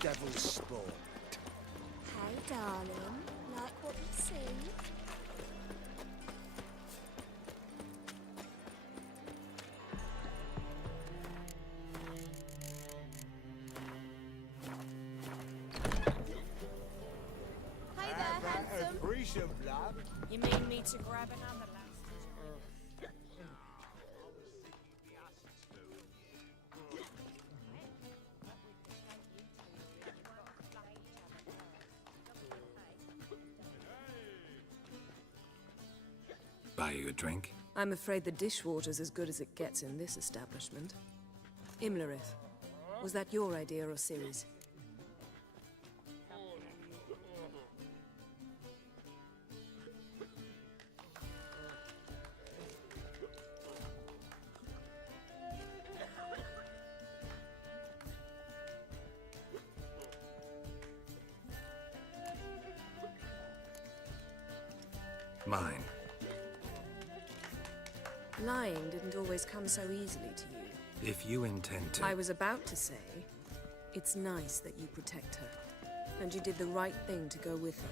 devil's sport. Hey, darling. Like what you see? Hey there, handsome. Appreciate love. You mean me to grab another lass? Buy you a drink? I'm afraid the dishwater's as good as it gets in this establishment. Imlerith, was that your idea or Ciri's? Mine. Lying didn't always come so easily to you. If you intend to... I was about to say, it's nice that you protect her. And you did the right thing to go with her.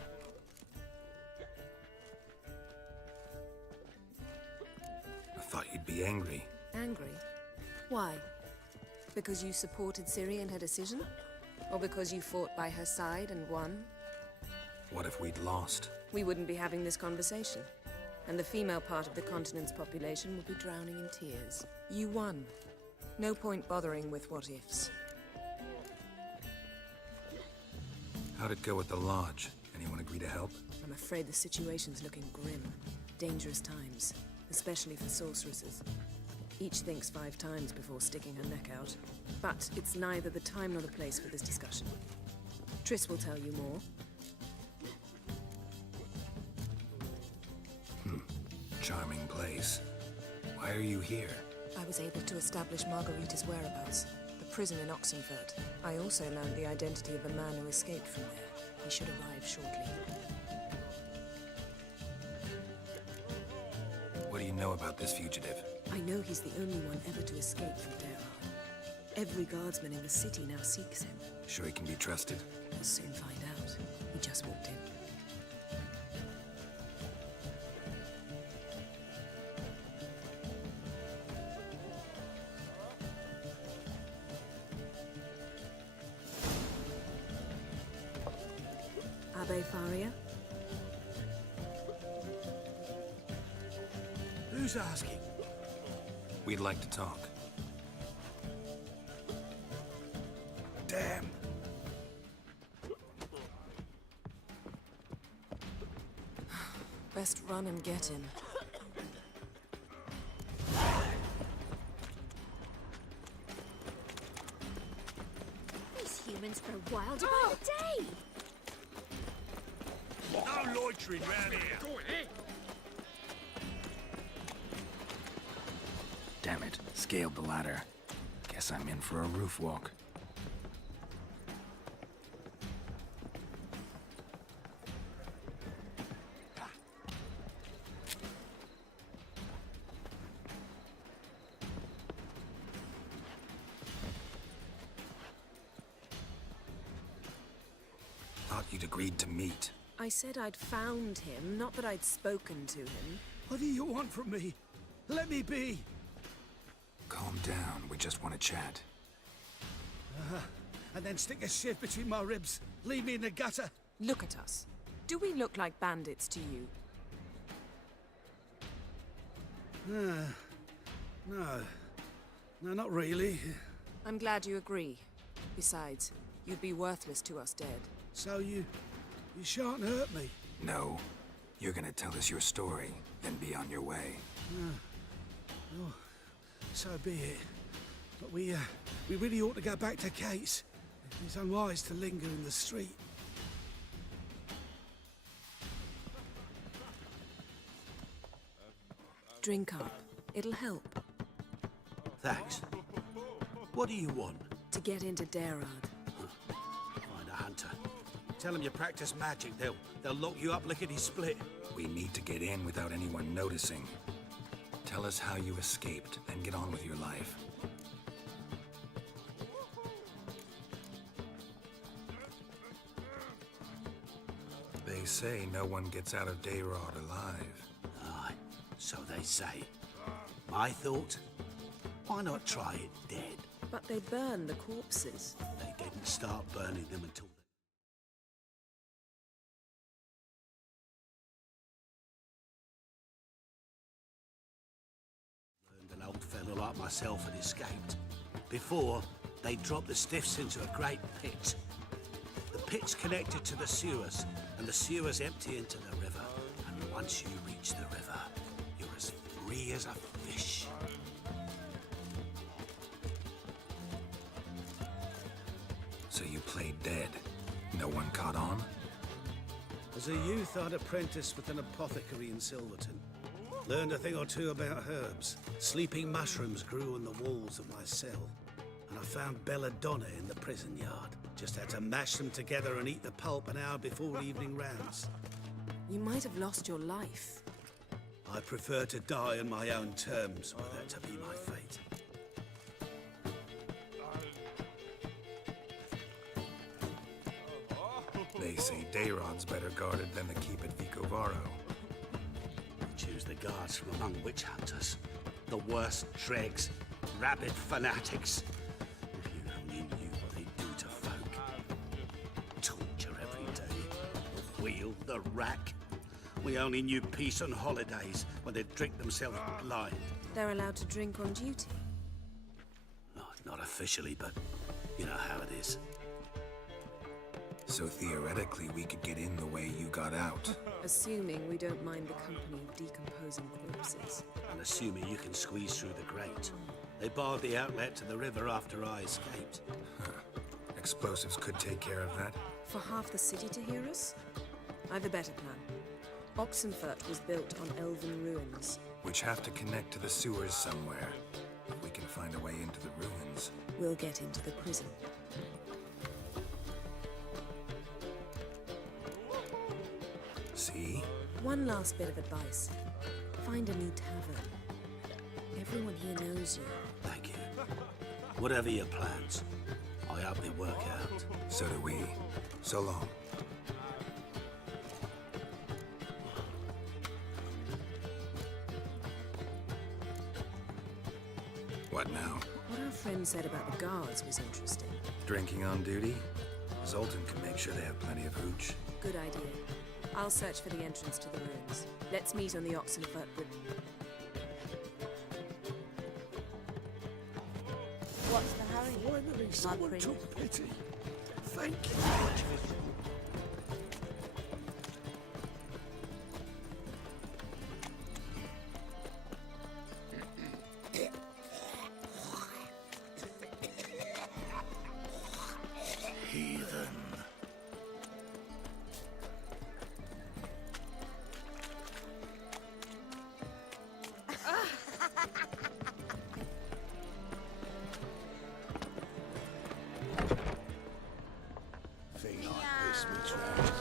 I thought you'd be angry. Angry? Why? Because you supported Ciri in her decision? Or because you fought by her side and won? What if we'd lost? We wouldn't be having this conversation. And the female part of the continent's population would be drowning in tears. You won. No point bothering with what-ifs. How'd it go with the lodge? Anyone agree to help? I'm afraid the situation's looking grim. Dangerous times, especially for sorceresses. Each thinks 5 times before sticking her neck out. But it's neither the time nor the place for this discussion. Triss will tell you more. Charming place. Why are you here? I was able to establish Margarita's whereabouts, the prison in Oxenfurt. I also learned the identity of a man who escaped from there. He should arrive shortly. What do you know about this fugitive? I know he's the only one ever to escape from Derard. Every guardsman in the city now seeks him. Sure he can be trusted? We'll soon find out. He just walked in. Abbe Faria? Who's asking? We'd like to talk. Damn. Best run and get him. These humans go wild by the day. No loitering round here. Damn it. Scaled the ladder. Guess I'm in for a roof walk. Thought you'd agreed to meet. I said I'd found him, not that I'd spoken to him. What do you want from me? Let me be. Calm down. We just want to chat. And then stick a shiv between my ribs. Leave me in the gutter. Look at us. Do we look like bandits to you? No. No, not really. I'm glad you agree. Besides, you'd be worthless to us dead. So you shan't hurt me. No. You're gonna tell us your story, then be on your way. Oh, so be it. But we really ought to go back to Kate's. It's unwise to linger in the street. Drink up. It'll help. Thanks. What do you want? To get into Derard. Find a hunter. Tell them you practice magic. They'll lock you up lickety-split. We need to get in without anyone noticing. Tell us how you escaped, then get on with your life. They say no one gets out of Dayrod alive. Aye, so they say. My thought? Why not try it dead? But they burn the corpses. They didn't start burning them until an old fellow like myself had escaped. Before, they dropped the stiffs into a great pit. The pit's connected to the sewers, and the sewers empty into the river. And once you reach the river, you're as free as a fish. So you played dead. No one caught on? As a youth, I'd apprenticed with an apothecary in Silverton. Learned a thing or two about herbs. Sleeping mushrooms grew on the walls of my cell. And I found belladonna in the prison yard. Just had to mash them together and eat the pulp an hour before evening rounds. You might have lost your life. I prefer to die on my own terms, were that to be my fate. They say Dayrod's better guarded than the keep at Vicovaro. Choose the guards from among witch hunters. The worst dregs, rabid fanatics. If you only knew what they do to folk. Torture every day. The wheel, the rack. We only knew peace on holidays when they'd drink themselves blind. They're allowed to drink on duty. Oh, not officially, but you know how it is. So theoretically, we could get in the way you got out. Assuming we don't mind the company of decomposing corpses. And assuming you can squeeze through the grate. They barred the outlet to the river after I escaped. Explosives could take care of that. For half the city to hear us? I've a better plan. Oxenfurt was built on elven ruins. Which have to connect to the sewers somewhere. If we can find a way into the ruins. We'll get into the prison. See? One last bit of advice. Find a new tavern. Everyone here knows you. Thank you. Whatever your plans, I hope they work out. So do we. So long. What now? What our friend said about the guards was interesting. Drinking on duty? Zoltan can make sure they have plenty of hooch. Good idea. I'll search for the entrance to the ruins. Let's meet on the Oxenfurt Bridge. What's the hurry? Finally, someone Margaret. took pity. Thank you. Heathen. Thing like this meets rounds.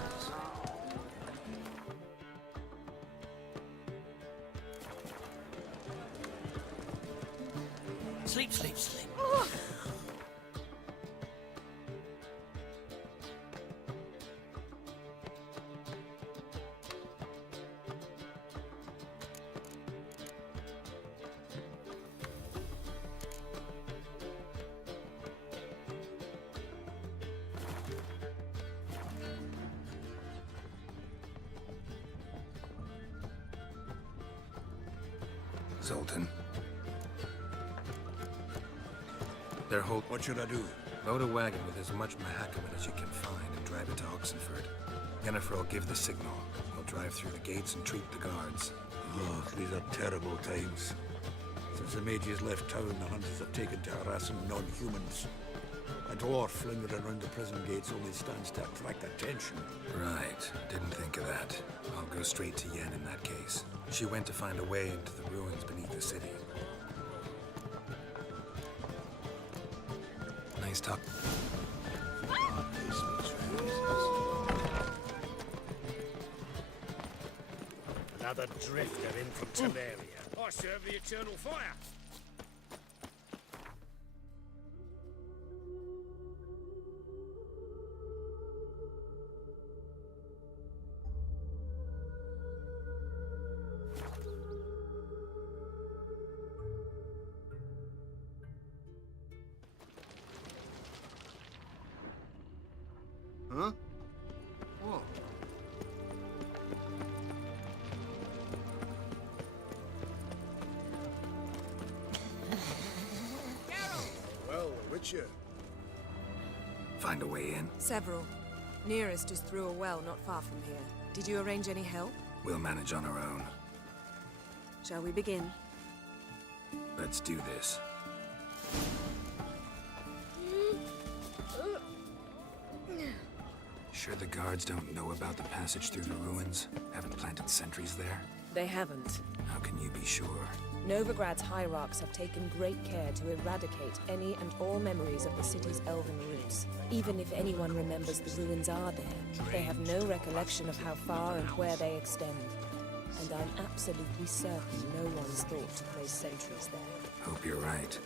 Sleep, sleep, sleep. Zoltan. Their whole... What should I do? Load a wagon with as much Mahakaman as you can find and drive it to Oxenford. Yennefer will give the signal. He'll drive through the gates and treat the guards. Oh, these are terrible times. Since the mages left town, the hunters have taken to harassing non-humans. A dwarf lingering around the prison gates only stands to attract attention. Right. Didn't think of that. I'll go straight to Yen in that case. She went to find a way into the ruins beneath the city. Nice talk. Another drifter in from Temeria. I serve the eternal fire. Huh? What? Well, the Witcher. Find a way in? Several. Nearest is through a well not far from here. Did you arrange any help? We'll manage on our own. Shall we begin? Let's do this. Sure the guards don't know about the passage through the ruins? Haven't planted sentries there? They haven't. How can you be sure? Novigrad's hierarchs have taken great care to eradicate any and all memories of the city's elven roots. Even if anyone remembers the ruins are there, they have no recollection of how far and where they extend. And I'm absolutely certain no one's thought to place sentries there. Hope you're right.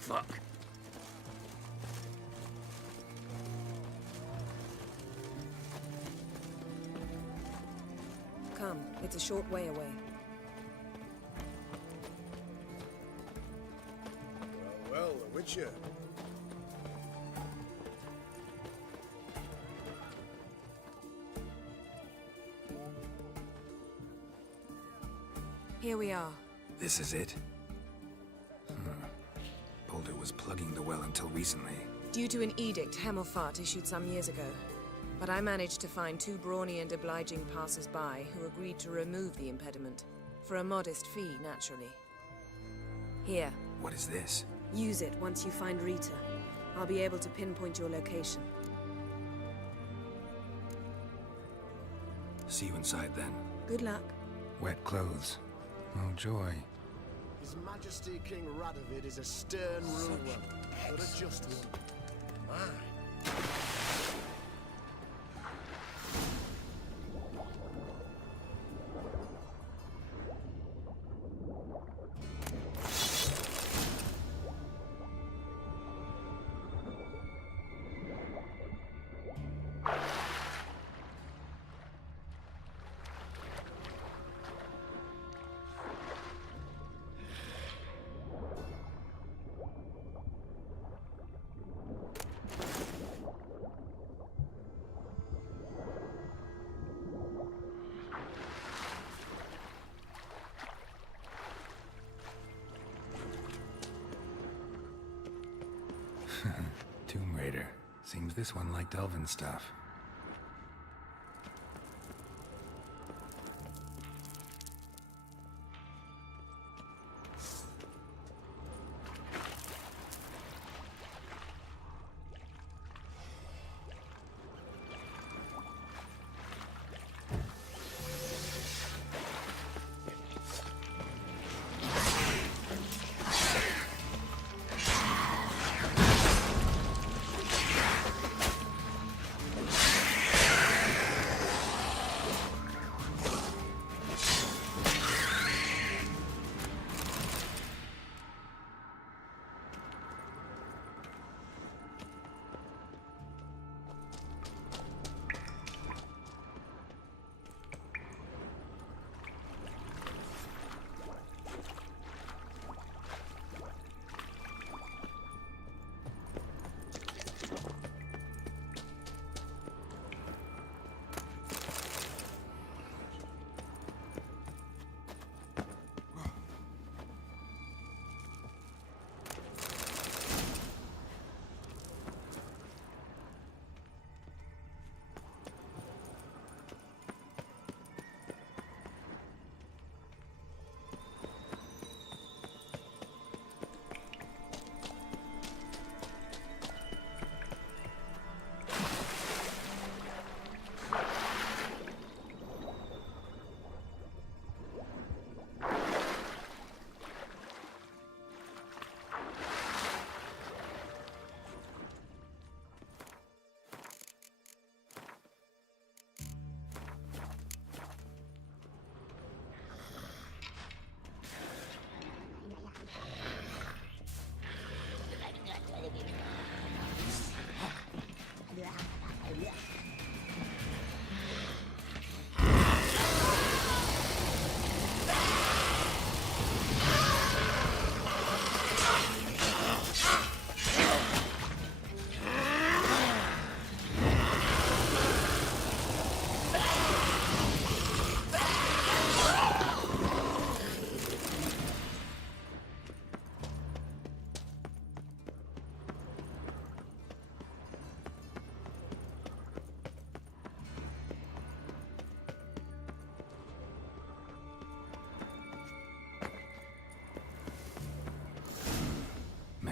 Fuck. Come, it's a short way away. Well, the Witcher. Here we are. This is it? Boulder was plugging the well until recently. Due to an edict Hemelfart issued some years ago. But I managed to find two brawny and obliging passers-by who agreed to remove the impediment. For a modest fee, naturally. Here, What is this? use it once you find Rita. I'll be able to pinpoint your location. See you inside then. Good luck. Wet clothes. Oh joy. His Majesty King Radovid is a stern ruler, but a just one. Tomb Raider. Seems this one liked elven stuff.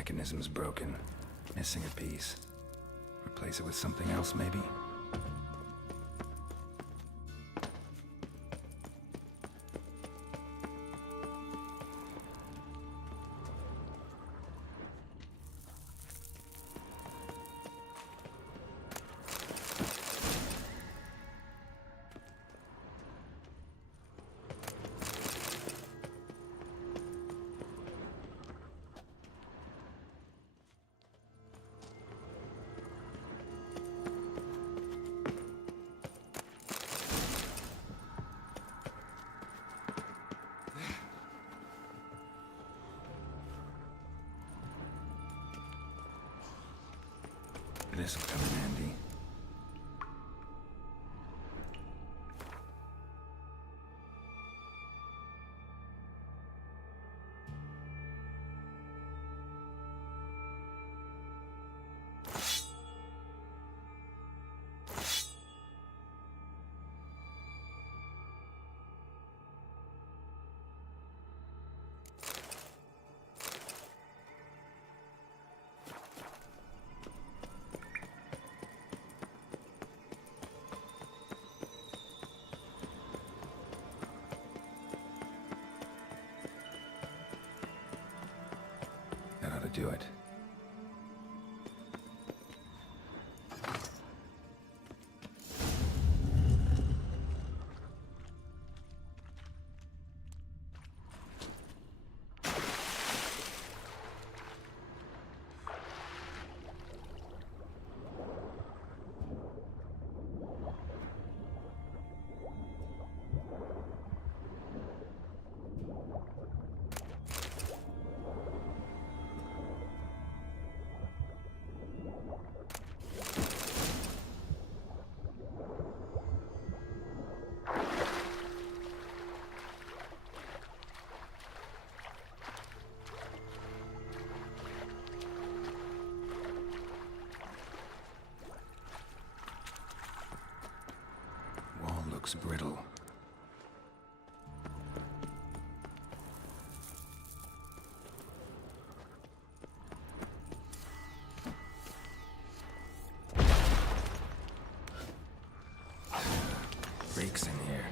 mechanism's broken. Missing a piece. Replace it with something else, maybe? This'll come in handy. That ought to do it. Looks brittle. Breaks in here.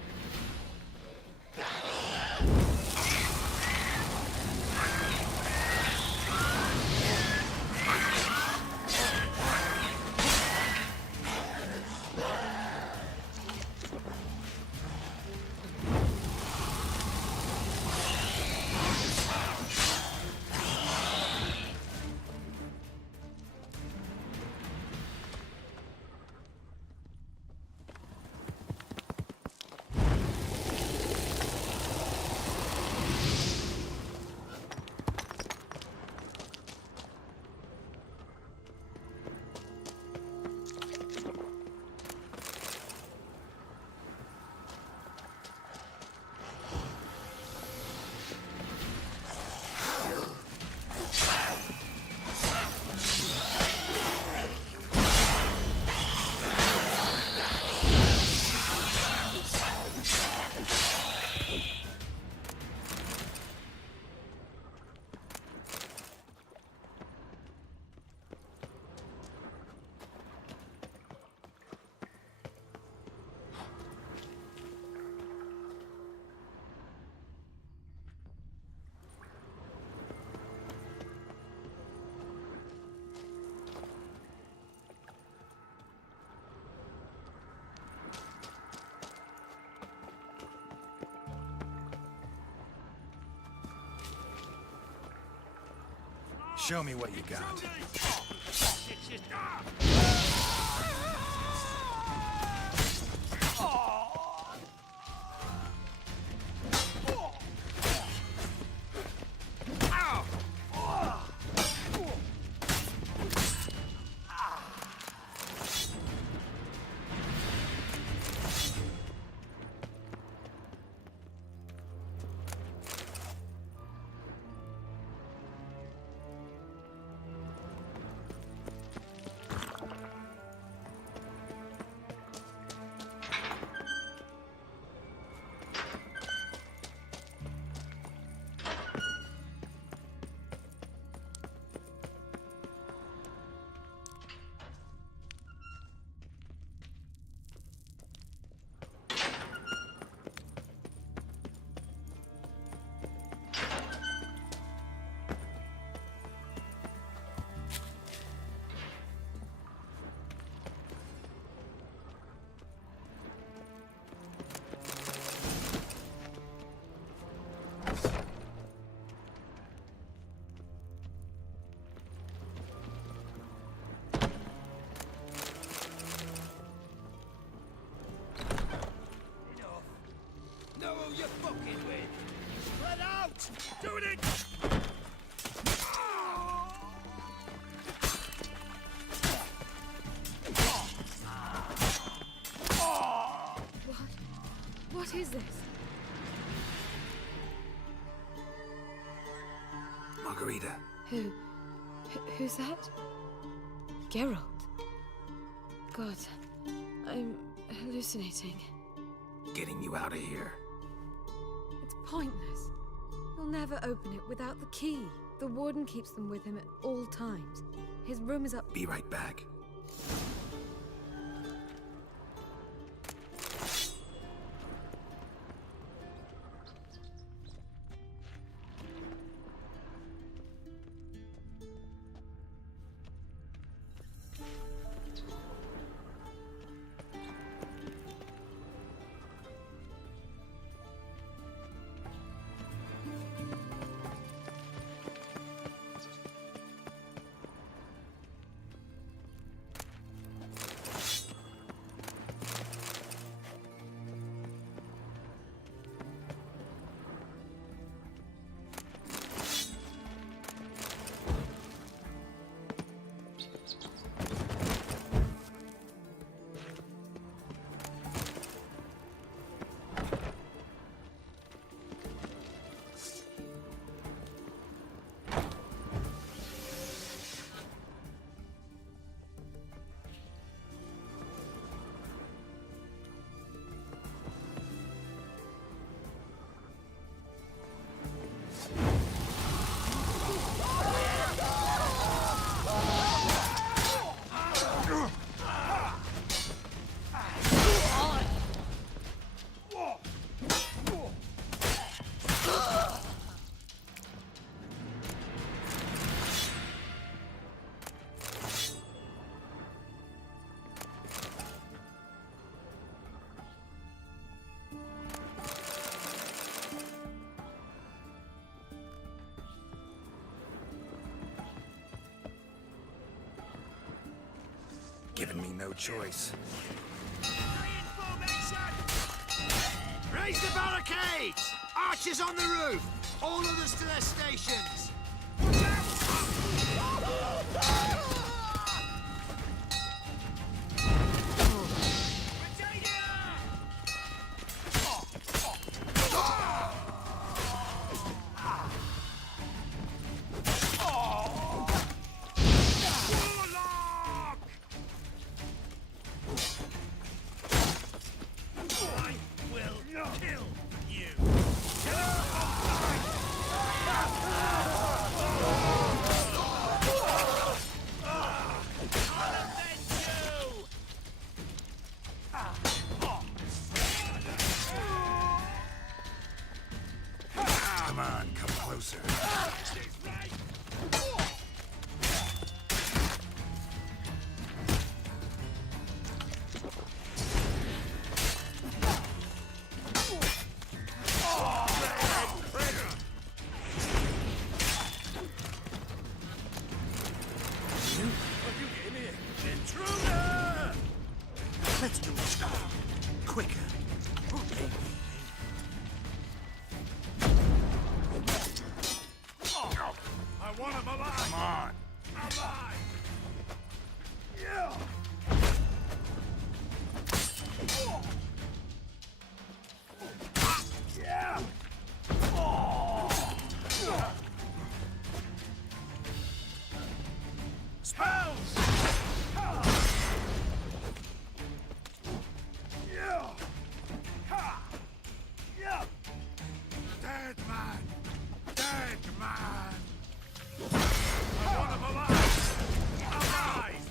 Show me what you got. it! Doing it! What is this? Margarita. Who's that? Geralt. God, I'm hallucinating. Getting you out of here. It's pointless. He'll never open it without the key. The warden keeps them with him at all times. His room is up. Be right back. Giving me no choice. Raise the barricades! Archers on the roof! All others to their stations! Come on, come closer. Let's do it quicker. I want him alive! Come on. Alive! Yeah! Yeah! Spells! Yeah! Ha! Yeah! Dead man! Dead man! I want him alive! Alive!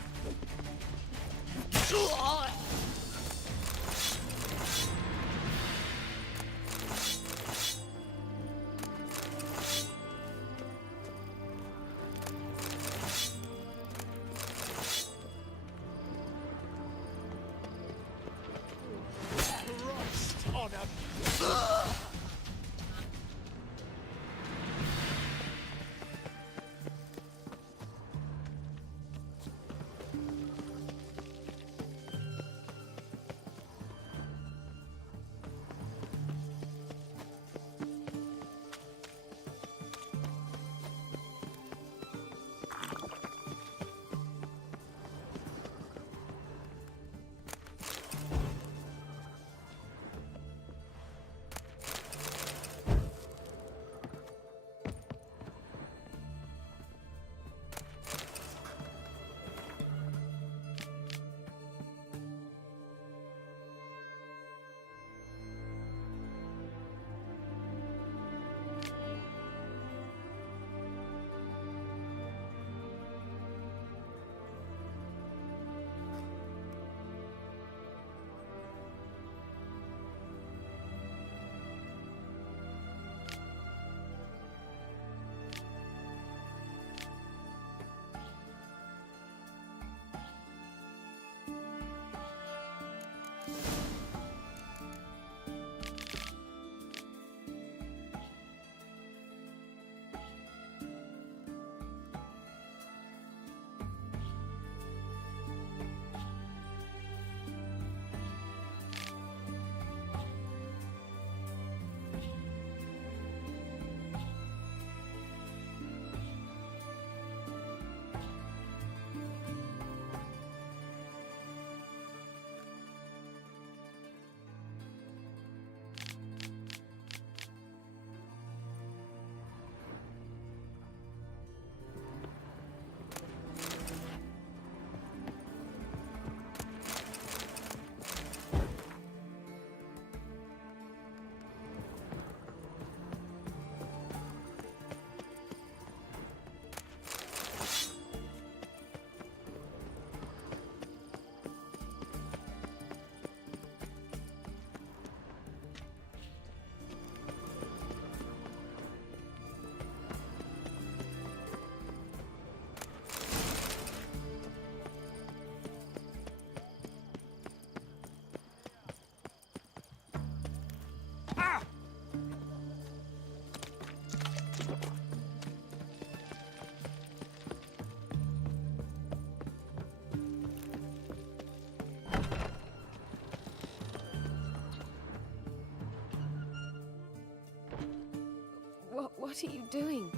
What are you doing?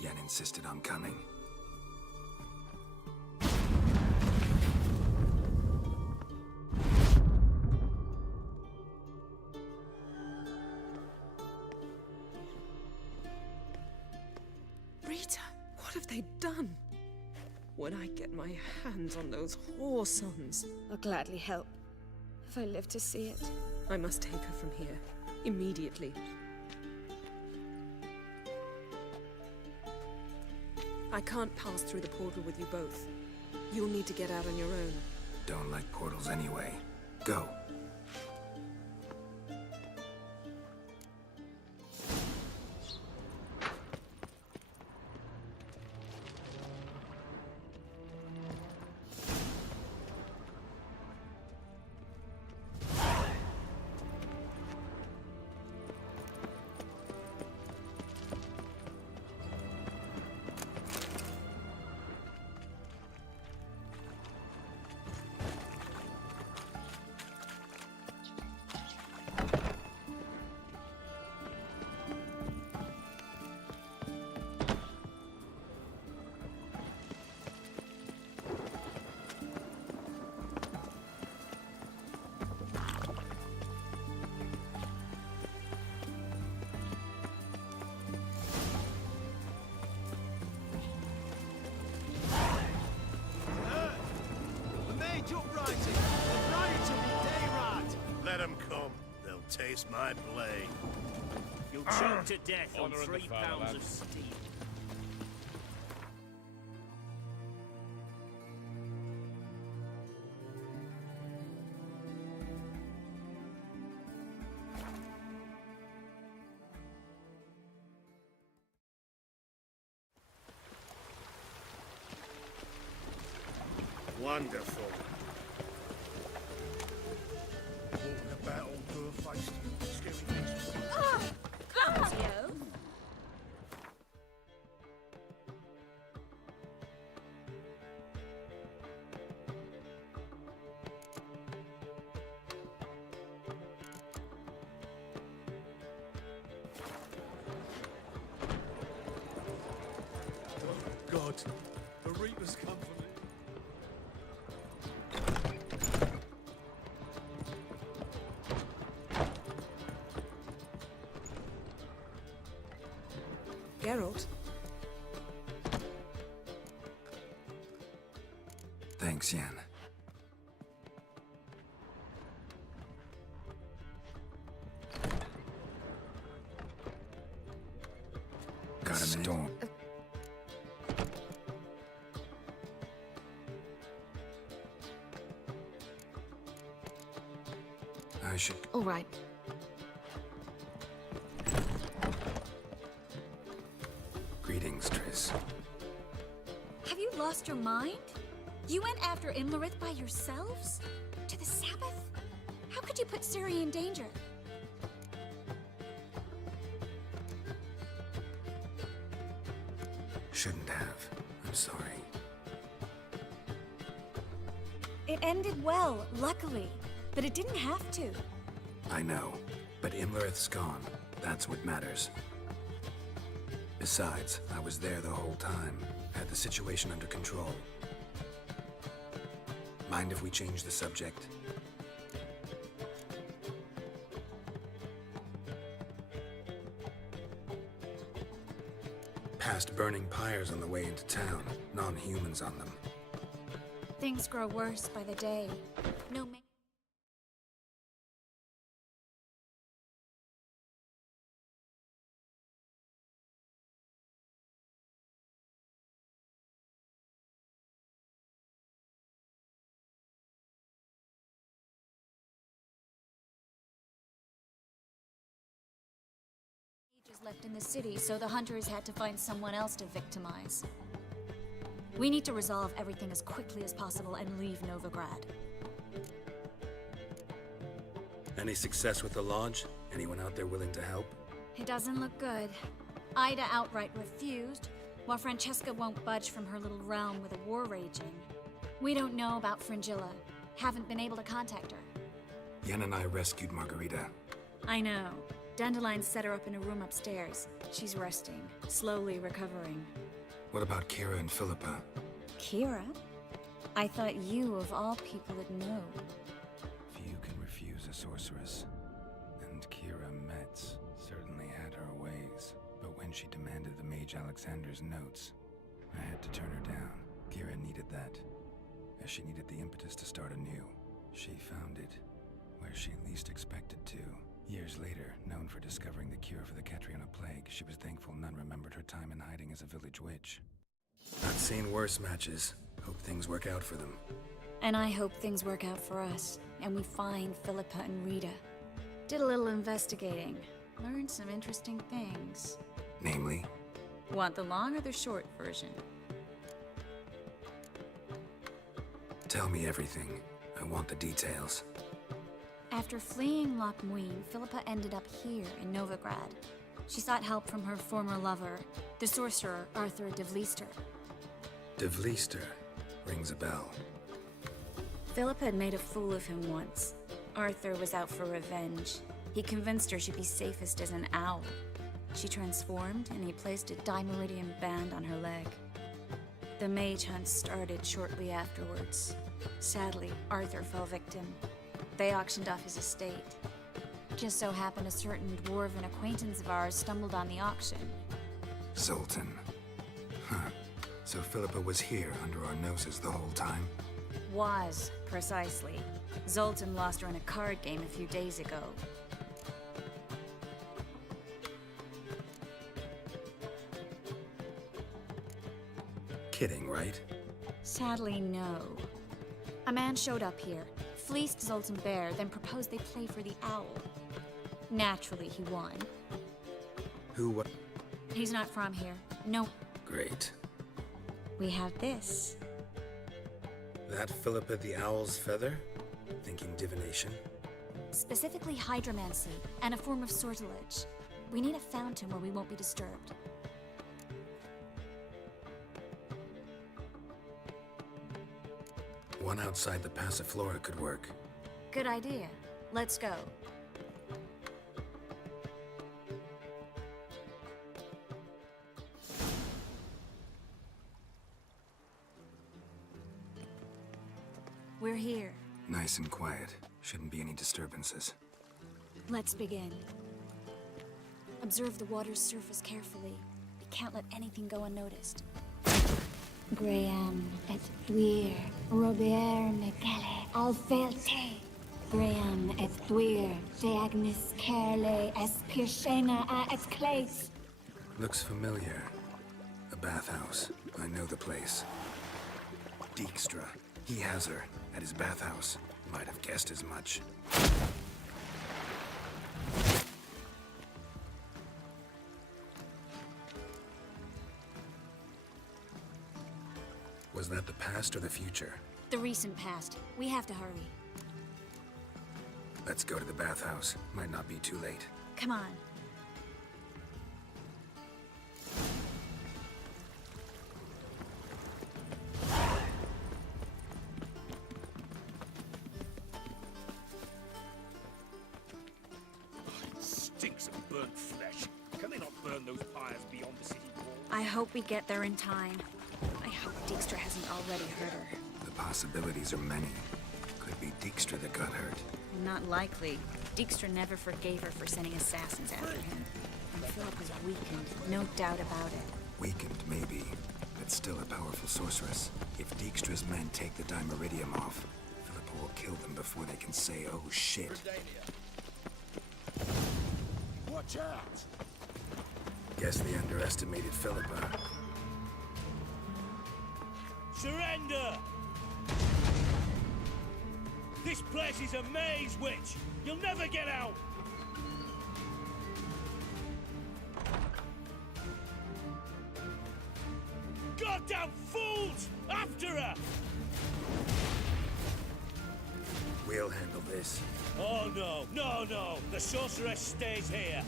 Yen insisted on coming. Rita, what have they done? When I get my hands on those whore sons, I'll gladly help, if I live to see it. I must take her from here, immediately. I can't pass through the portal with you both. You'll need to get out on your own. Don't like portals anyway. Go. Let them come. They'll taste my blade. You'll choke to death on 3 pounds of steel. Wonderful. Walking about all door-faced, scary things. Yo. God, the Reapers come for me. Geralt? Thanks, Yen. Got a minute? I should... All right. Greetings, Triss. Have you lost your mind? You went after Imlerith by yourselves? To the Sabbath? How could you put Ciri in danger? Shouldn't have. I'm sorry. It ended well, luckily. But it didn't have to. I know, but Imlerith's gone. That's what matters. Besides, I was there the whole time. Had the situation under control. Mind if we change the subject? Past burning pyres on the way into town. Non-humans on them. Things grow worse by the day. No ma- left in the city, so the hunters had to find someone else to victimize. We need to resolve everything as quickly as possible and leave Novigrad. Any success with the Lodge? Anyone out there willing to help? It doesn't look good. Ida outright refused, while Francesca won't budge from her little realm with a war raging. We don't know about Fringilla. Haven't been able to contact her. Yen and I rescued Margarita. I know. Dandelion set her up in a room upstairs. She's resting, slowly recovering. What about Kira and Philippa? Kira? I thought you, of all people, would know. Few can refuse a sorceress. And Kira Metz certainly had her ways. But when she demanded the Mage Alexander's notes, I had to turn her down. Kira needed that, as she needed the impetus to start anew. She found it where she least expected to. Years later, known for discovering the cure for the Catriona plague, she was thankful none remembered her time in hiding as a village witch. I've seen worse matches. Hope things work out for them. And I hope things work out for us, and we find Philippa and Rita. Did a little investigating. Learned some interesting things. Namely? Want the long or the short version? Tell me everything. I want the details. After fleeing Loch Muin, Philippa ended up here in Novigrad. She sought help from her former lover, the sorcerer Arthur de Vlister. De Vlister rings a bell. Philippa had made a fool of him once. Arthur was out for revenge. He convinced her she'd be safest as an owl. She transformed, and he placed a dimeridium band on her leg. The mage hunt started shortly afterwards. Sadly, Arthur fell victim. They auctioned off his estate. Just so happened a certain dwarven acquaintance of ours stumbled on the auction. Zoltan. Huh. So Philippa was here under our noses the whole time? Was, precisely. Zoltan lost her in a card game a few days ago. Kidding, right? Sadly, no. A man showed up here, fleeced Zoltan bare, then proposed they play for the owl. Naturally, he won. Who wa- He's not from here. No. Great. We have this. That Philippa the Owl's feather? Thinking divination? Specifically hydromancy, and a form of sortilege. We need a fountain where we won't be disturbed. One outside the Passiflora could work. Good idea. Let's go. We're here. Nice and quiet. Shouldn't be any disturbances. Let's begin. Observe the water's surface carefully. We can't let anything go unnoticed. Graham et thuir, Robert Mekele, Alfelte. Graham et thuir, de Agnes Kerle, Espirshena a et Clace. Looks familiar. A bathhouse. I know the place. Dijkstra. He has her at his bathhouse. Might have guessed as much. Was that the past or the future? The recent past. We have to hurry. Let's go to the bathhouse. Might not be too late. Come on. It stinks of burnt flesh. Can they not burn those pyres beyond the city wall? I hope we get there in time. I hope Dijkstra hasn't already hurt her. The possibilities are many. Could be Dijkstra that got hurt. Not likely. Dijkstra never forgave her for sending assassins after him. And Philip was weakened, no doubt about it. Weakened, maybe, but still a powerful sorceress. If Dijkstra's men take the dimeridium off, Philippa will kill them before they can say, oh shit. Watch out! Guess they underestimated Philippa. Surrender! This place is a maze, witch! You'll never get out! Goddamn fools! After her! We'll handle this. Oh no, no, no! The sorceress stays here!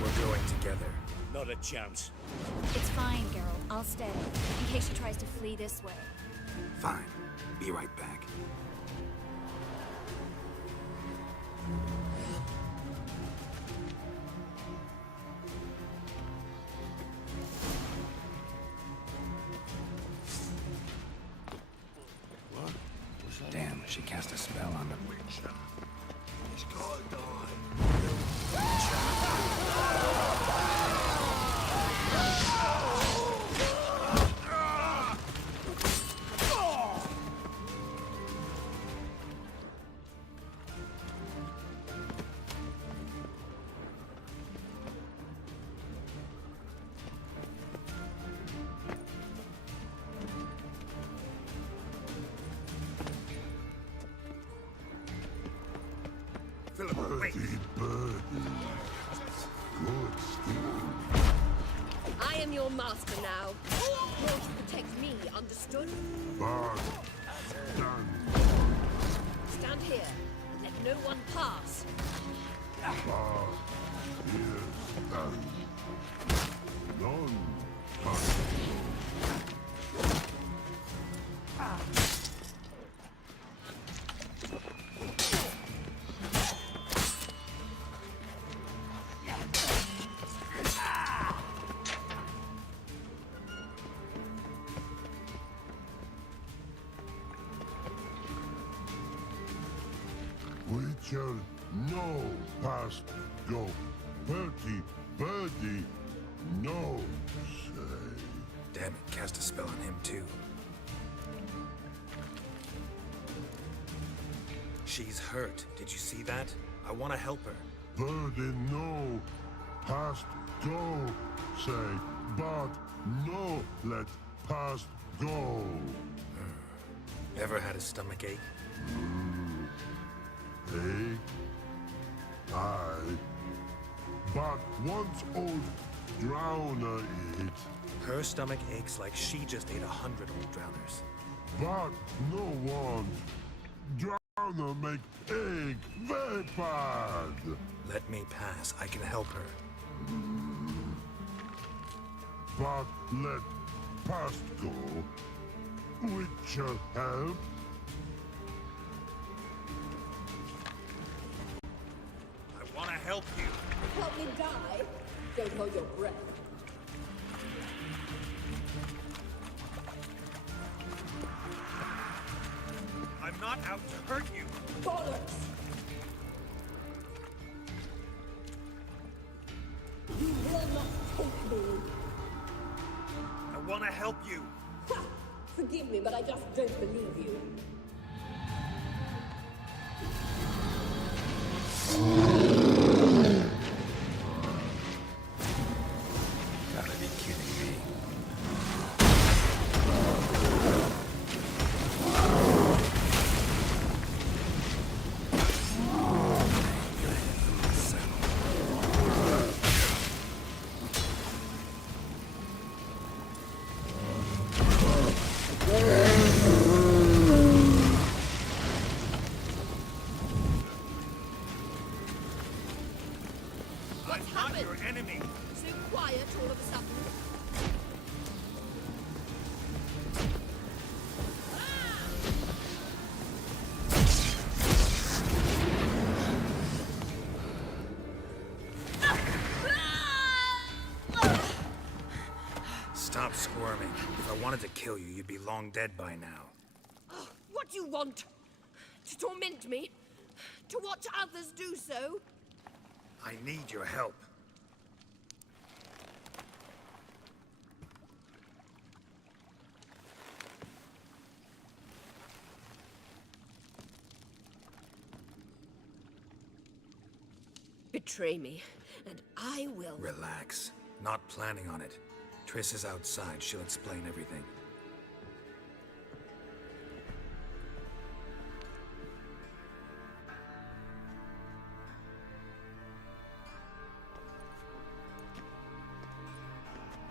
We're going together. Not a chance. It's fine, Geralt. I'll stay, in case she tries to flee this way. Fine. Be right back. Damn, she cast a spell on the witch. He's got to die. Philip, wait. I am your master now. You're to protect me, understood? Stand here and let no one pass. Witcher, no past go. Bertie, birdie, no say. Damn it, cast a spell on him too. She's hurt. Did you see that? I want to help her. Birdie, no past go say. But no let past go. Ever had a stomach ache? Ache? Aye. But once old drowner eat. Her stomach aches like she just ate 100 old drowners. But no one drowner make egg very bad. Let me pass. I can help her. But let past go. Witcher help. I want to help you. Help me die. Don't hold your breath. I'm not out to hurt you. Bollocks! You will not take me. I want to help you. Ha! Forgive me, but I just don't believe you. Gotta be kidding me. What's I'm not happened? your enemy. So quiet all of a sudden. Stop squirming. If I wanted to kill you, you'd be long dead by now. Oh, what do you want? To torment me? To watch others do so? I need your help. Betray me, and I will. Relax. Not planning on it. Triss is outside. She'll explain everything.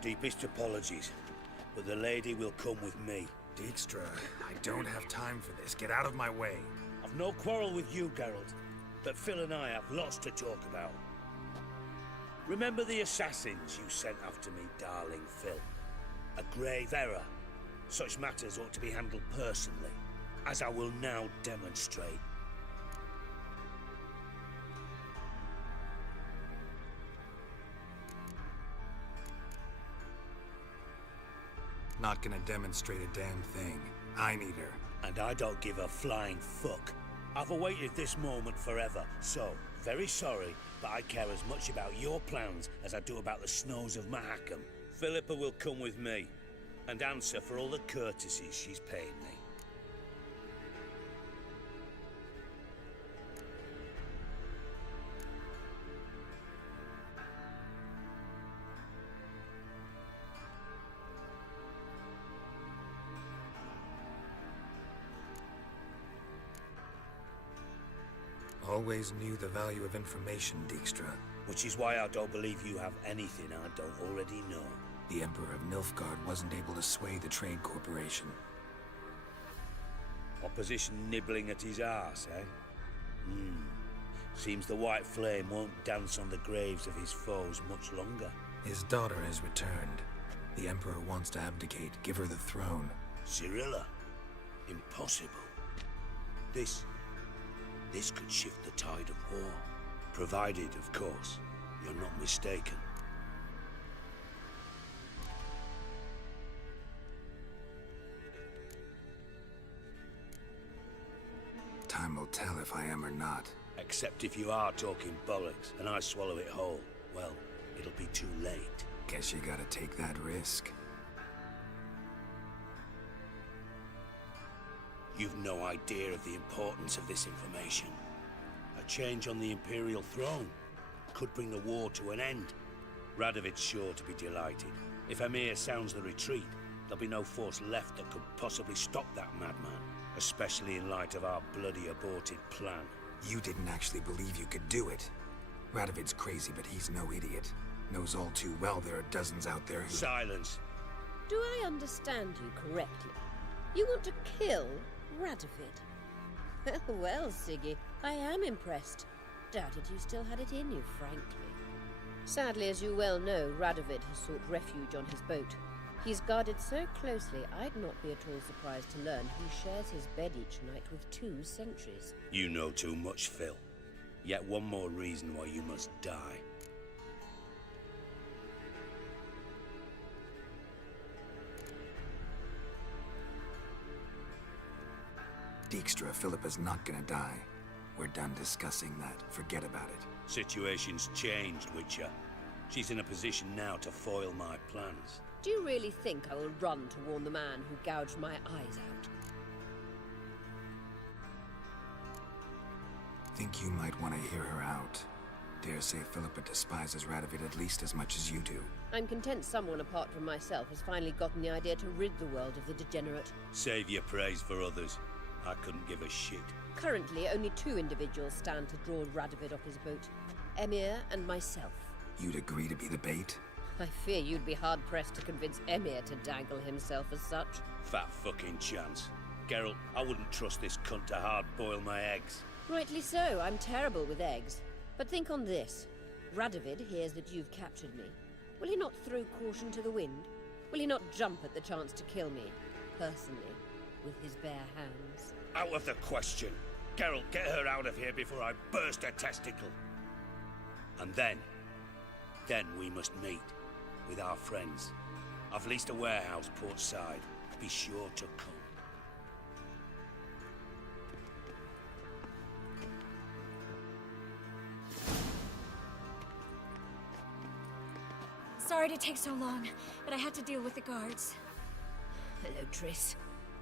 Deepest apologies, but the lady will come with me. Dijkstra, I don't have time for this. Get out of my way. I've no quarrel with you, Geralt, but Phil and I have lots to talk about. Remember the assassins you sent after me, darling Phil? A grave error. Such matters ought to be handled personally, as I will now demonstrate. Not gonna demonstrate a damn thing. I need her. And I don't give a flying fuck. I've awaited this moment forever, so, very sorry, but I care as much about your plans as I do about the snows of Mahakam. Philippa will come with me, and answer for all the courtesies she's paid me. Always knew the value of information, Dijkstra. Which is why I don't believe you have anything I don't already know. The Emperor of Nilfgaard wasn't able to sway the Trade Corporation. Opposition nibbling at his arse, eh? Seems the White Flame won't dance on the graves of his foes much longer. His daughter has returned. The Emperor wants to abdicate, give her the throne. Cyrilla? Impossible. This could shift the tide of war. Provided, of course, you're not mistaken. Time will tell if I am or not. Except if you are talking bollocks, and I swallow it whole. Well, it'll be too late. Guess you gotta take that risk. You've no idea of the importance of this information. A change on the Imperial throne could bring the war to an end. Radovid's sure to be delighted. If Emir sounds the retreat, there'll be no force left that could possibly stop that madman. Especially in light of our bloody aborted plan. You didn't actually believe you could do it. Radovid's crazy, but he's no idiot. Knows all too well there are dozens out there who— Silence! Do I understand you correctly? You want to kill Radovid? Well, Siggy, I am impressed. Doubted you still had it in you, frankly. Sadly, as you well know, Radovid has sought refuge on his boat. He's guarded so closely, I'd not be at all surprised to learn he shares his bed each night with 2 sentries. You know too much, Phil. Yet one more reason why you must die. Dijkstra, Philippa's not gonna die. We're done discussing that. Forget about it. Situation's changed, Witcher. She's in a position now to foil my plans. Do you really think I will run to warn the man who gouged my eyes out? Think you might want to hear her out. Dare say Philippa despises Radovid at least as much as you do. I'm content someone apart from myself has finally gotten the idea to rid the world of the degenerate. Save your praise for others. I couldn't give a shit. Currently, only 2 individuals stand to draw Radovid off his boat. Emir and myself. You'd agree to be the bait? I fear you'd be hard-pressed to convince Emir to dangle himself as such. Fat fucking chance. Geralt, I wouldn't trust this cunt to hard-boil my eggs. Rightly so, I'm terrible with eggs. But think on this. Radovid hears that you've captured me. Will he not throw caution to the wind? Will he not jump at the chance to kill me, personally, with his bare hands? Out of the question. Geralt, get her out of here before I burst a testicle. And then we must meet. With our friends. I've leased a warehouse port side. Be sure to come. Sorry to take so long, but I had to deal with the guards. Hello, Triss.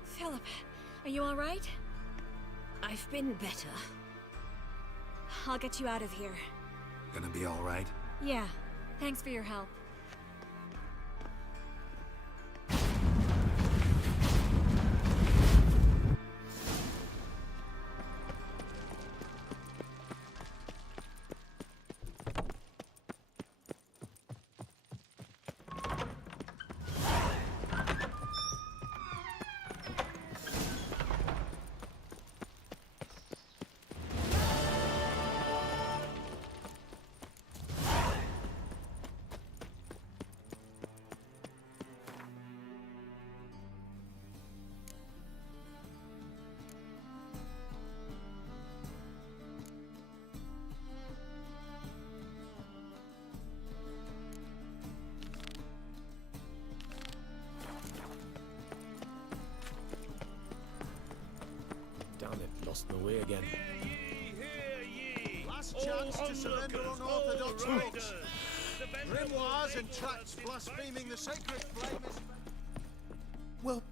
Philip, are you all right? I've been better. I'll get you out of here. Gonna be all right? Yeah, thanks for your help. lost the way again. Last chance to surrender unorthodox faiths. Grimoires and tracts blaspheming the sacred flame is... Well,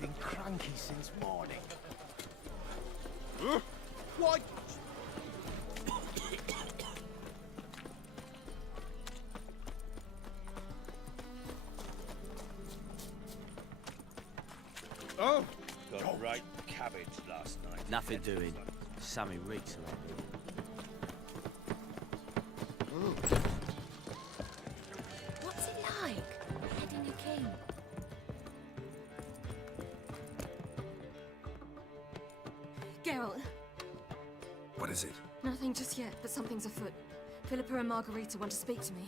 been cranky since morning. Why? Oh! Got right cabbage last night. Nothing doing. Sammy reeks around here. What's it like? Heading a king. Geralt, What is it? nothing just yet, but something's afoot. Philippa and Margarita want to speak to me.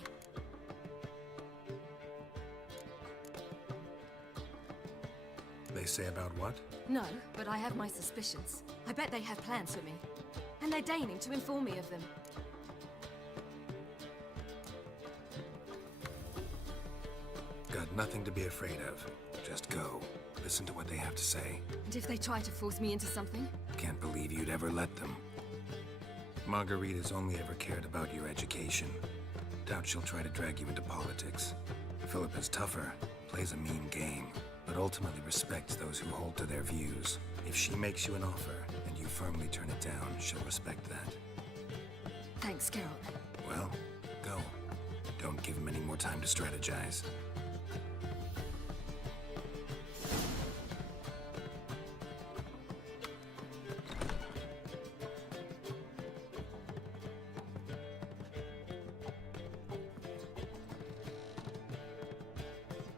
They say about what? No, but I have my suspicions. I bet they have plans for me. And they're deigning to inform me of them. Got nothing to be afraid of. Just go. Listen to what they have to say. And if they try to force me into something? Can't believe you'd ever let them. Margarita's only ever cared about your education. Doubt she'll try to drag you into politics. Philippa's tougher, plays a mean game, but ultimately respects those who hold to their views. If she makes you an offer, and you firmly turn it down, she'll respect that. Thanks, Geralt. Well, go. Don't give him any more time to strategize.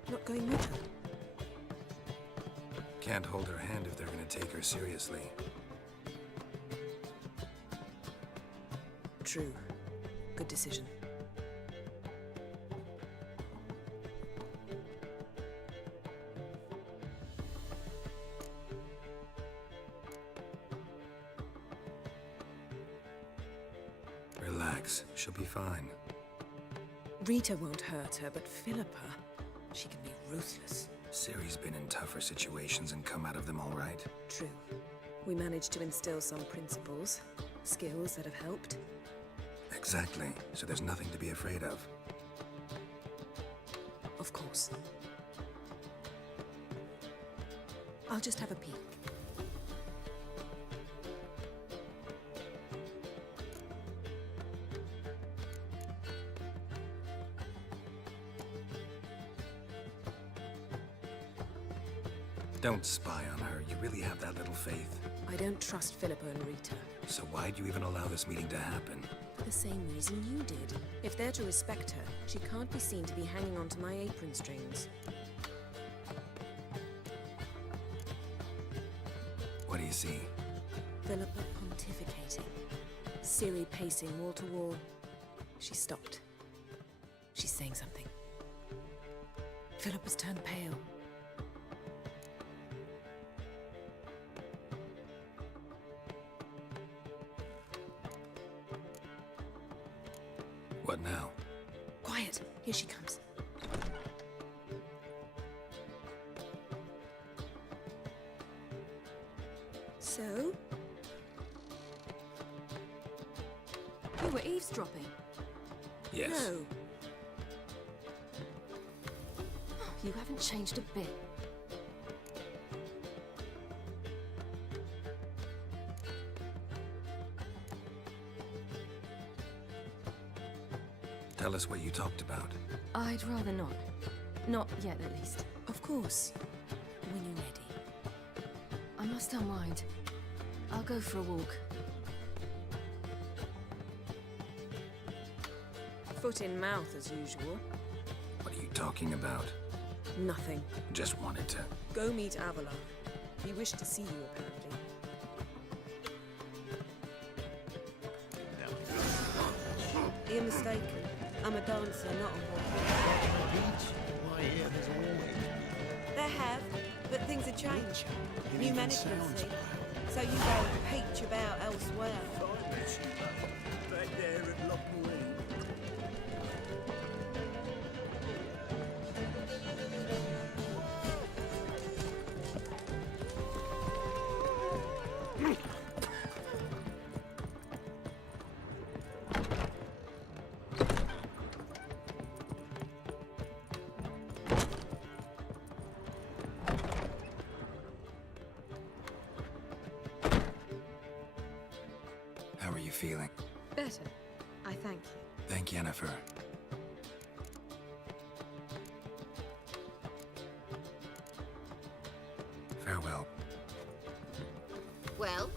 Not going with her? Can't hold her hand if they're gonna take her seriously. True. Good decision. Relax, she'll be fine. Rita won't hurt her, but Philippa, she can be ruthless. Ciri's been in tougher situations and come out of them all right. True. We managed to instill some principles, skills that have helped. Exactly. So there's nothing to be afraid of. Of course. I'll just have a peek. Don't spy on her. You really have that little faith. I don't trust Philippa and Rita. So why'd you even allow this meeting to happen? For the same reason you did. If they're to respect her, she can't be seen to be hanging onto my apron strings. What do you see? Philippa pontificating. Ciri pacing wall to wall. She stopped. She's saying something. Philippa's turned pale. What now? Quiet! Here she comes. So? You were eavesdropping. Yes. No. You haven't changed a bit. Tell us what you talked about. I'd rather not. Not yet, at least. Of course. When you're ready. I must unwind. I'll go for a walk. Foot in mouth, as usual. What are you talking about? Nothing. Just wanted to... Go meet Avalon. He wished to see you, apparently. You're mistaken. I'm a dancer, not a warrior. Why, here there's always... There have, but things have changed. New management, see. So you go peach about elsewhere. Back there at Loch Marine. How are you feeling? Better. I thank you. Thank Yennefer. Farewell. Well,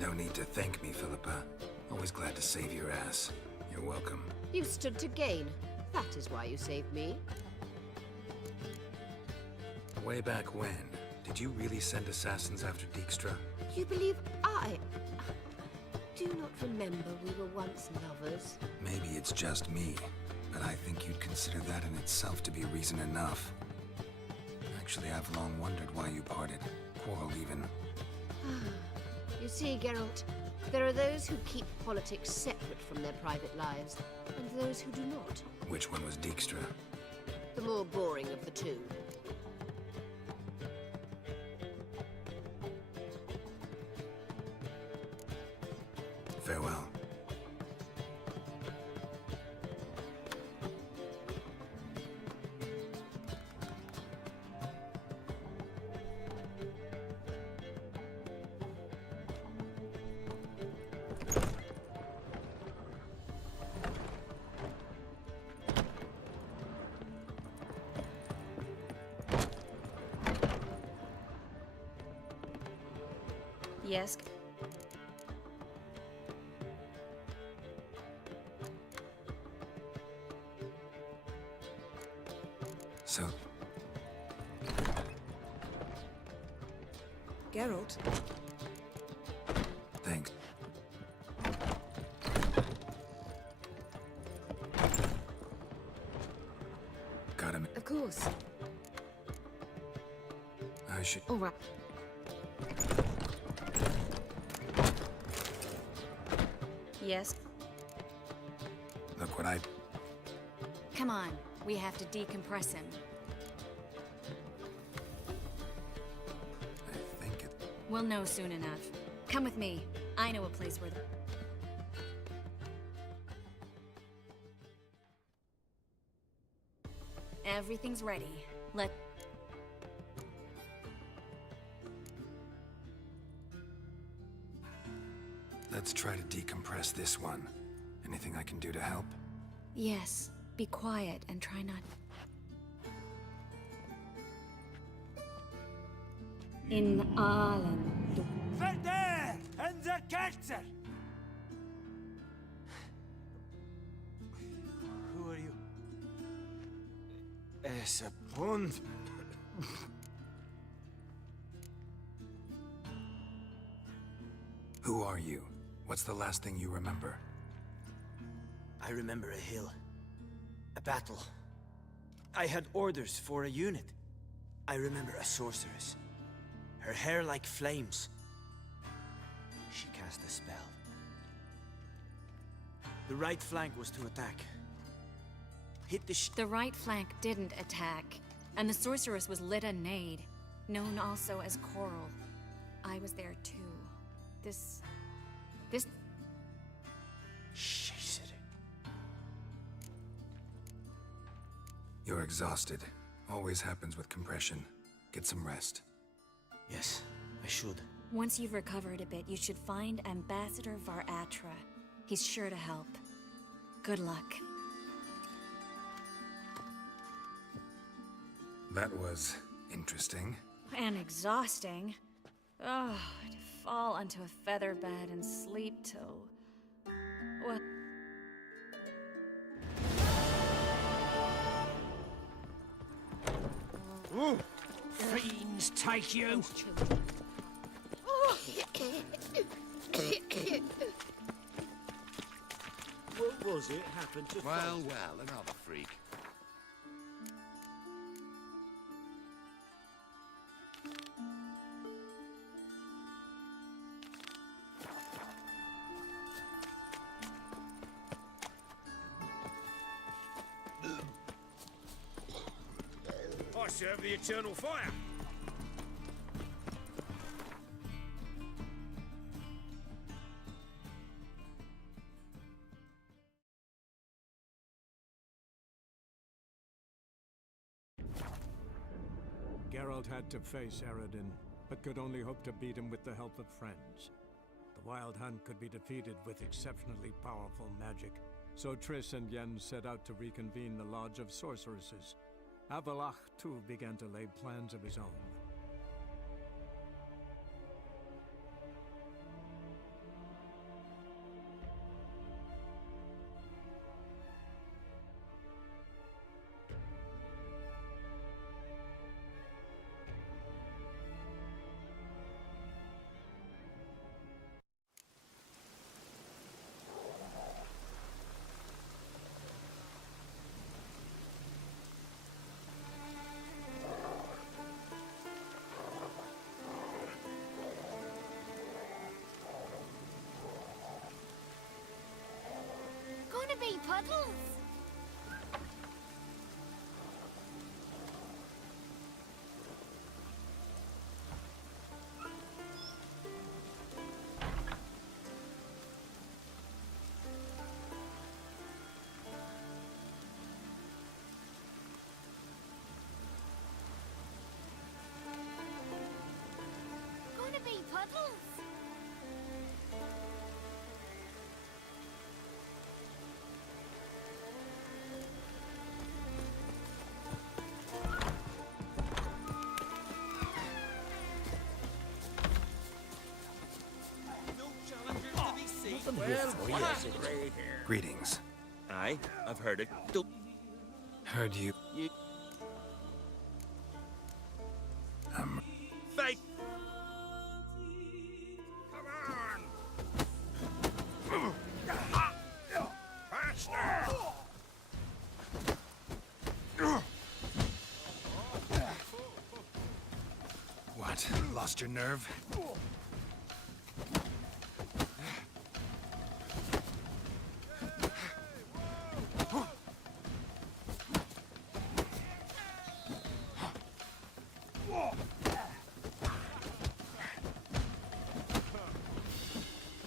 No need to thank me, Philippa. Always glad to save your ass. You're welcome. you stood to gain. That is why you saved me. Way back when, did you really send assassins after Dijkstra? You believe I do not remember we were once lovers? Maybe it's just me, but I think you'd consider that in itself to be reason enough. Actually, I've long wondered why you parted. Quarreled even. You see, Geralt, there are those who keep politics separate from their private lives, and those who do not. Which one was Dijkstra? The more boring of the two. Farewell. Yes? So, Geralt? thanks. Got him. Of course. I should... All right. Yes? Look what I... Come on. We have to decompress him. I think it... We'll know soon enough. Come with me. I know a place where the... Everything's ready. Let's try to decompress this one. Anything I can do to help? Yes, be quiet and try not... In Allen. Verder! And the Ketzer! Who are you? Es a pond. Who are you? What's the last thing you remember? I remember a hill. A battle. I had orders for a unit. I remember a sorceress. Her hair like flames. She cast a spell. The right flank was to attack. Hit the The right flank didn't attack, and the sorceress was lit a nade, known also as Coral. I was there too. This... You're exhausted. Always happens with compression. Get some rest. Yes, I should. Once you've recovered a bit, you should find Ambassador Varatra. He's sure to help. Good luck. That was interesting. And exhausting. Oh, to fall onto a feather bed and sleep till... Well... Ooh. Fiends take you! What was it happened to... Well, another freak. I serve the eternal fire! Geralt had to face Eredin, but could only hope to beat him with the help of friends. The Wild Hunt could be defeated with exceptionally powerful magic, so Triss and Yen set out to reconvene the Lodge of Sorceresses. Avalach, too, began to lay plans of his own. Gonna be puddles. Gonna be puddles. Greetings. Aye, I've heard it. Heard you. Fake! Come on! Faster! What? Lost your nerve?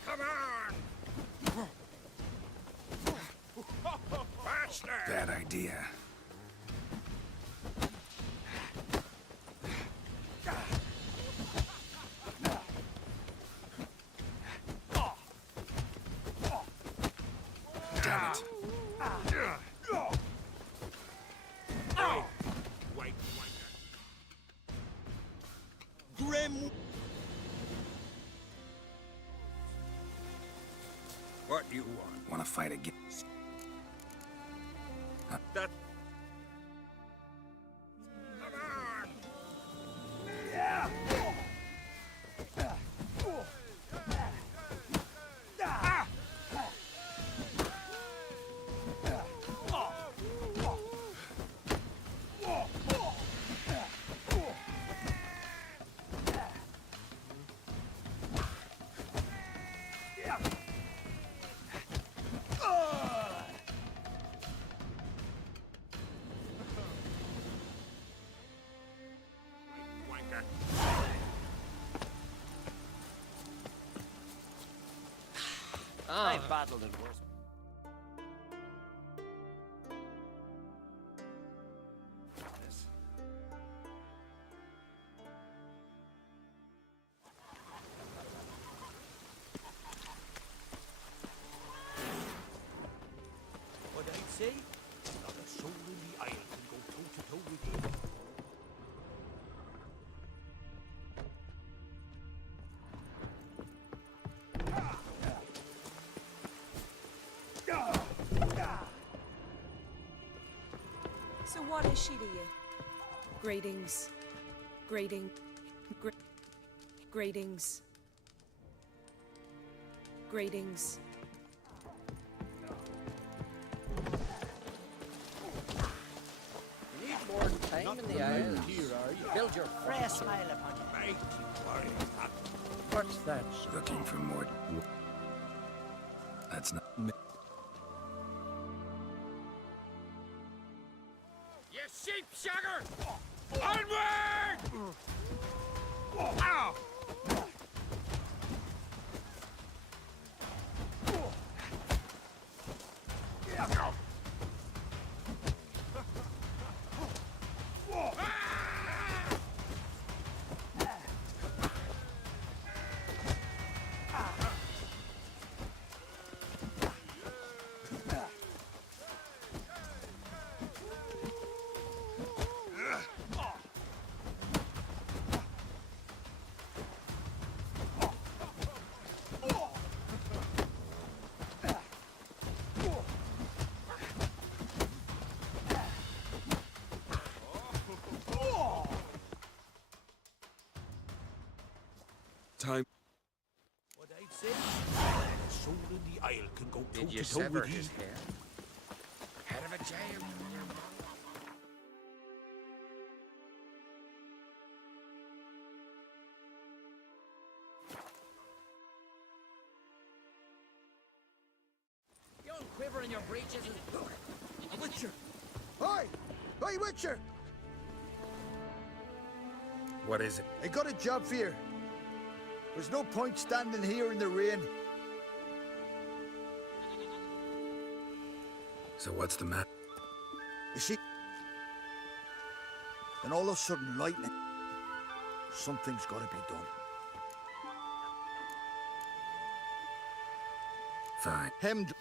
Come on! Faster! Bad idea. grim. What you want? Want to fight again? That. I battled it worse. What I'd say? Not a soul in the isle can go toe-to-toe with you. So what is she to you? Gradings. Grading. Gradings. Gradings. You need more time in the Isles. Build your fresh smile upon you. What's that? Looking for more. That's not me. You sheep shagger! Onward! Ow! Time. What I'd say? A soul in the isle can go Did you toe-to-toe sever with his you. hair? Head of a jail. You don't quiver in your breeches and... A Witcher! Oi! Oi, Witcher! What is it? I got a job for you. There's no point standing here in the rain. So what's the matter? You see? Then all of a sudden, lightning. Something's got to be done. Fine. Hemmed.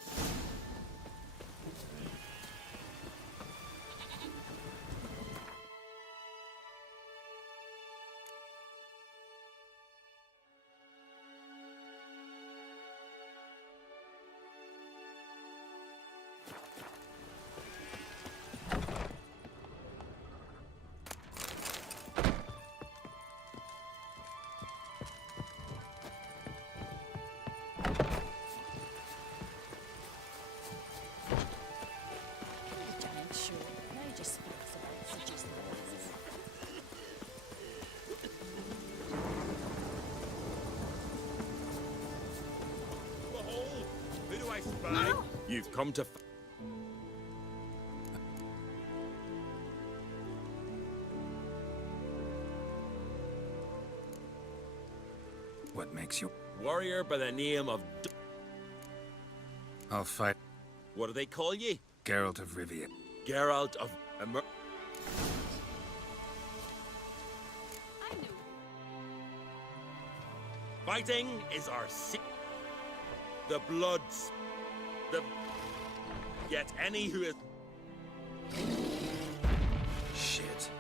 You've come to... What makes you? Warrior by the name of... I'll fight. What do they call ye? Geralt of Rivia. Geralt of... Fighting is our the bloods. Yet any who is... Shit.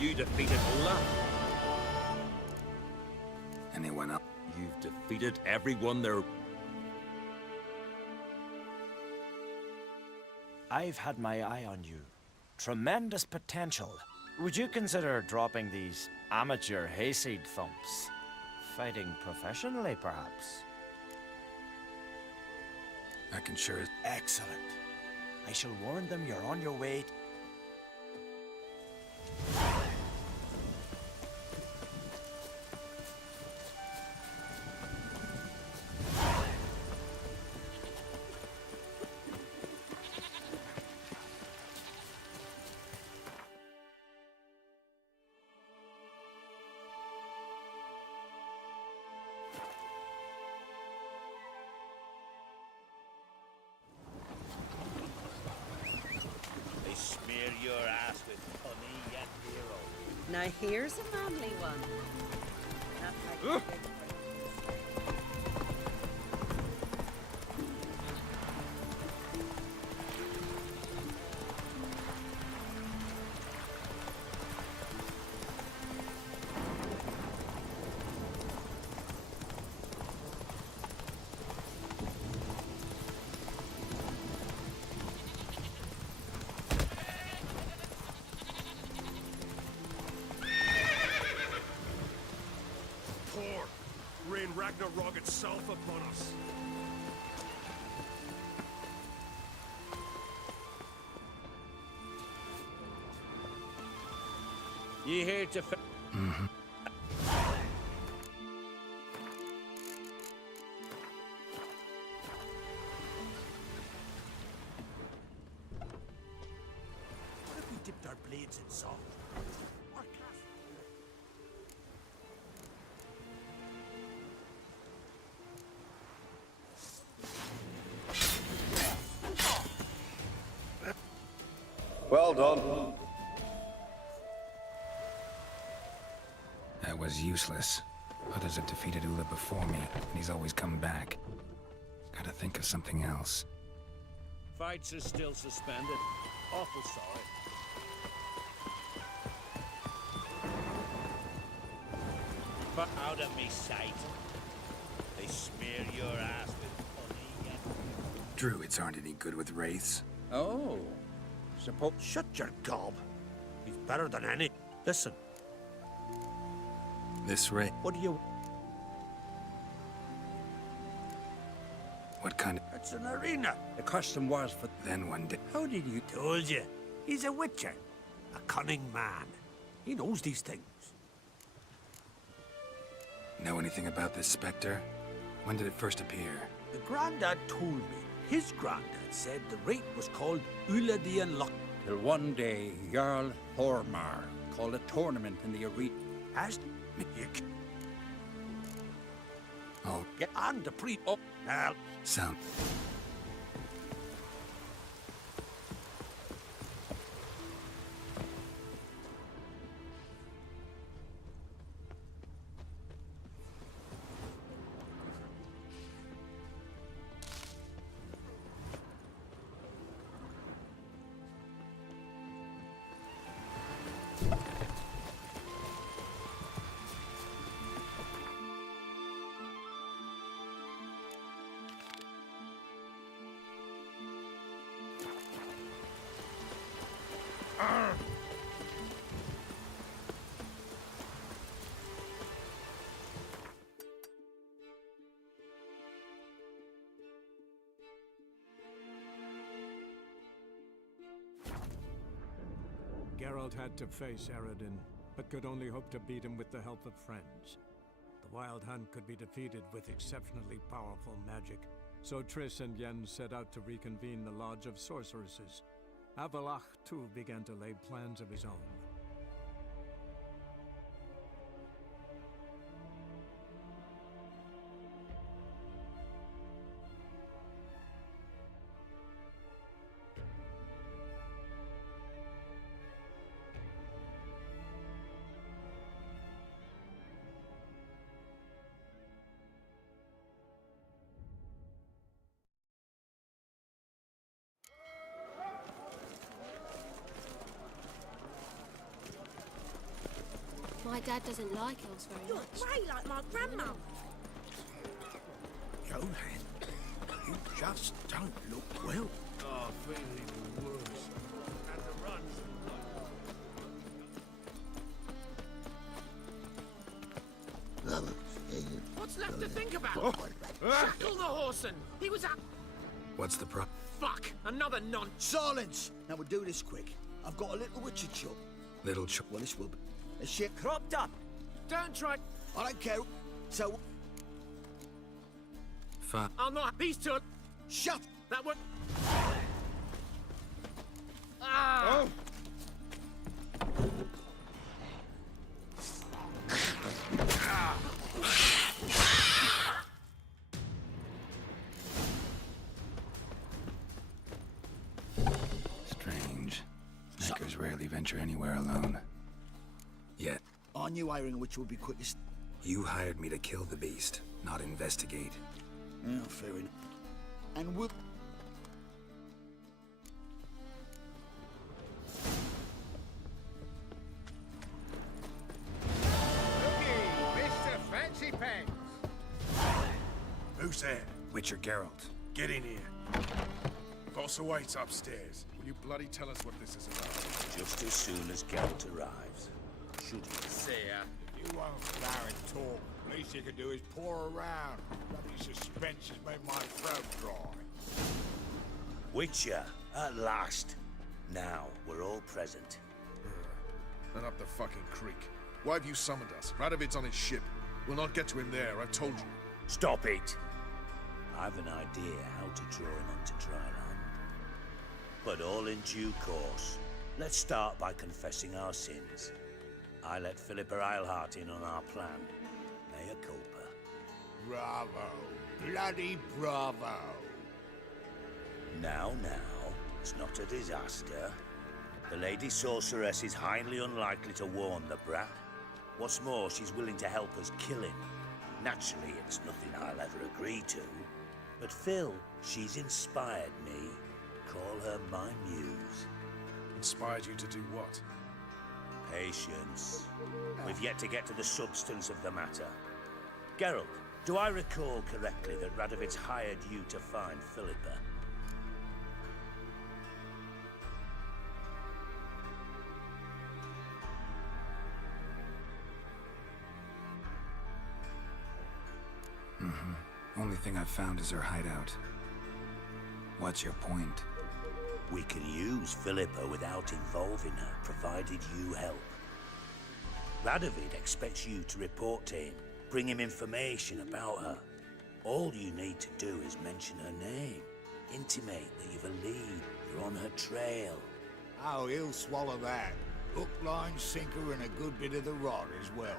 You defeated Ola. Anyone else? You've defeated everyone there. I've had my eye on you. Tremendous potential. Would you consider dropping these amateur hayseed thumps? Fighting professionally, perhaps? I can sure... Excellent. I shall warn them you're on your way. They smear your ass with honey and hero. Now here's a manly one. Not like the big Rain Ragnarok itself upon us. You here to Mm-hmm. What if we dipped our blades in salt? Or cast... Well done. That was useless. Others have defeated Ula before me, and he's always come back. Gotta think of something else. Fights are still suspended. Awful sorry. But out of me sight. They smear your ass with honey and... Druids aren't any good with wraiths. Oh. Suppose... Shut your gob. He's better than any... Listen. This wraith... What do you... What kind of... It's an arena. The custom was for... Then one day... How did you... Told you. He's a witcher. A cunning man. He knows these things. Know anything about this specter? When did it first appear? The Grandad told me. His Grandad said the rate was called Ula the Unlucky. Till one day, Jarl Thormar called a tournament in the arena. Asked me... Oh. Get on the pre... Oh, now... Sound... Geralt had to face Eredin, but could only hope to beat him with the help of friends. The Wild Hunt could be defeated with exceptionally powerful magic, so Triss and Yen set out to reconvene the Lodge of Sorceresses. Avalach, too, began to lay plans of his own. My dad doesn't like elves very You're much. grey like my grandma. Johan, you just don't look well. Oh, feeling even worse. Had to run. What's left to think about? Shackle the horseman. He was a... What's the problem? Fuck! Another non... Silence! Now we'll do this quick. I've got a little witcher chop. Little ch... Well, this will be... A shit cropped up. Don't try... I don't care. So... Fine. I'm not... These two are... Shut! That one... Ah! Strange. Knackers rarely venture anywhere alone. Yet. I knew hiring which would be quickest. You hired me to kill the beast, not investigate. Yeah, fair enough. And we'll... Mr. Fancy Pants. Who's there? Witcher Geralt. Get in here. Boss awaits upstairs. Will you bloody tell us what this is about? Just as soon as Geralt arrives. Should you? See ya. You won't Baron talk. Least you can do is pour around. Bloody suspense has made my throat dry. Witcher, at last. Now, we're all present. And up the fucking creek. Why have you summoned us? Radovid's on his ship. We'll not get to him there, I've told you. Stop it! I've an idea how to draw him onto dry land. But all in due course. Let's start by confessing our sins. I let Philippa Eilhart in on our plan. Mea culpa. Bravo. Bloody bravo. Now, it's not a disaster. The Lady Sorceress is highly unlikely to warn the brat. What's more, she's willing to help us kill him. Naturally, it's nothing I'll ever agree to. But Phil, she's inspired me. Call her my muse. Inspired you to do what? Patience. We've yet to get to the substance of the matter. Geralt, do I recall correctly that Radovid's hired you to find Philippa? Only thing I've found is her hideout. What's your point? We can use Philippa without involving her, provided you help. Radovid expects you to report to him, bring him information about her. All you need to do is mention her name, intimate that you've a lead, you're on her trail. Oh, he'll swallow that. Hook, line, sinker, and a good bit of the rod as well.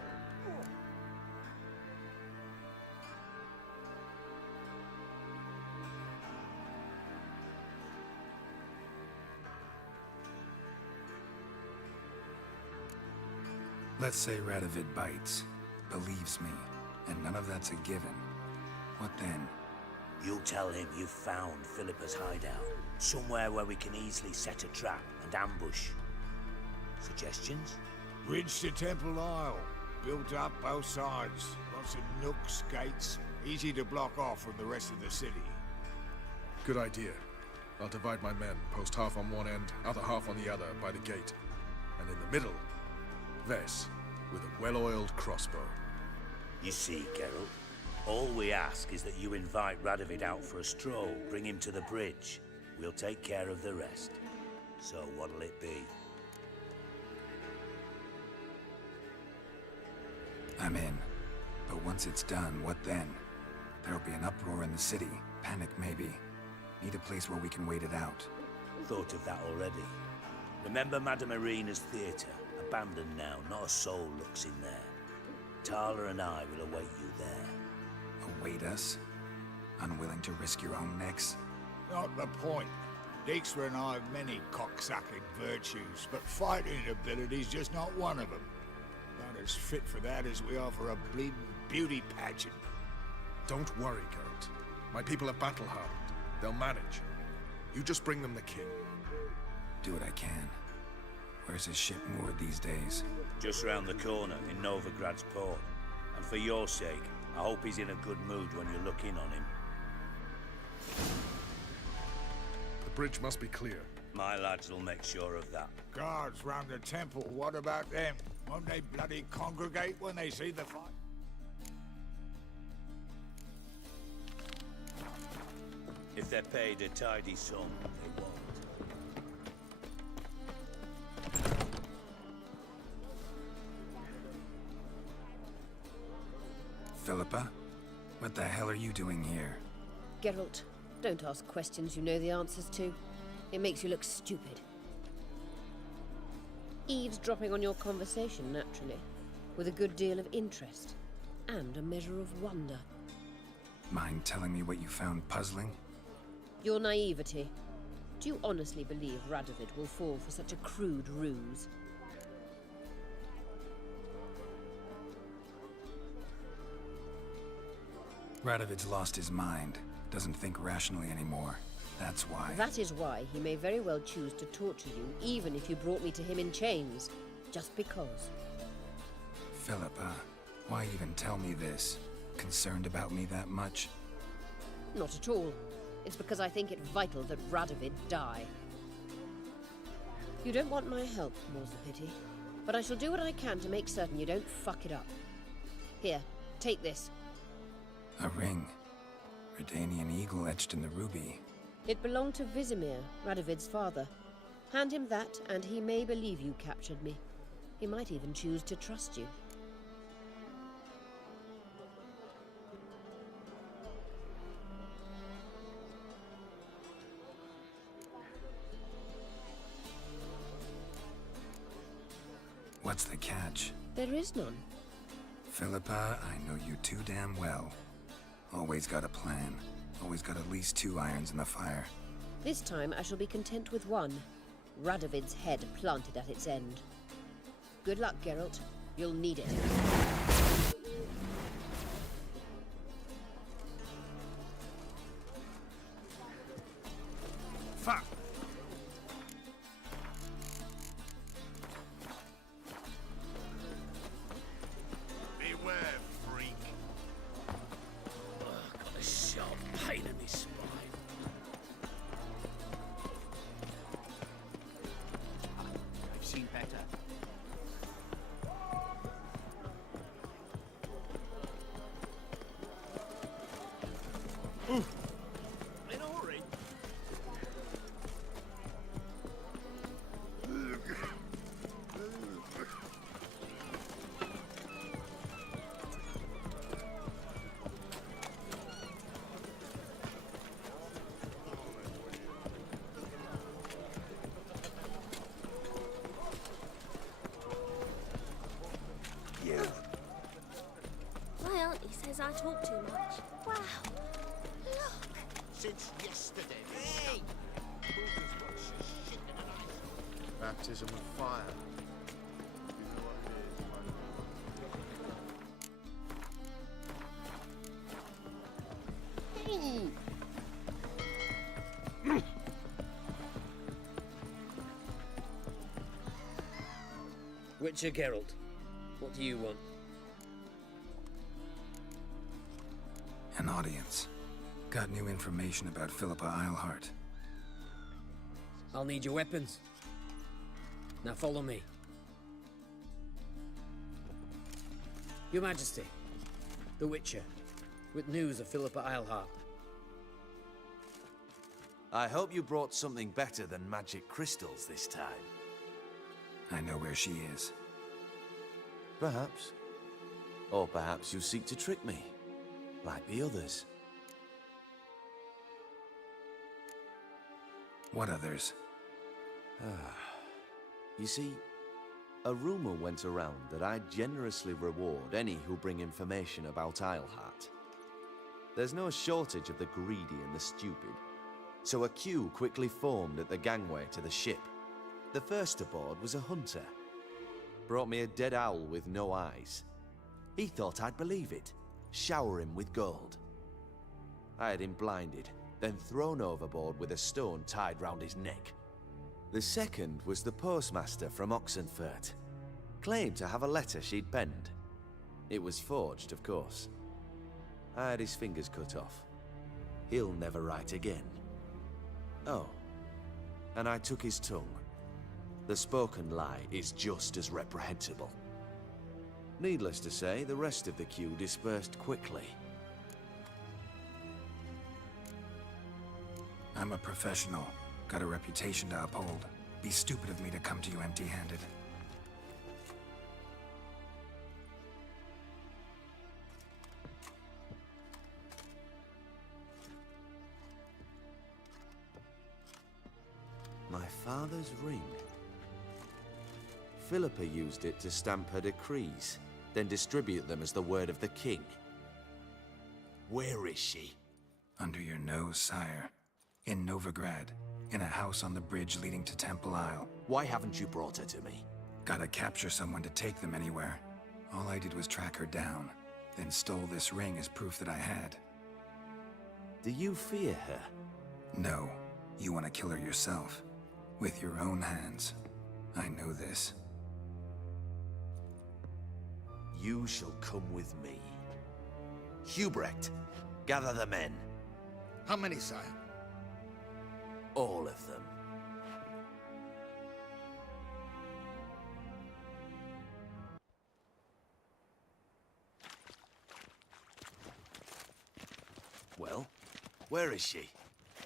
Let's say Radovid bites, believes me, and none of that's a given. What then? You'll tell him you've found Philippa's hideout, somewhere where we can easily set a trap and ambush. Suggestions? Bridge to Temple Isle. Built up both sides. Lots of nooks, gates. Easy to block off from the rest of the city. Good idea. I'll divide my men, post half on one end, other half on the other, by the gate. And in the middle, Vess, with a well-oiled crossbow. You see, Geralt, all we ask is that you invite Radovid out for a stroll, bring him to the bridge. We'll take care of the rest. So what'll it be? I'm in. But once it's done, what then? There'll be an uproar in the city. Panic, maybe. Need a place where we can wait it out. Thought of that already. Remember Madame Irina's theatre? Abandoned now, not a soul looks in there. Tala and I will await you there. Await us? Unwilling to risk your own necks? Not the point. Dijkstra and I have many cocksucking virtues, but fighting ability's just not one of them. Not as fit for that as we are for a bleeding beauty pageant. Don't worry, Geralt. My people are battle-hardened. They'll manage. You just bring them the king. Do what I can. Where's his ship moored these days? Just round the corner in Novigrad's port. And for your sake, I hope he's in a good mood when you look in on him. The bridge must be clear. My lads will make sure of that. Guards round the temple, what about them? Won't they bloody congregate when they see the fight? If they're paid a tidy sum, they won't. Philippa? What the hell are you doing here? Geralt, don't ask questions you know the answers to. It makes you look stupid. Eavesdropping on your conversation, naturally, with a good deal of interest and a measure of wonder. Mind telling me what you found puzzling? Your naivety. Do you honestly believe Radovid will fall for such a crude ruse? Radovid's lost his mind. Doesn't think rationally anymore. That's why. That is why he may very well choose to torture you, even if you brought me to him in chains. Just because. Philippa, why even tell me this? Concerned about me that much? Not at all. It's because I think it vital that Radovid die. You don't want my help, more's the pity. But I shall do what I can to make certain you don't fuck it up. Here, take this. A ring. Redanian eagle etched in the ruby. It belonged to Vizimir, Radovid's father. Hand him that, and he may believe you captured me. He might even choose to trust you. What's the catch? There is none. Philippa, I know you too damn well. Always got a plan. Always got at least 2 irons in the fire. This time I shall be content with one. Radovid's head planted at its end. Good luck, Geralt. You'll need it. Fuck! Beware, freak. Got a sharp pain in my spine. I've seen better. Ooh. In a hurry. You. My auntie says I talk too much. Wow. Look. Since yesterday. Hey! Baptism of fire. Witcher Geralt, what do you want? An audience. Got new information about Philippa Eilhart. I'll need your weapons. Now follow me. Your Majesty, the Witcher, with news of Philippa Eilhart. I hope you brought something better than magic crystals this time. I know where she is. Perhaps. Or perhaps you seek to trick me, like the others. What others? You see, a rumor went around that I generously reward any who bring information about Eilhart. There's no shortage of the greedy and the stupid, so a queue quickly formed at the gangway to the ship. The first aboard was a hunter. Brought me a dead owl with no eyes. He thought I'd believe it, shower him with gold. I had him blinded, then thrown overboard with a stone tied round his neck. The second was the postmaster from Oxenfurt. Claimed to have a letter she'd penned. It was forged, of course. I had his fingers cut off. He'll never write again. Oh, and I took his tongue. The spoken lie is just as reprehensible. Needless to say, the rest of the queue dispersed quickly. I'm a professional. Got a reputation to uphold. Be stupid of me to come to you empty-handed. My father's ring. Philippa used it to stamp her decrees, then distribute them as the word of the king. Where is she? Under your nose, sire. In Novigrad. In a house on the bridge leading to Temple Isle. Why haven't you brought her to me? Gotta capture someone to take them anywhere. All I did was track her down, then stole this ring as proof that I had. Do you fear her? No. You want to kill her yourself. With your own hands. I know this. You shall come with me. Hubrecht, gather the men. How many, sire? All of them. Well, where is she?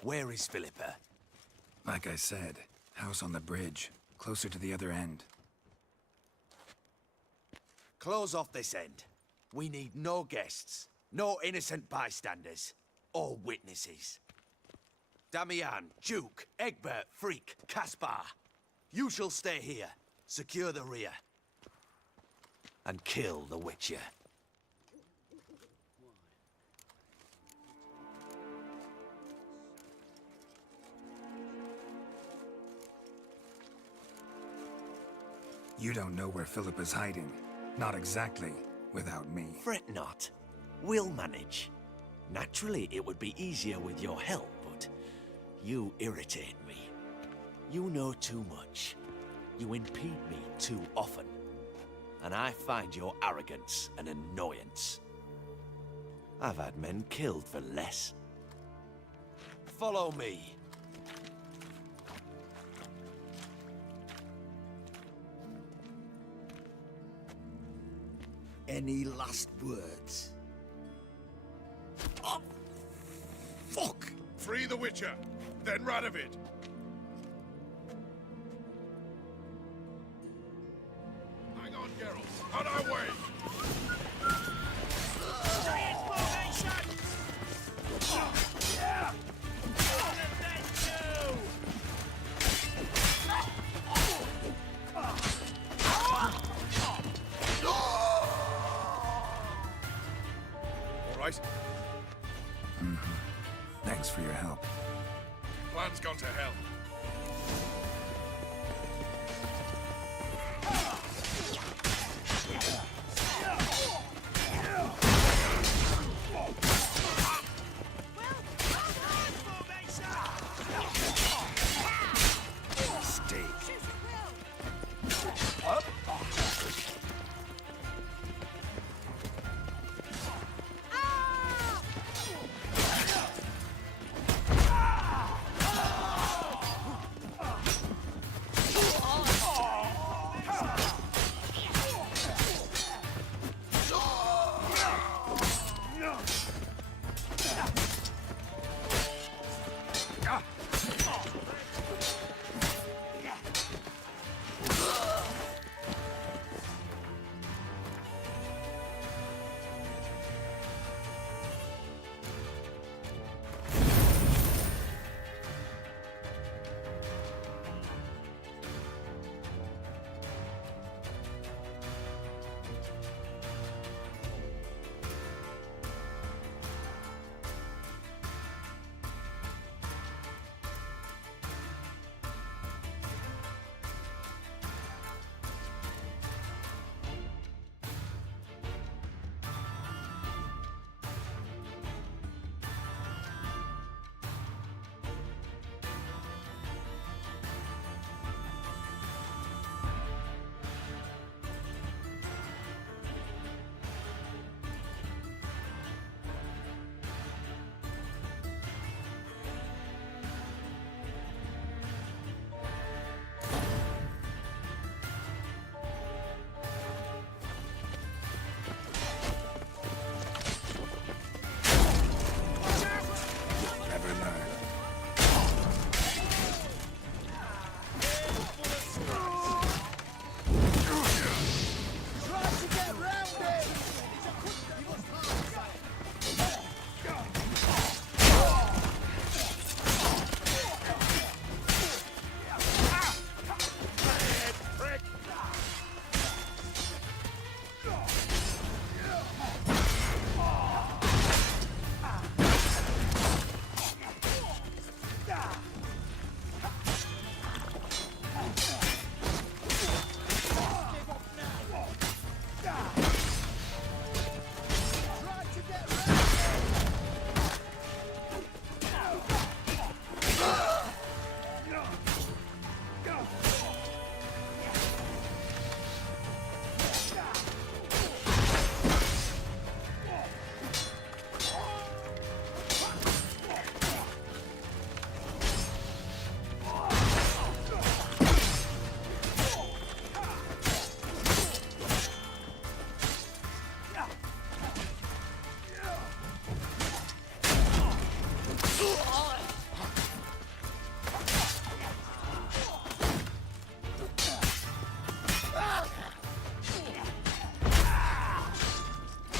Where is Philippa? Like I said, house on the bridge, closer to the other end. Close off this end. We need no guests, no innocent bystanders, or witnesses. Damian, Duke, Egbert, Freak, Caspar. You shall stay here, secure the rear, and kill the Witcher. You don't know where Philippa's hiding. Not exactly, without me. Fret not. We'll manage. Naturally, it would be easier with your help, but you irritate me. You know too much. You impede me too often. And I find your arrogance an annoyance. I've had men killed for less. Follow me. Any last words? Oh, fuck! Free the Witcher, then Radovid. Hang on, Geralt. On our way! Thanks for your help. Plan's gone to hell.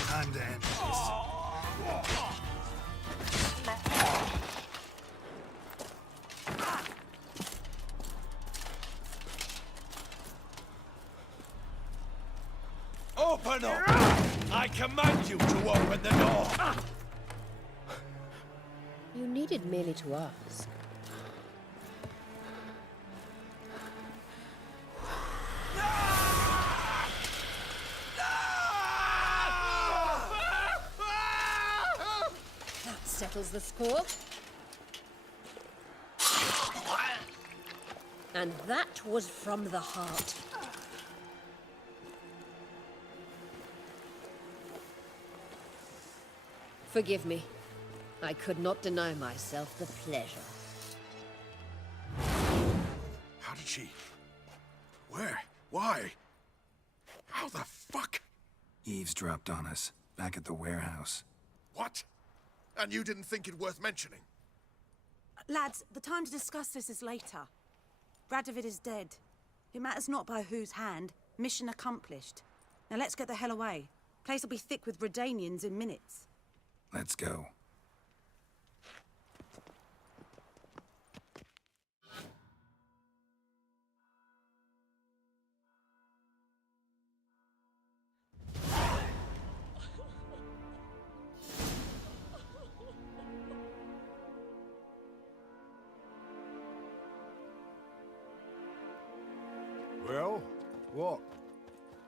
Time to end this. Open up! I command you to open the door! You needed merely to ask. That settles the score. And that was from the heart. Forgive me. I could not deny myself the pleasure. How did she? Where? Why? How the fuck? Eavesdropped on us, back at the warehouse. What? And you didn't think it worth mentioning? Lads, the time to discuss this is later. Radovid is dead. It matters not by whose hand. Mission accomplished. Now let's get the hell away. Place will be thick with Redanians in minutes. Let's go. Well, what?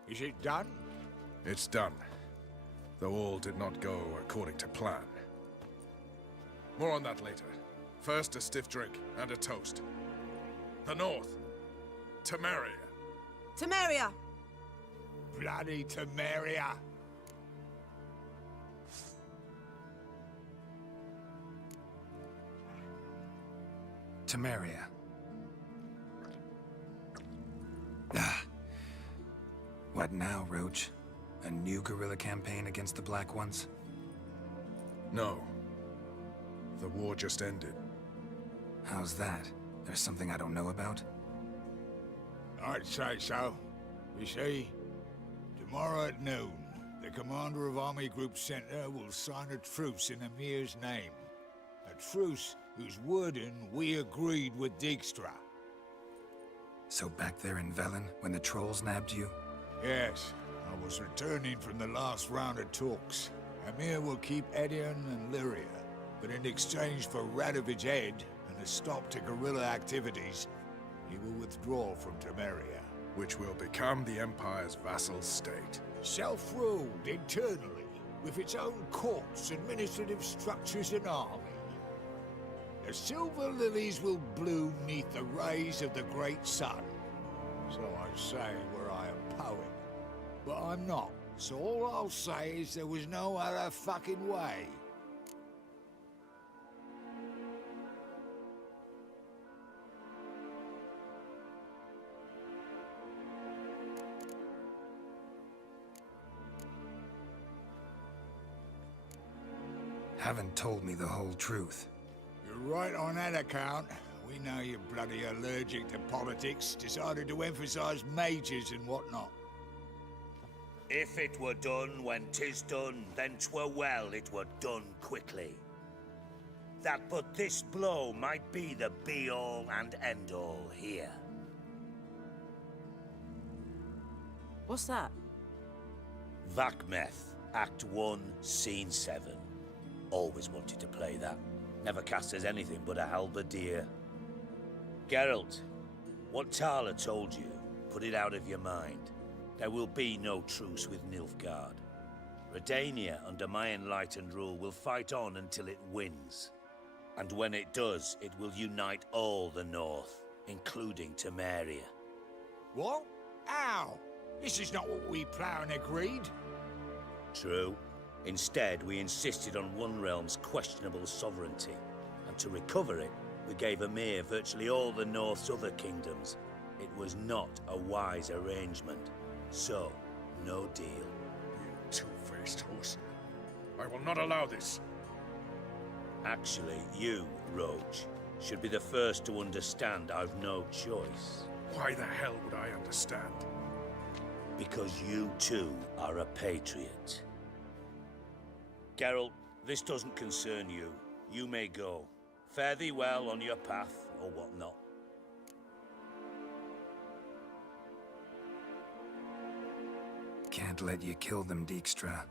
Is it done? It's done. Though all did not go according to plan. More on that later. First, a stiff drink and a toast. The North. Temeria. Temeria! Bloody Temeria! Temeria. Ah. What now, Roach? A new guerrilla campaign against the Black Ones? No. The war just ended. How's that? There's something I don't know about? I'd say so. You see, tomorrow at noon, the commander of Army Group Center will sign a truce in Emir's name. A truce whose wording we agreed with Dijkstra. So back there in Velen, when the trolls nabbed you? Yes, I was returning from the last round of talks. Emir will keep Edion and Lyria, but in exchange for Radovid's head and a stop to guerrilla activities, he will withdraw from Temeria. Which will become the Empire's vassal state. Self-ruled internally, with its own courts, administrative structures and army. The silver lilies will bloom neath the rays of the great sun. So I say were I a poet. But I'm not. So all I'll say is there was no other fucking way. Haven't told me the whole truth. You're right on that account. We know you're bloody allergic to politics, decided to emphasize majors and whatnot. If it were done when 'tis done, then 'twere well it were done quickly. That but this blow might be the be-all and end-all here. What's that? Vakmeth, Act 1, Scene 7. Always wanted to play that. Never cast as anything but a halberdier. Geralt, what Tala told you, put it out of your mind. There will be no truce with Nilfgaard. Redania, under my enlightened rule, will fight on until it wins. And when it does, it will unite all the North, including Temeria. What? How? This is not what we Plough agreed. True. Instead, we insisted on one realm's questionable sovereignty. And to recover it, we gave Emir virtually all the North's other kingdoms. It was not a wise arrangement. So, no deal. You two-faced horse. I will not allow this. Actually, you, Roach, should be the first to understand I've no choice. Why the hell would I understand? Because you too are a patriot. Geralt, this doesn't concern you. You may go. Fare thee well on your path, or whatnot. Can't let you kill them, Dijkstra.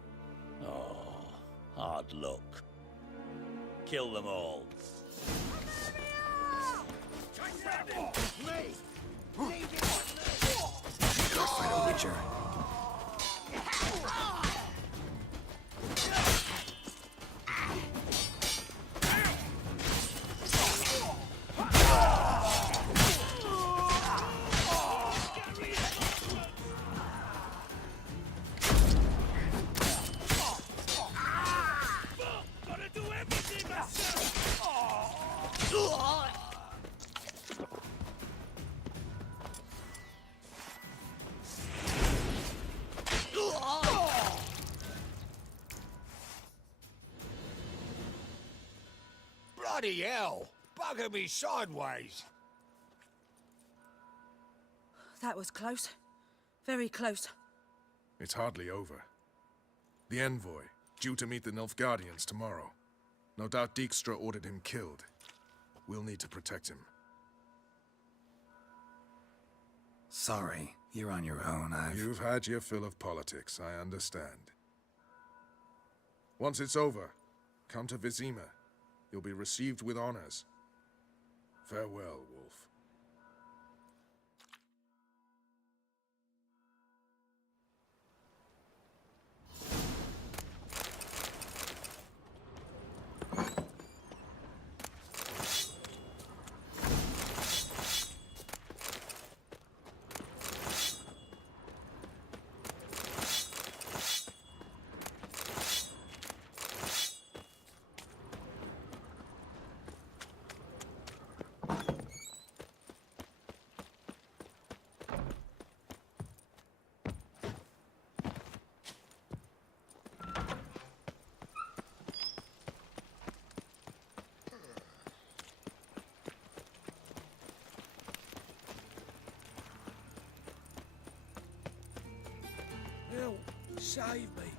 Oh, hard luck. Kill them all. Go fight a witcher. Bloody hell! Bugger me sideways! That was close. Very close. It's hardly over. The envoy, due to meet the Nilfgaardians tomorrow. No doubt Dijkstra ordered him killed. We'll need to protect him. Sorry, you're on your own. You've had your fill of politics, I understand. Once it's over, come to Vizima. You'll be received with honors. Farewell, Wolf. Help! Save me!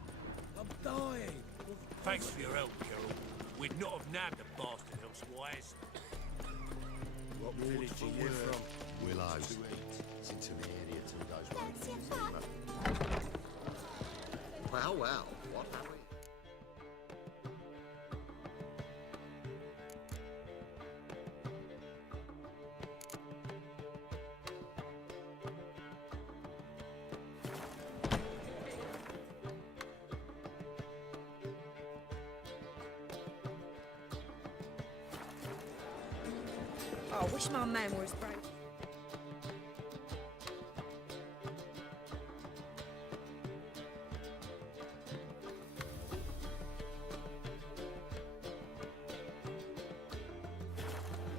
I'm dying! Thanks for your help, Carol. We'd not have nabbed the bastard elsewise. What village are you from? Willows. It's into the area 2 days away. Well, well. What have we? Oh, I wish my man were as brave.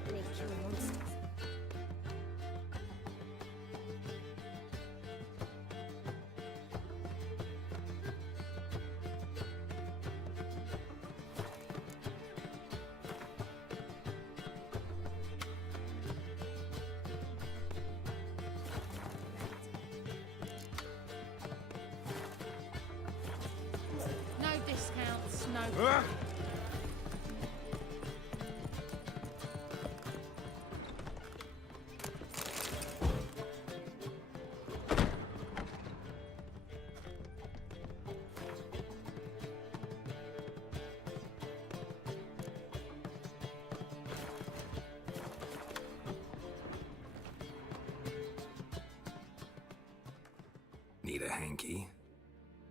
I need to kill monsters. No discounts, no. Need data hanky.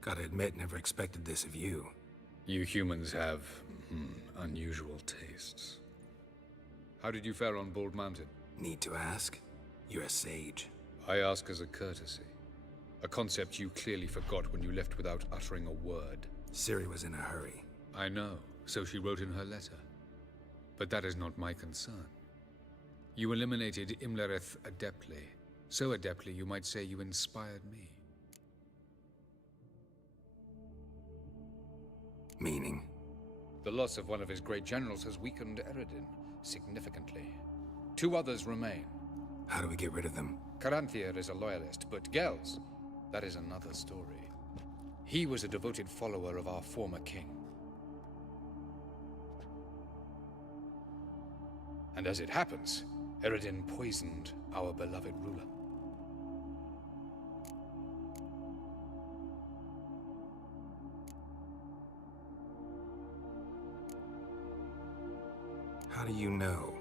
Gotta admit, never expected this of you. You humans have unusual tastes. How did you fare on Bald Mountain? Need to ask? You're a sage. I ask as a courtesy. A concept you clearly forgot when you left without uttering a word. Ciri was in a hurry. I know, so she wrote in her letter. But that is not my concern. You eliminated Imlerith adeptly. So adeptly, you might say you inspired me. Meaning? The loss of one of his great generals has weakened Eredin significantly. 2 others remain. How do we get rid of them? Caranthir is a loyalist, but Gels, that is another story. He was a devoted follower of our former king. And as it happens, Eredin poisoned our beloved ruler. How do you know?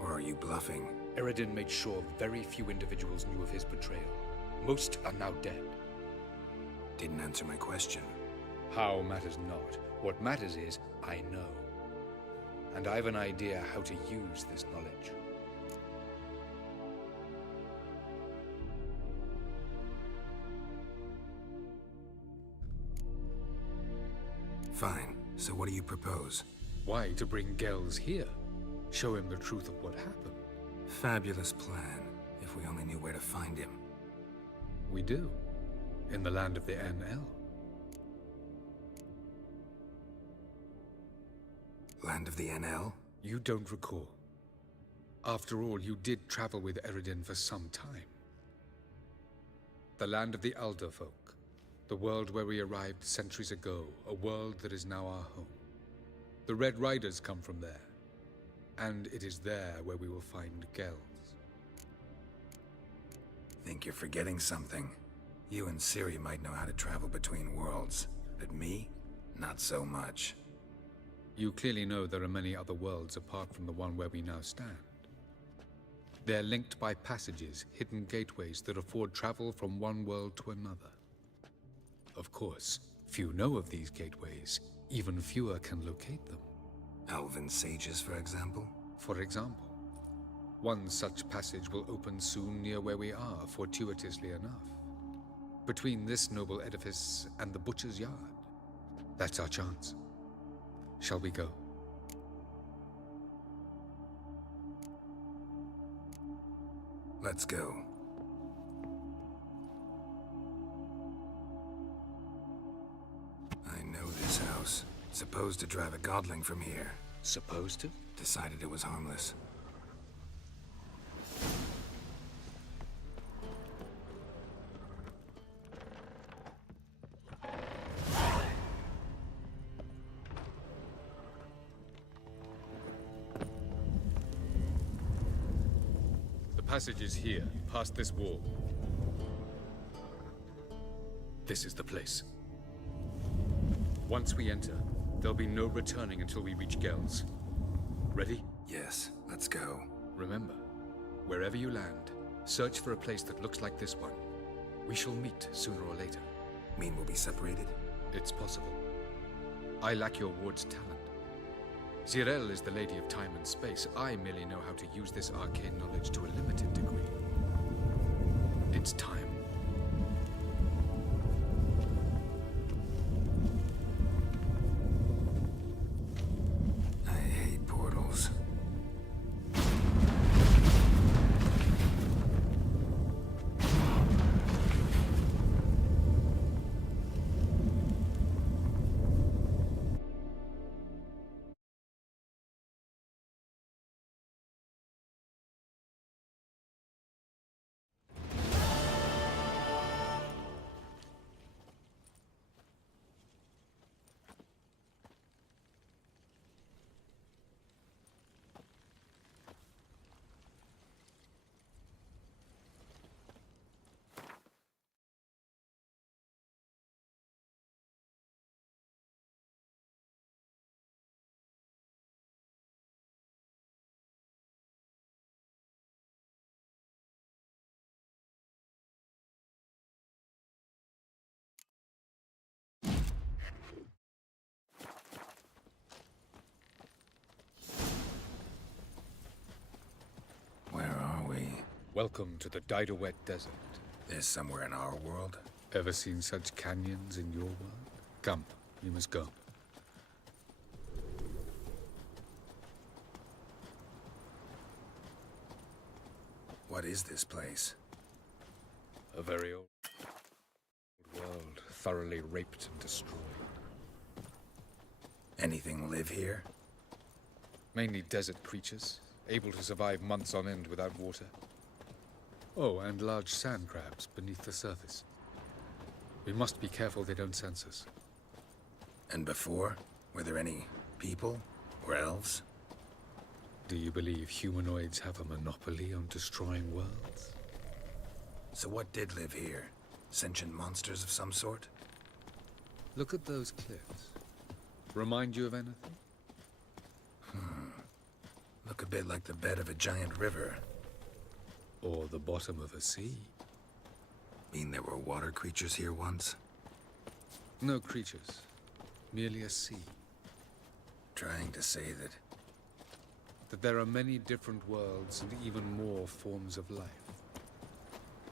Or are you bluffing? Eredin made sure very few individuals knew of his betrayal. Most are now dead. Didn't answer my question. How matters not. What matters is, I know. And I have an idea how to use this knowledge. Fine. So what do you propose? Why, to bring Gels here. Show him the truth of what happened. Fabulous plan, if we only knew where to find him. We do. In the land of the NL. Land of the NL? You don't recall. After all, you did travel with Eredin for some time. The land of the Alder folk. The world where we arrived centuries ago. A world that is now our home. The Red Riders come from there. And it is there where we will find Gels. Think you're forgetting something. You and Ciri might know how to travel between worlds, but me? Not so much. You clearly know there are many other worlds apart from the one where we now stand. They're linked by passages, hidden gateways that afford travel from one world to another. Of course, few know of these gateways. Even fewer can locate them. Elven sages, for example? For example. One such passage will open soon near where we are, fortuitously enough. Between this noble edifice and the butcher's yard. That's our chance. Shall we go? Let's go. I know this house. Supposed to drive a godling from here. Supposed to? Decided it was harmless. The passage is here, past this wall. This is the place. Once we enter, there'll be no returning until we reach Gels. Ready? Yes, let's go. Remember, wherever you land, search for a place that looks like this one. We shall meet sooner or later. Mean we'll be separated? It's possible. I lack your ward's talent. Zirel is the lady of time and space. I merely know how to use this arcane knowledge to a limited degree. It's time. I hate portals. Welcome to the Diderwet Desert. This somewhere in our world? Ever seen such canyons in your world? Come, we must go. What is this place? A very old world, thoroughly raped and destroyed. Anything live here? Mainly desert creatures, able to survive months on end without water. Oh, and large sand crabs beneath the surface. We must be careful they don't sense us. And before? Were there any people? Or elves? Do you believe humanoids have a monopoly on destroying worlds? So what did live here? Sentient monsters of some sort? Look at those cliffs. Remind you of anything? Look a bit like the bed of a giant river. Or the bottom of a sea. Mean there were water creatures here once? No creatures. Merely a sea. Trying to say that there are many different worlds and even more forms of life.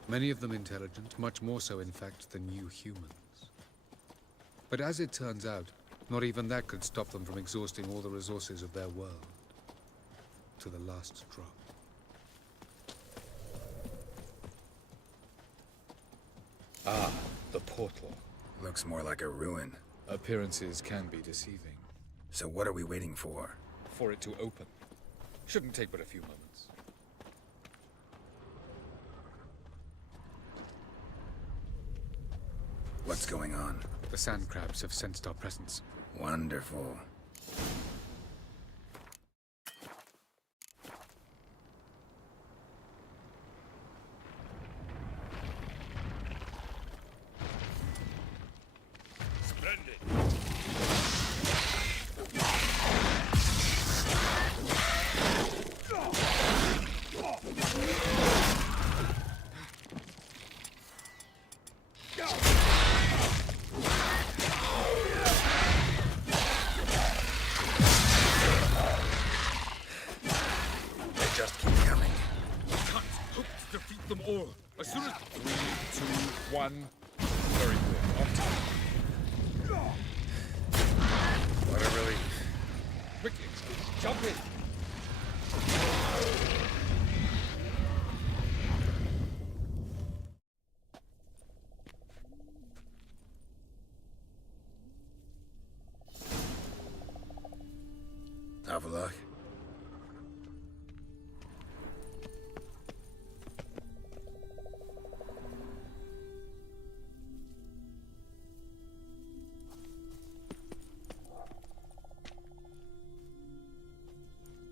Many of them intelligent, much more so in fact than you humans. But as it turns out, not even that could stop them from exhausting all the resources of their world. To the last drop. Ah, the portal. Looks more like a ruin. Appearances can be deceiving. So what are we waiting for? For it to open. Shouldn't take but a few moments. What's going on? The sand crabs have sensed our presence. Wonderful. As soon as 3, 2, 1. Very good. On time. What a relief. Quickly, jump in. Have a look.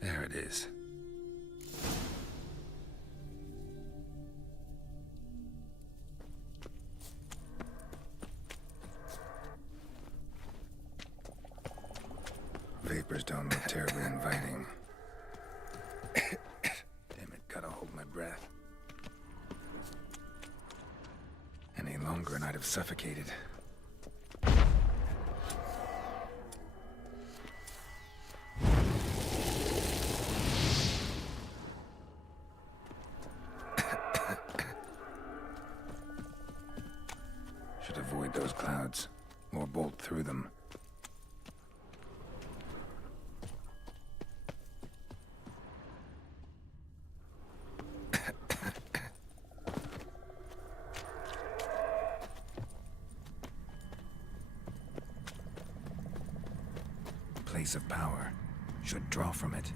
There it is. Vapors don't look terribly inviting. Damn it, gotta hold my breath. Any longer and I'd have suffocated. Should avoid those clouds, or bolt through them. Place of power. Should draw from it.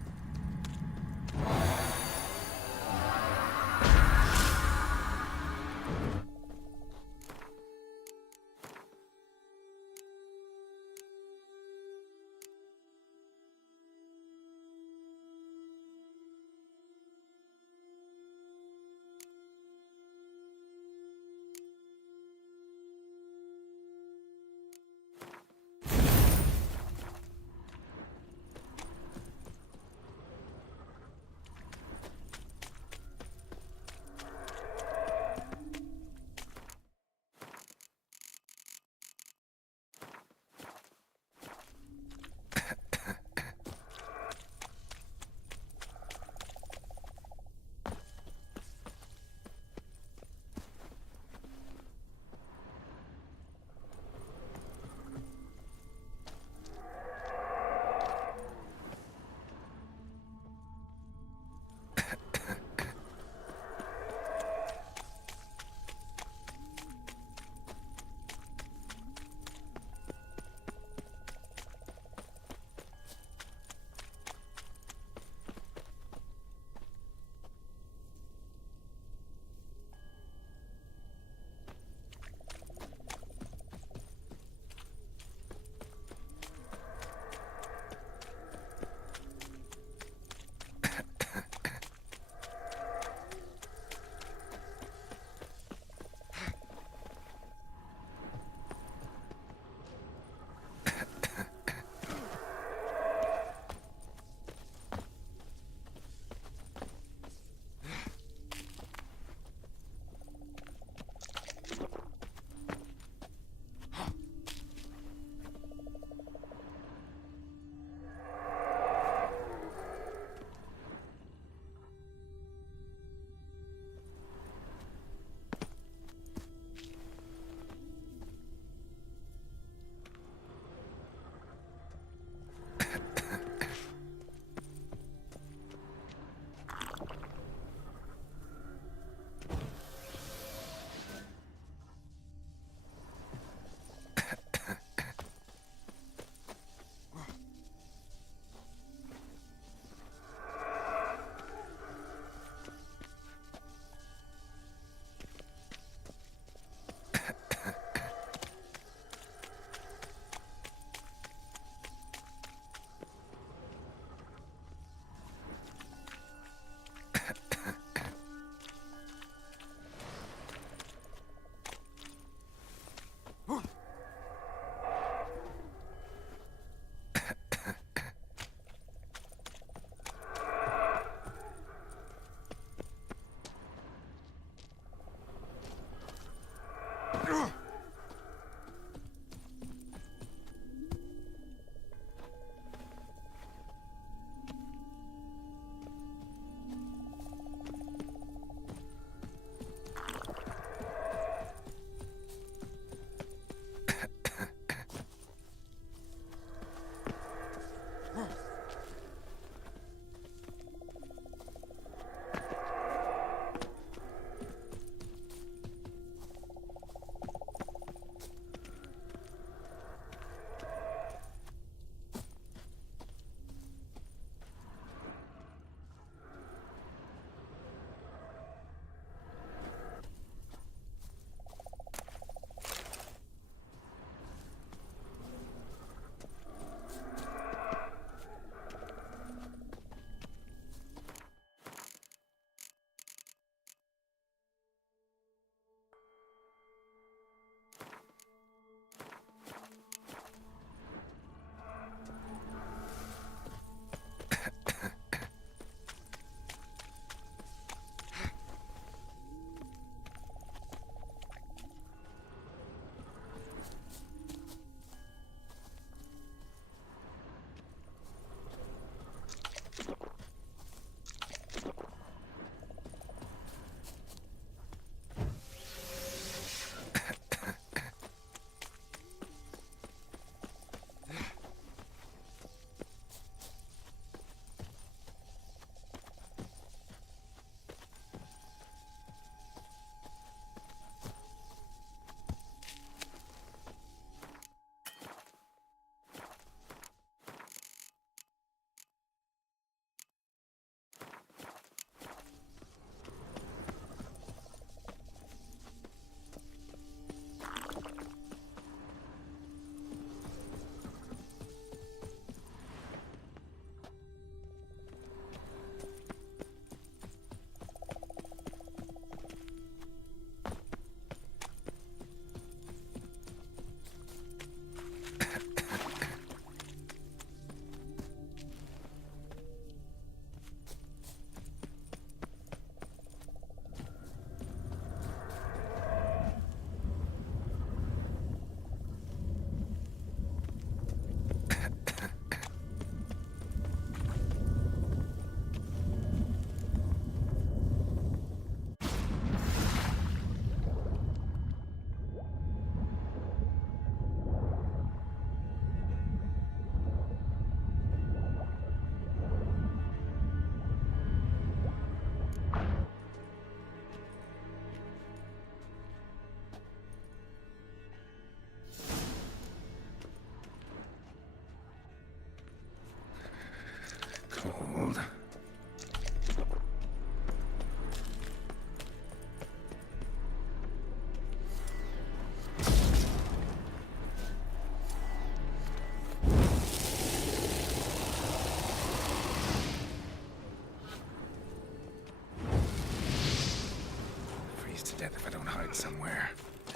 death if I don't hide somewhere.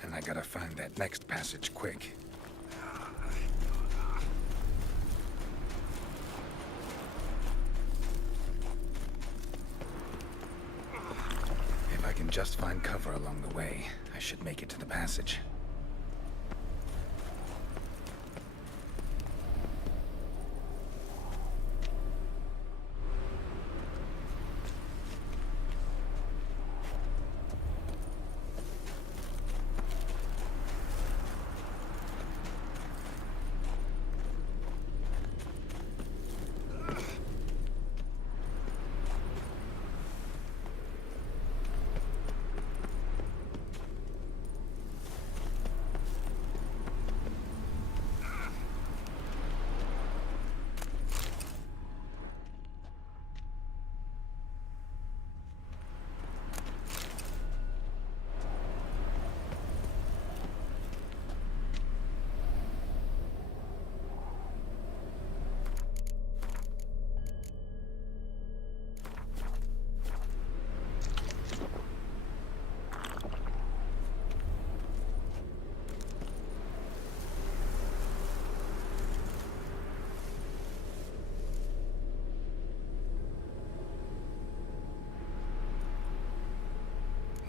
And I gotta find that next passage quick. If I can just find cover along the way, I should make it to the passage.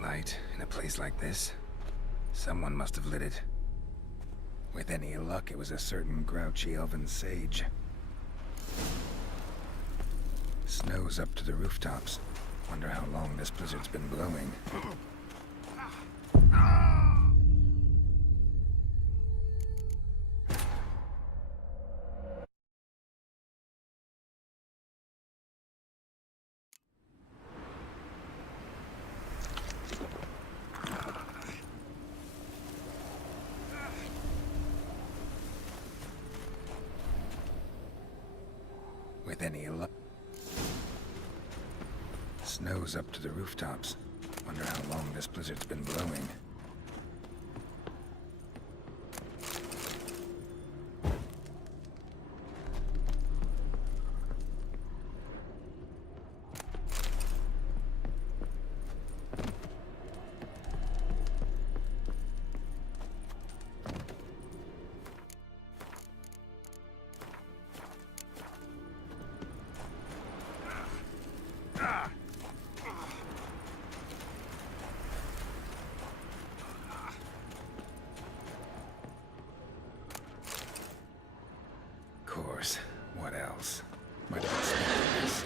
Light in a place like this? Someone must have lit it. With any luck, it was a certain grouchy elven sage. Snow's up to the rooftops. Wonder how long this blizzard's been blowing. With any luck. Snow's up to the rooftops. Wonder how long this blizzard's been blowing. Course. What else? Might have expected this.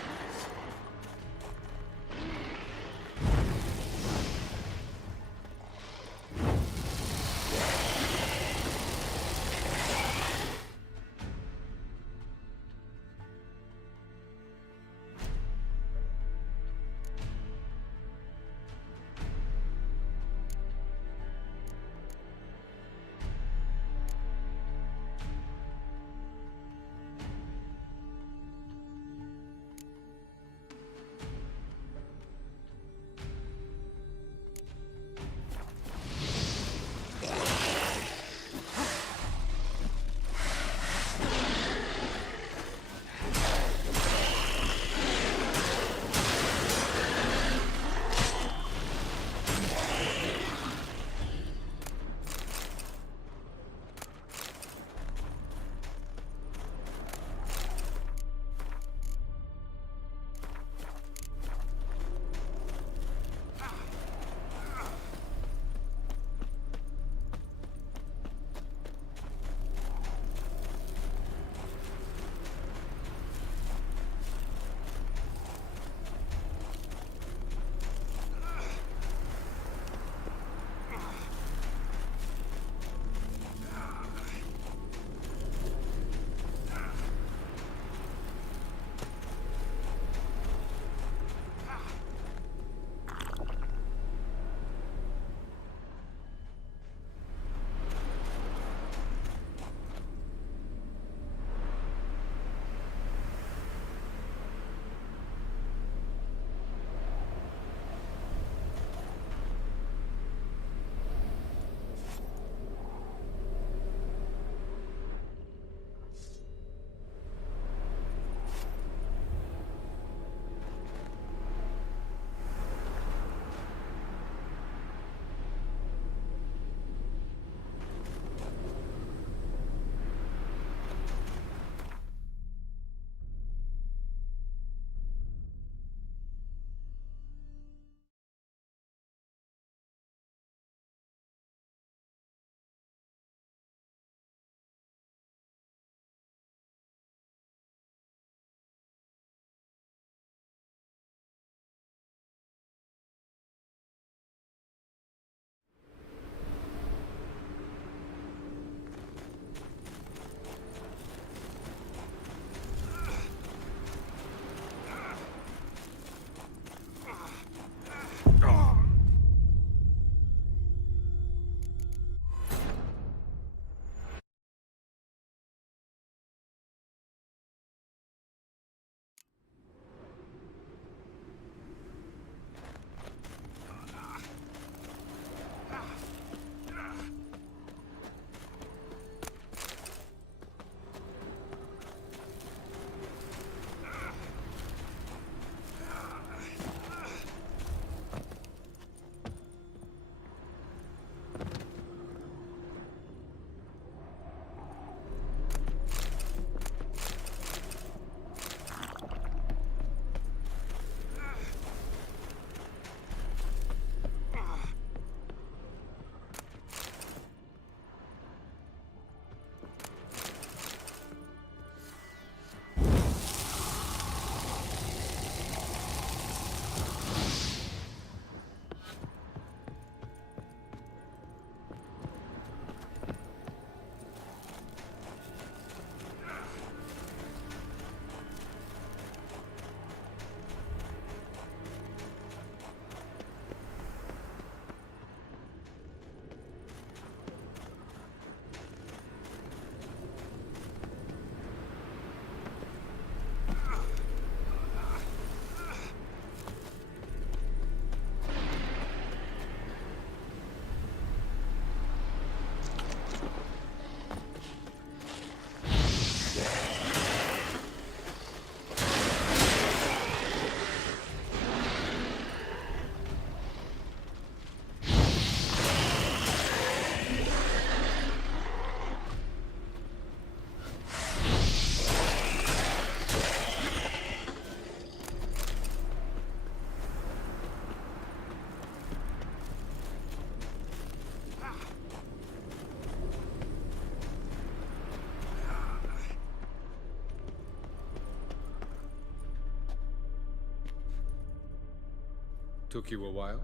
Took you a while?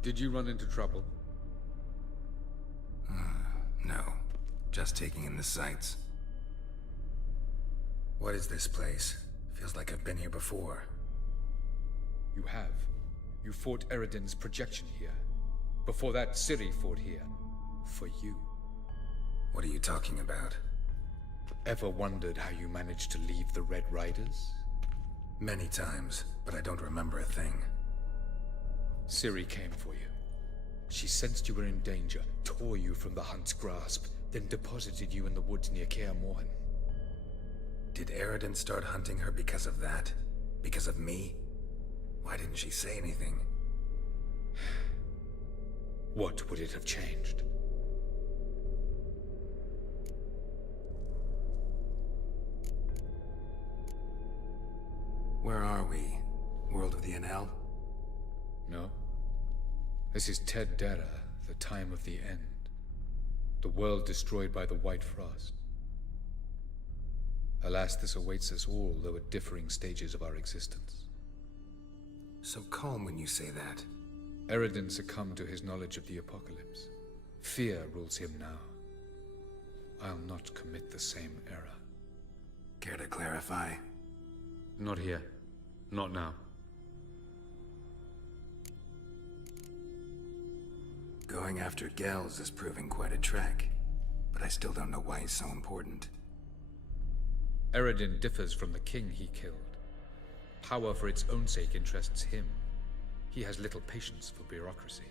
Did you run into trouble? No. Just taking in the sights. What is this place? Feels like I've been here before. You have. You fought Eredin's projection here. Before that, Ciri fought here. For you. What are you talking about? Ever wondered how you managed to leave the Red Riders? Many times, but I don't remember a thing. Ciri came for you. She sensed you were in danger, tore you from the Hunt's grasp, then deposited you in the woods near Kaer Morhen. Did Eredin start hunting her because of that? Because of me? Why didn't she say anything? What would it have changed? Where are we? World of the NL? No. This is Ted Dara, the time of the end. The world destroyed by the White Frost. Alas, this awaits us all, though at differing stages of our existence. So calm when you say that. Eredin succumbed to his knowledge of the apocalypse. Fear rules him now. I'll not commit the same error. Care to clarify? Not here. Not now. Going after Gels is proving quite a trek, but I still don't know why he's so important. Eredin differs from the king he killed. Power for its own sake interests him. He has little patience for bureaucracy.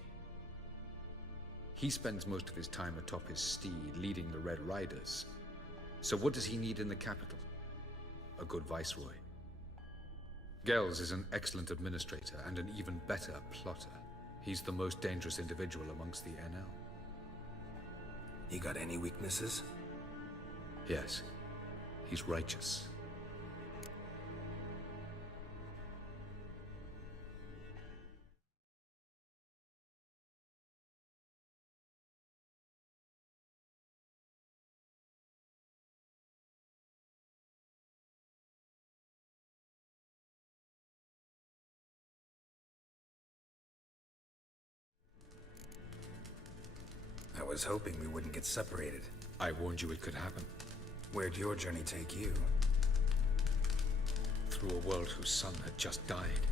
He spends most of his time atop his steed, leading the Red Riders. So what does he need in the capital? A good viceroy. Gels is an excellent administrator and an even better plotter. He's the most dangerous individual amongst the NL. You got any weaknesses? Yes. He's righteous. I was hoping we wouldn't get separated. I warned you it could happen. Where'd your journey take you? Through a world whose son had just died.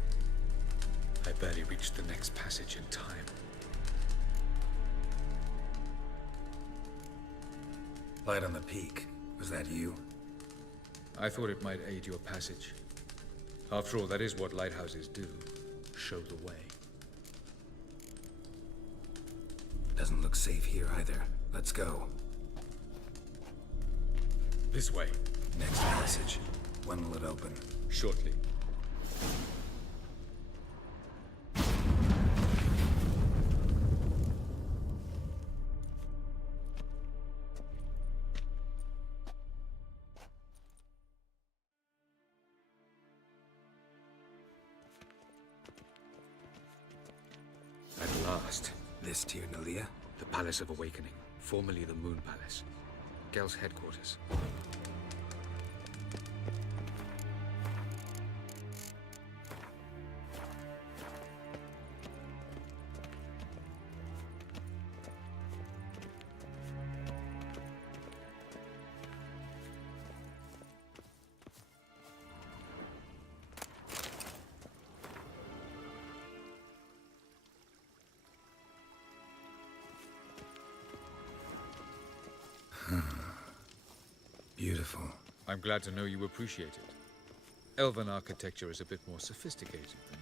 I barely reached the next passage in time. Light on the peak. Was that you? I thought it might aid your passage. After all, that is what lighthouses do. Show the way. Doesn't look safe here either. Let's go. This way. Next passage. When will it open? Shortly. At last. This Tyr Nalia? The Palace of Awakening, formerly the Moon Palace. Gel's headquarters. Beautiful. I'm glad to know you appreciate it. Elven architecture is a bit more sophisticated than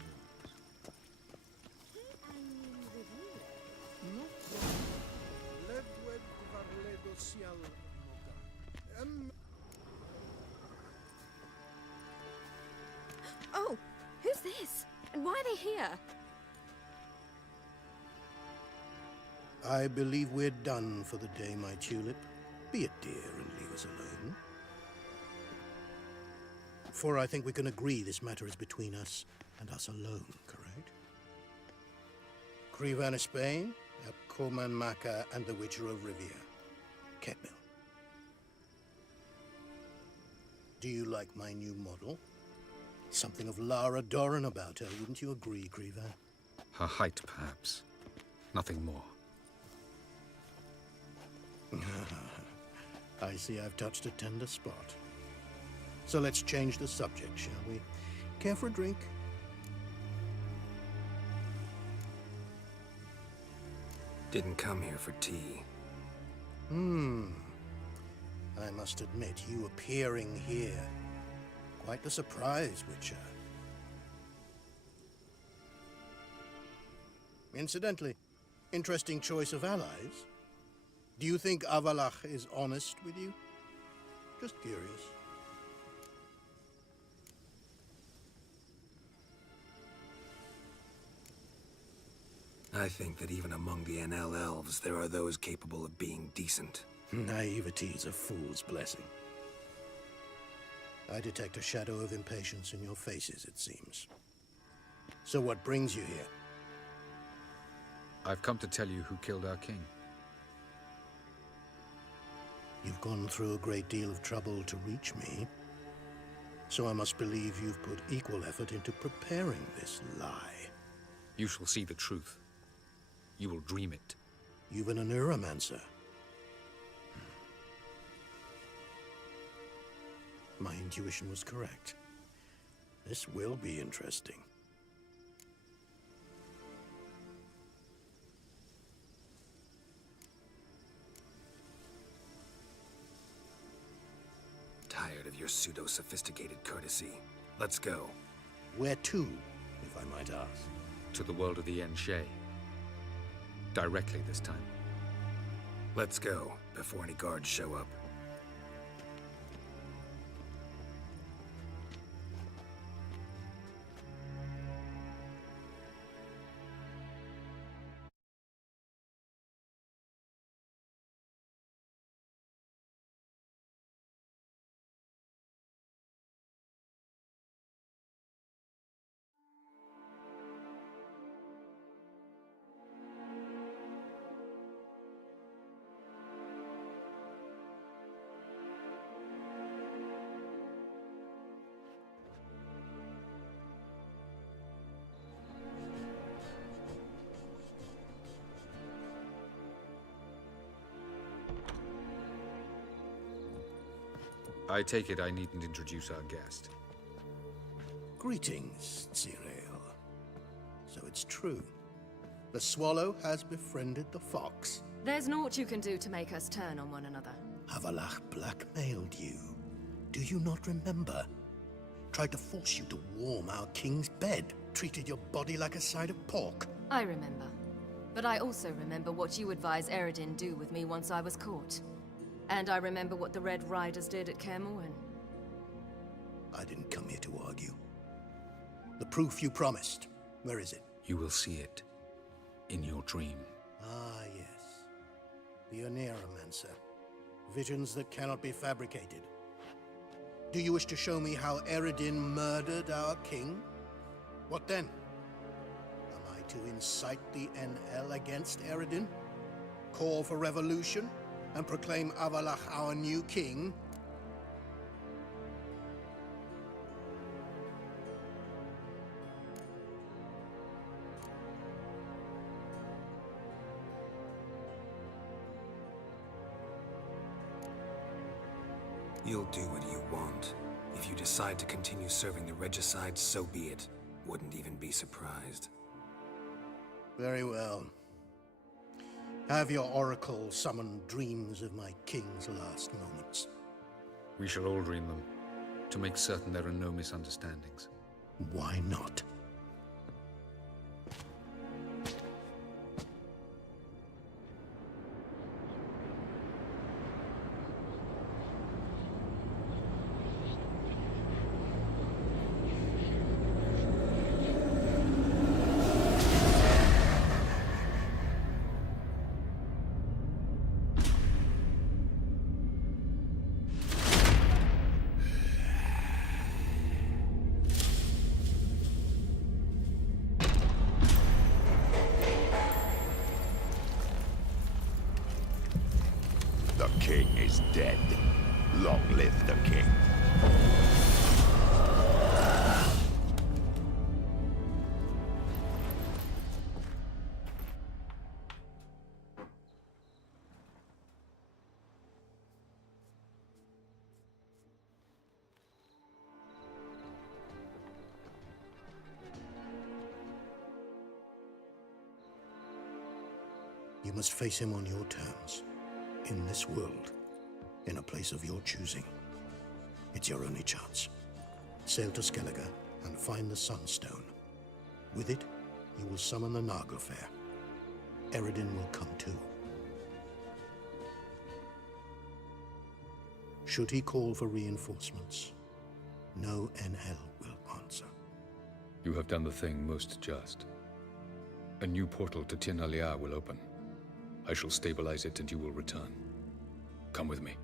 yours. Oh, who's this? And why are they here? I believe we're done for the day, my tulip. Be a dear and leave us alone. For I think we can agree this matter is between us and us alone, correct? Krivan of Spain, Koman Maka, and the Witcher of Rivia. Ketmil. Do you like my new model? Something of Lara Doran about her, wouldn't you agree, Krivan? Her height, perhaps. Nothing more. I see I've touched a tender spot. So let's change the subject, shall we? Care for a drink? Didn't come here for tea. I must admit, you appearing here, quite the surprise, Witcher. Incidentally, interesting choice of allies. Do you think Avalach is honest with you? Just curious. I think that even among the NL elves, there are those capable of being decent. Naivety's a fool's blessing. I detect a shadow of impatience in your faces, it seems. So what brings you here? I've come to tell you who killed our king. You've gone through a great deal of trouble to reach me, so I must believe you've put equal effort into preparing this lie. You shall see the truth. You will dream it. You've been a neuromancer. My intuition was correct. This will be interesting. Tired of your pseudo-sophisticated courtesy. Let's go. Where to, if I might ask? To the world of the Enshe. Directly this time. Let's go, before any guards show up. I take it I needn't introduce our guest. Greetings, Cyril. So it's true. The swallow has befriended the fox. There's naught you can do to make us turn on one another. Avalach blackmailed you. Do you not remember? Tried to force you to warm our king's bed. Treated your body like a side of pork. I remember. But I also remember what you advised Eredin do with me once I was caught. And I remember what the Red Riders did at Kaer Morhen. I didn't come here to argue. The proof you promised, where is it? You will see it in your dream. Ah, yes. The Oneiromancer. Visions that cannot be fabricated. Do you wish to show me how Eredin murdered our king? What then? Am I to incite the NL against Eredin? Call for revolution? And proclaim Avalach our new king? You'll do what you want. If you decide to continue serving the regicide, so be it. Wouldn't even be surprised. Very well. Have your oracle summon dreams of my king's last moments. We shall all dream them, to make certain there are no misunderstandings. Why not? The king is dead. Long live the king. You must face him on your terms. In this world. In a place of your choosing. It's your only chance. Sail to Skellige and find the Sunstone. With it, you will summon the Naglfair. Eredin will come too. Should he call for reinforcements, no NL will answer. You have done the thing most just. A new portal to Tien Alia will open. I shall stabilize it and you will return. Come with me.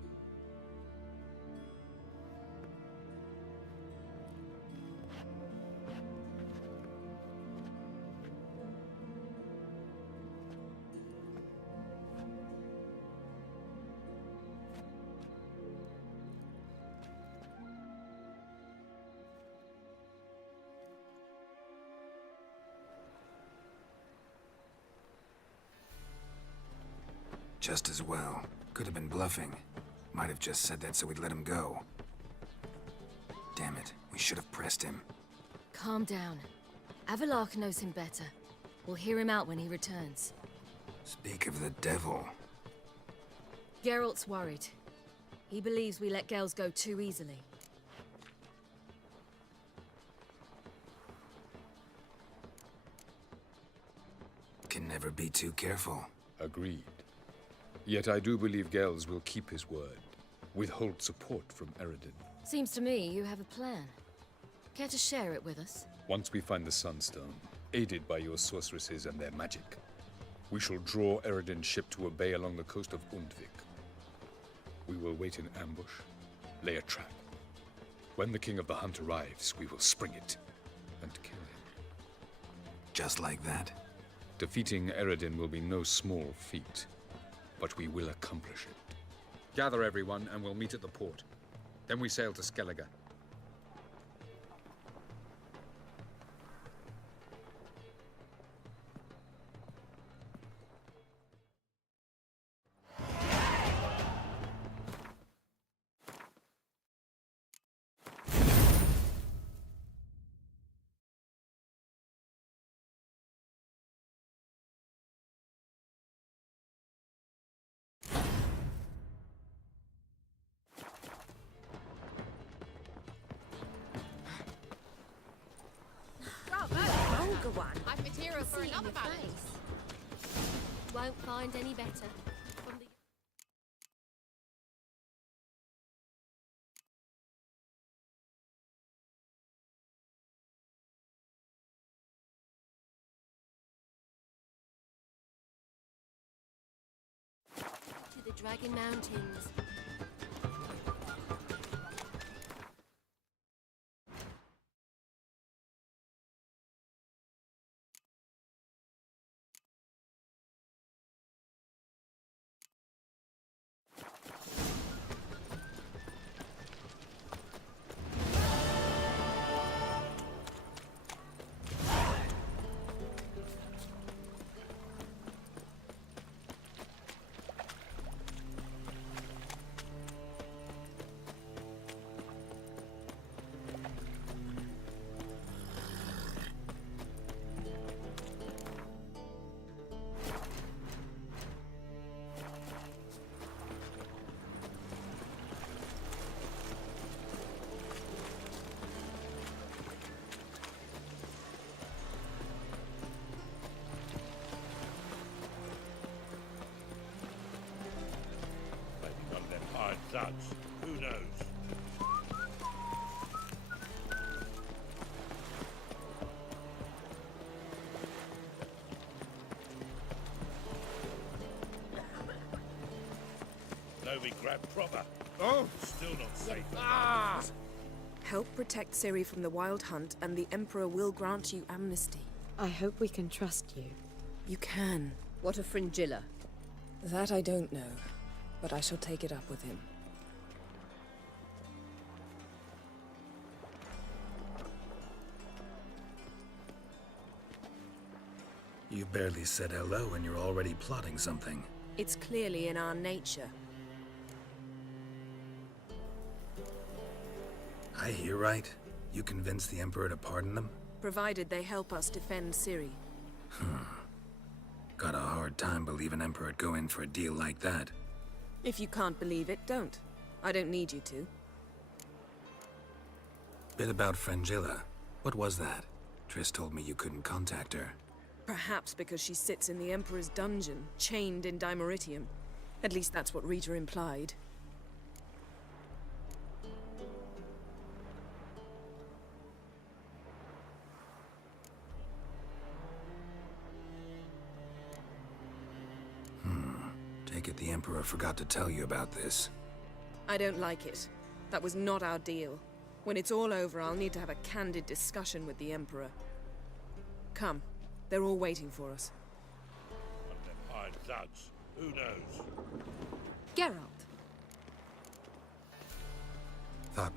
Just as well. Could have been bluffing. Might have just said that so we'd let him go. Damn it, we should have pressed him. Calm down. Avalark knows him better. We'll hear him out when he returns. Speak of the devil. Geralt's worried. He believes we let Gels go too easily. Can never be too careful. Agreed. Yet I do believe Gels will keep his word. Withhold support from Eredin. Seems to me you have a plan. Care to share it with us? Once we find the Sunstone, aided by your sorceresses and their magic, we shall draw Eredin's ship to a bay along the coast of Undvik. We will wait in ambush, lay a trap. When the King of the Hunt arrives, we will spring it and kill him. Just like that? Defeating Eredin will be no small feat, but we will accomplish it. Gather everyone, and we'll meet at the port. Then we sail to Skellige. I've material for another balance. Won't find any better. To the Dragon Mountains. Thugs. Who knows? No, we grab proper. Oh! Still not safe. Ah! Help protect Ciri from the Wild Hunt, and the Emperor will grant you amnesty. I hope we can trust you. You can. What of Fringilla? That I don't know, but I shall take it up with him. You barely said hello and you're already plotting something. It's clearly in our nature. I hear right. You convinced the Emperor to pardon them? Provided they help us defend Ciri. Got a hard time believing Emperor'd go in for a deal like that. If you can't believe it, don't. I don't need you to. Bit about Frangilla. What was that? Triss told me you couldn't contact her. Perhaps because she sits in the Emperor's dungeon, chained in Dimeritium. At least that's what Rita implied. Take it the Emperor forgot to tell you about this. I don't like it. That was not our deal. When it's all over, I'll need to have a candid discussion with the Emperor. Come. They're all waiting for us. And them hired thugs. Who knows? Geralt, Thought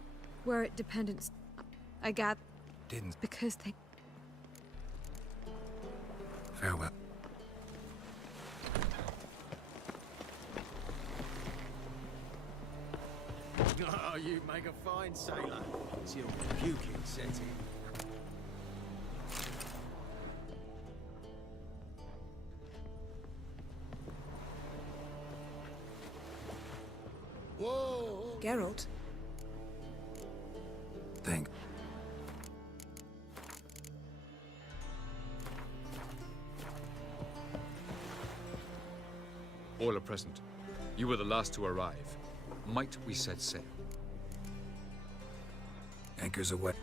we're at dependence. I got... didn't. Because they... Farewell. Oh, you make a fine sailor. Till puking set in. Whoa! Geralt? Thank. All are present. You were the last to arrive. Might we set sail? Anchors away.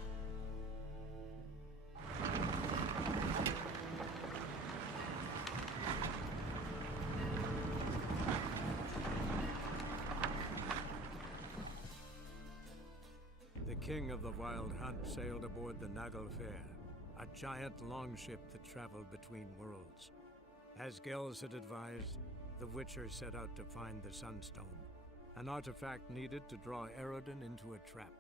The king of the Wild Hunt sailed aboard the Naglfair, a giant longship that traveled between worlds. As Gels had advised, the Witcher set out to find the Sunstone, an artifact needed to draw Eredin into a trap.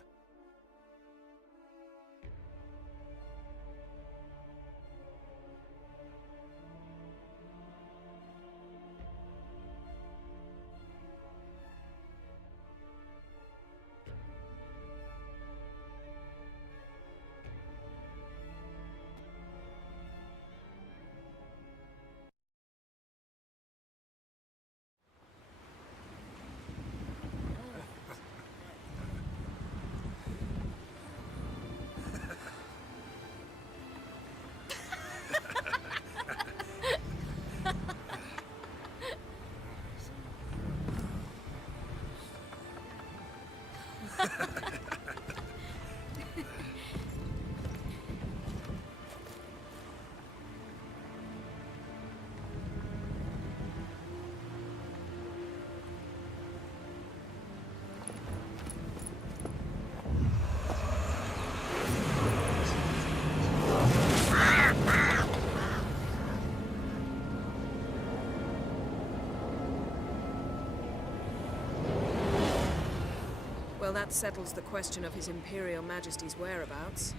Well, that settles the question of His Imperial Majesty's whereabouts.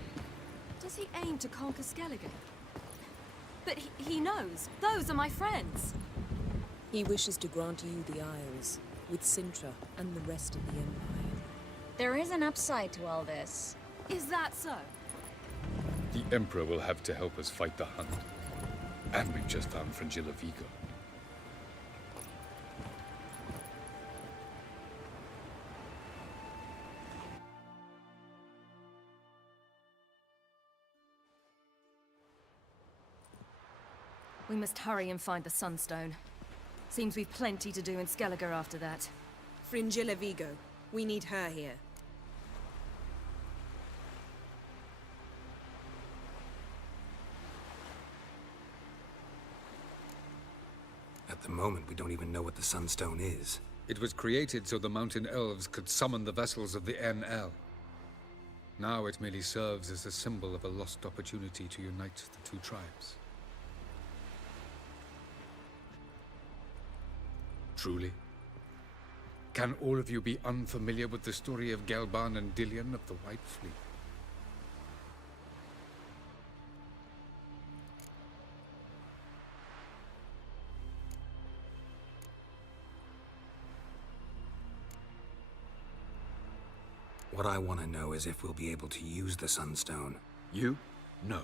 Does he aim to conquer Skellige? But he knows. Those are my friends. He wishes to grant you the Isles, with Sintra and the rest of the Empire. There is an upside to all this. Is that so? The Emperor will have to help us fight the Hunt. And we've just found Frangilla Vigo. We must hurry and find the Sunstone. Seems we've plenty to do in Skellige after that. Frangilla Vigo. We need her here. At the moment, we don't even know what the Sunstone is. It was created so the Mountain Elves could summon the vessels of the NL. Now it merely serves as a symbol of a lost opportunity to unite the two tribes. Truly? Can all of you be unfamiliar with the story of Gelban and Dillion of the White Fleet? What I want to know is if we'll be able to use the Sunstone. You? No.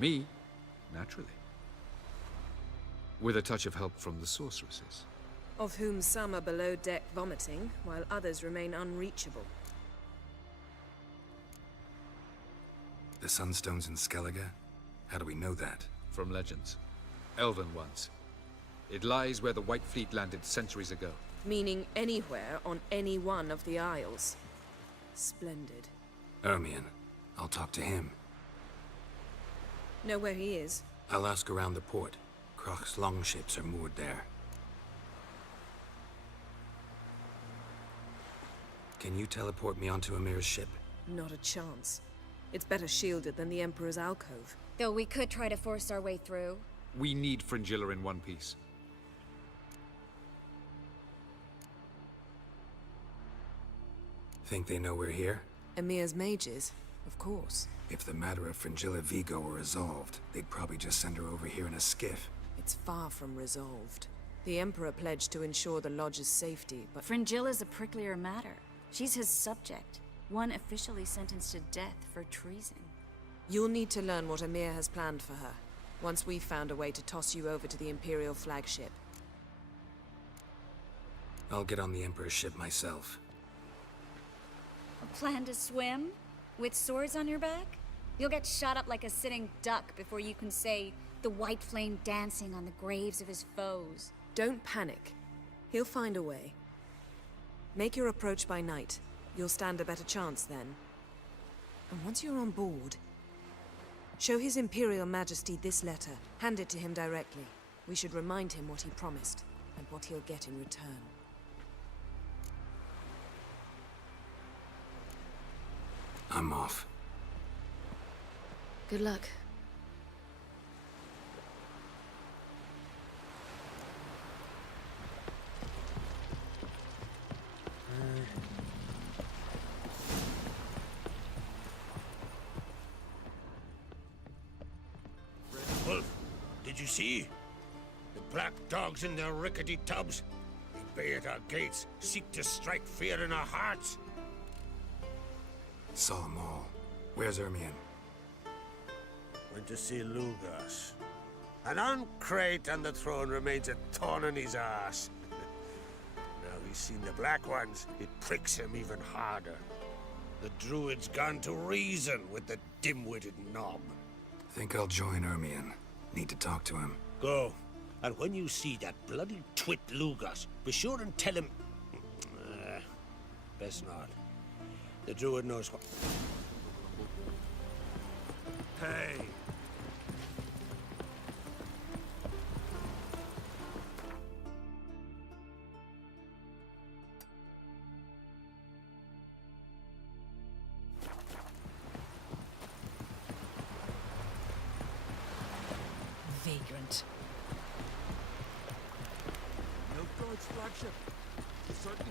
Me? Naturally. With a touch of help from the sorceresses. Of whom some are below deck vomiting, while others remain unreachable. The Sunstone's in Skellige? How do we know that? From legends. Elven ones. It lies where the White Fleet landed centuries ago. Meaning anywhere on any one of the Isles. Splendid. Ermion. I'll talk to him. Know where he is? I'll ask around the port. Croc's longships are moored there. Can you teleport me onto Amir's ship? Not a chance. It's better shielded than the Emperor's alcove. Though we could try to force our way through. We need Fringilla in one piece. Think they know we're here? Emir's mages, of course. If the matter of Fringilla Vigo were resolved, they'd probably just send her over here in a skiff. It's far from resolved. The Emperor pledged to ensure the Lodge's safety, but... Fringilla's a pricklier matter. She's his subject, one officially sentenced to death for treason. You'll need to learn what Emir has planned for her, once we've found a way to toss you over to the Imperial flagship. I'll get on the Emperor's ship myself. A plan to swim? With swords on your back? You'll get shot up like a sitting duck before you can say the white flame dancing on the graves of his foes. Don't panic. He'll find a way. Make your approach by night. You'll stand a better chance then. And once you're on board, show His Imperial Majesty this letter. Hand it to him directly. We should remind him what he promised, and what he'll get in return. I'm off. Good luck. Wolf, did you see? The black dogs in their rickety tubs. They bay at our gates, seek to strike fear in our hearts. Saw them all. Where's Ermion? Went to see Lugas. An uncrate on the throne remains a thorn in his ass. Now he's seen the Black Ones, it pricks him even harder. The Druid's gone to reason with the dim-witted knob. Think I'll join Ermion. Need to talk to him. Go. And when you see that bloody twit Lugas, be sure and tell him... best not. The Druid knows what... Hey! Vagrant. No George flagship. Certain.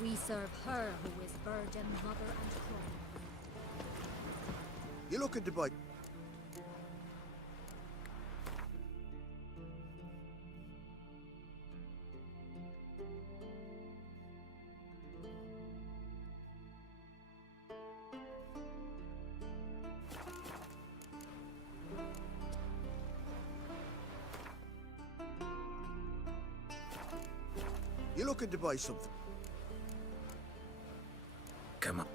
We serve her who is virgin, mother, and crown. You look at the boy. You looking to buy something? Come on.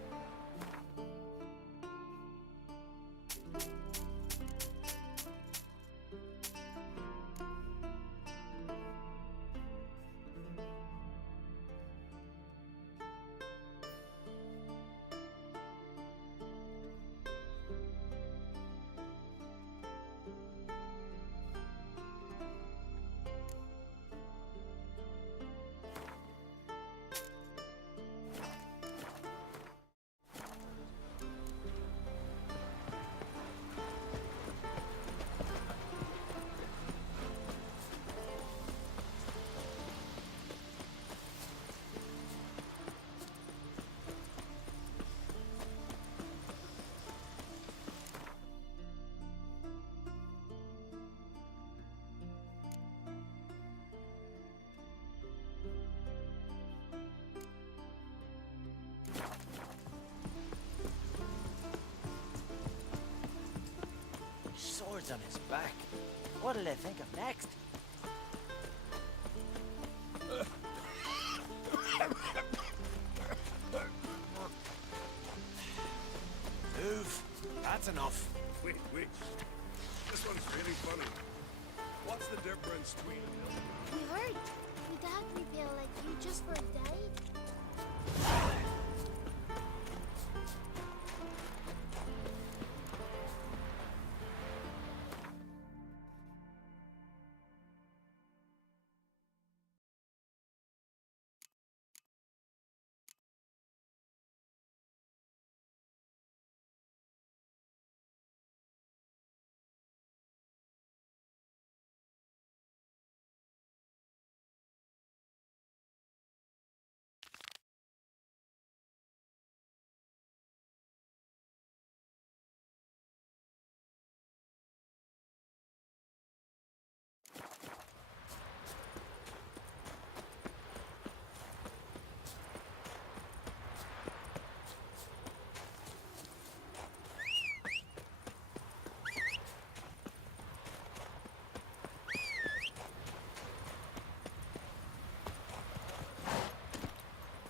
guards on his back. What'll they think of next? Move. That's enough. Wait. This one's really funny. What's the difference between... We heard. Your dad revealed like you just for a day.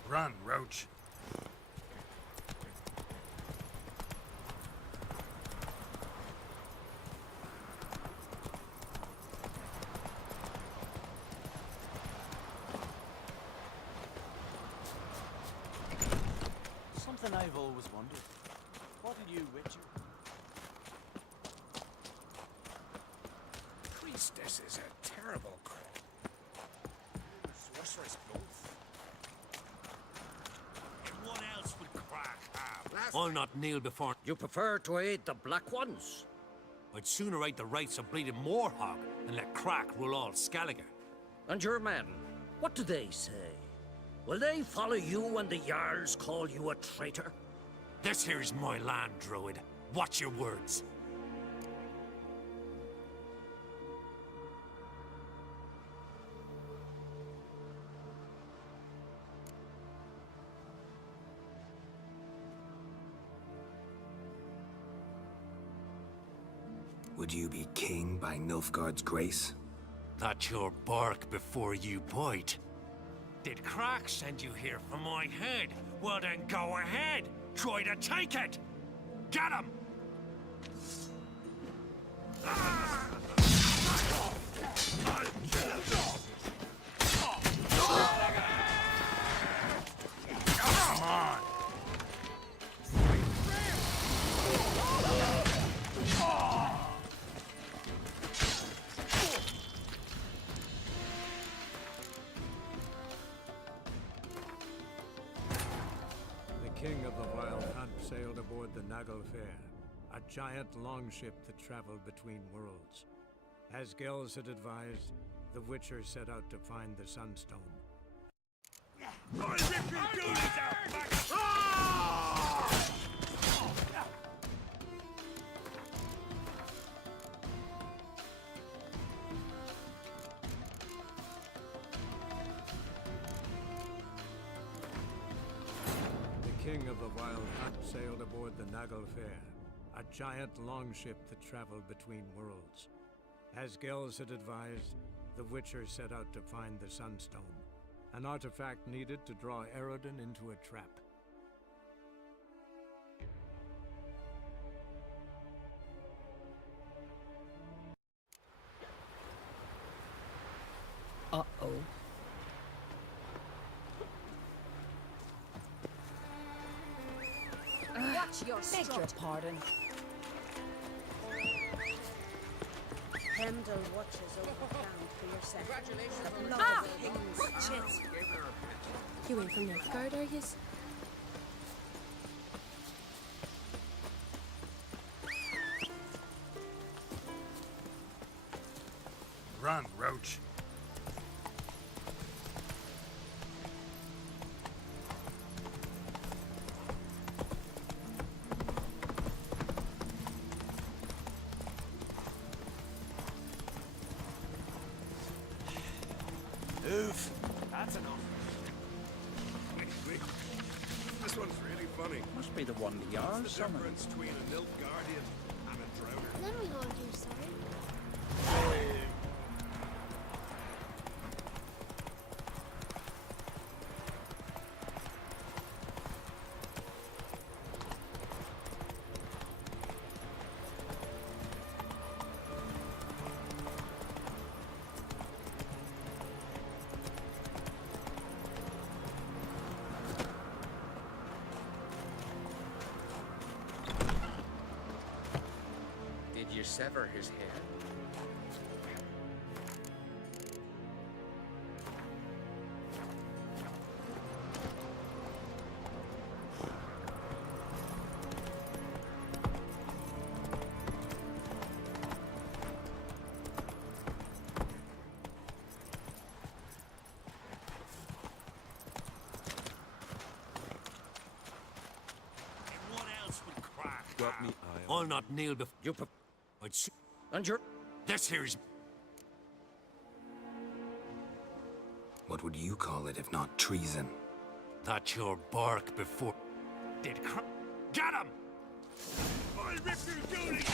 Run, Roach. Something I've always wondered. What are you, Richard? Priestess is a terrible crap. Sorceress both. What else would crack have? I'll not kneel before... You prefer to aid the Black Ones? I'd sooner aid the rights of bleeding Moorhog than let crack rule all Skellige. And your men, what do they say? Will they follow you when the Jarls call you a traitor? This here's my land, Druid. Watch your words. Would you be king by Nilfgaard's grace? That's your bark before you bite. Did Crack send you here for my head? Well then go ahead! Try to take it! Get him! Come on! The king of the Wild Hunt sailed aboard the Naglfar, a giant longship that traveled between worlds. As Gels had advised, the Witcher set out to find the Sunstone. I'll rip your goonies out, back! The king of the Wild Hunt sailed aboard the Naglfar, a giant longship that traveled between worlds. As Gels had advised, the Witcher set out to find the Sunstone, an artifact needed to draw Eredin into a trap. Uh-oh. Watch your Beg your strut. pardon. Hemdall watches over ground for your second. Congratulations The on blood the of the kings. You ain't from Nilfgaard, are yous? Run, Roach. Move. That's enough. Wait. This one's really funny. Must be the one the Jarls What's the summoned. difference between a Nilfgaardian and a Drowner? Then we gonna do, sorry. Did you sever his head? What else would crack? Got me eye I'll not kneel before you. And you're. This here's. What would you call it if not treason? That's your bark before. Did crack. Get him! I'll rip your duty!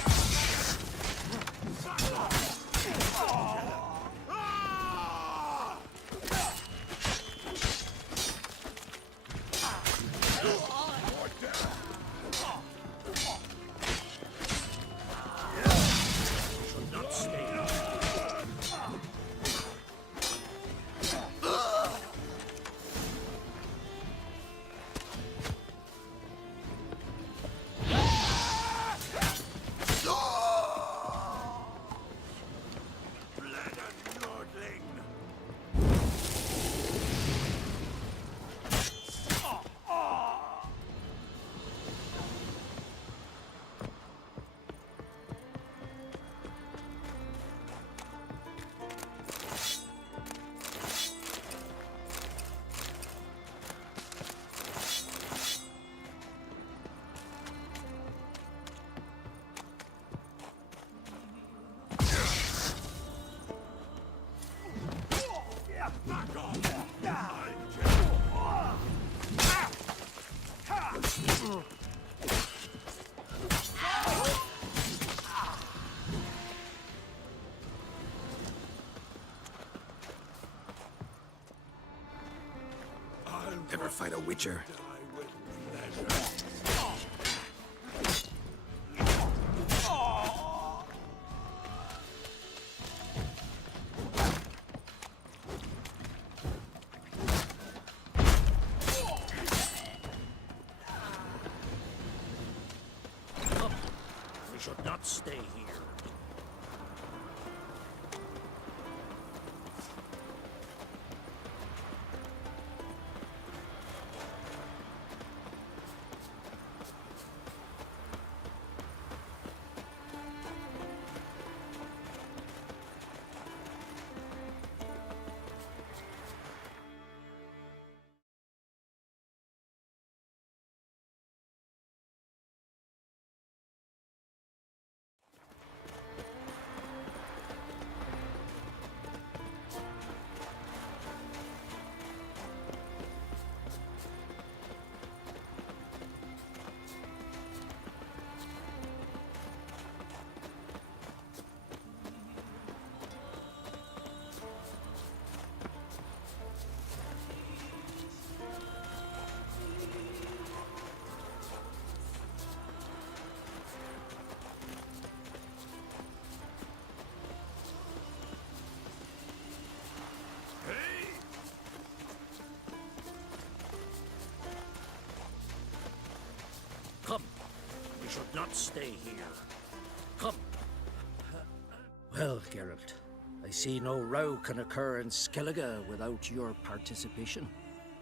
Ever fight a witcher? We should not stay here. Come. We should not stay here. Come. Well, Geralt, I see no row can occur in Skellige without your participation.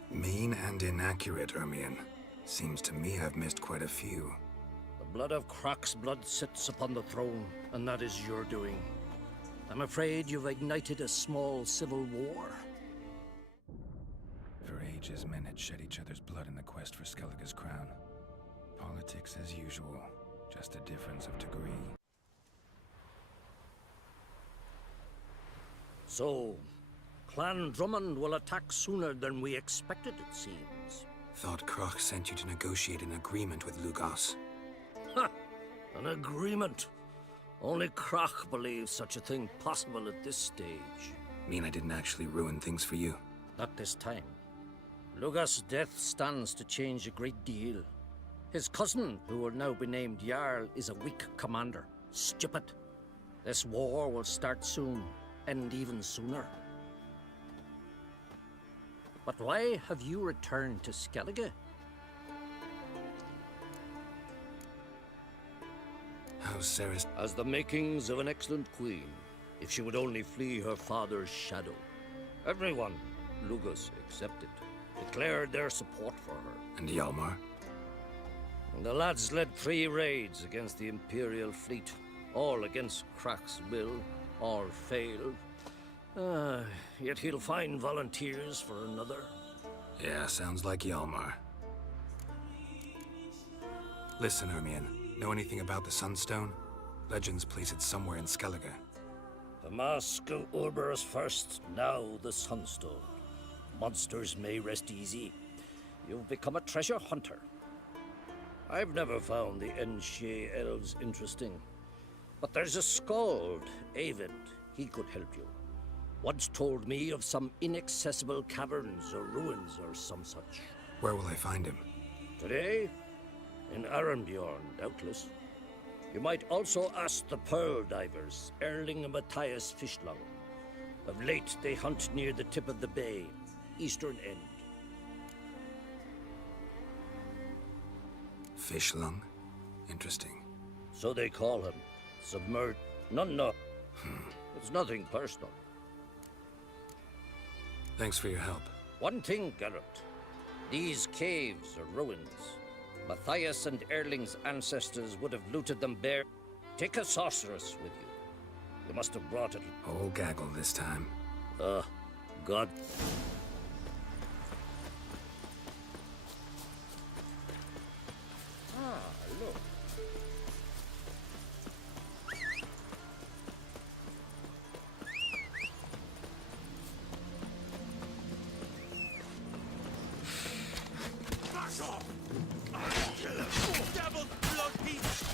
Mean and inaccurate, Ermion. Seems to me I've missed quite a few. The blood of Croc's blood sits upon the throne, and that is your doing. I'm afraid you've ignited a small civil war. For ages, men had shed each other's blood in the quest for Skellige's crown. Politics as usual, just a difference of degree. So, Clan Drummond will attack sooner than we expected, it seems. Thought Croc sent you to negotiate an agreement with Lugos. Ha! An agreement? Only Krach believes such a thing possible at this stage. Mean I didn't actually ruin things for you? Not this time. Lugas' death stands to change a great deal. His cousin, who will now be named Jarl, is a weak commander. Stupid. This war will start soon, end even sooner. But why have you returned to Skellige? How's Sarah's... As the makings of an excellent queen, if she would only flee her father's shadow. Everyone, Lugas excepted, declared their support for her. And Hjalmar? And the lads led 3 raids against the Imperial fleet, all against Krach's will, all failed. Yet he'll find volunteers for another. Yeah, sounds like Hjalmar. Listen, Hermione, know anything about the Sunstone? Legends place it somewhere in Skellige. The Mask of Urber's first, now the Sunstone. Monsters may rest easy. You've become a treasure hunter. I've never found the Enshe elves interesting. But there's a skald, Avind. He could help you. Once told me of some inaccessible caverns or ruins or some such. Where will I find him? Today? In Arenbjorn, doubtless. You might also ask the Pearl Divers, Erling and Matthias Fishlung. Of late, they hunt near the tip of the bay, eastern end. Fishlung? Interesting. So they call him. Submerged. No. It's nothing personal. Thanks for your help. One thing, Geralt. These caves are ruins. Matthias and Erling's ancestors would have looted them bare. Take a sorceress with you. You must have brought it. Whole gaggle this time. God. Look. Devil's blood piece!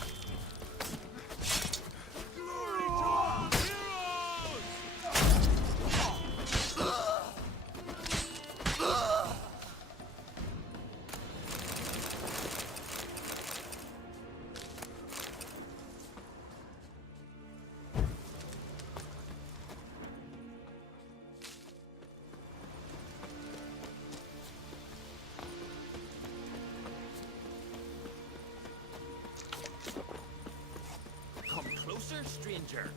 Glory to our heroes! Come closer, stranger.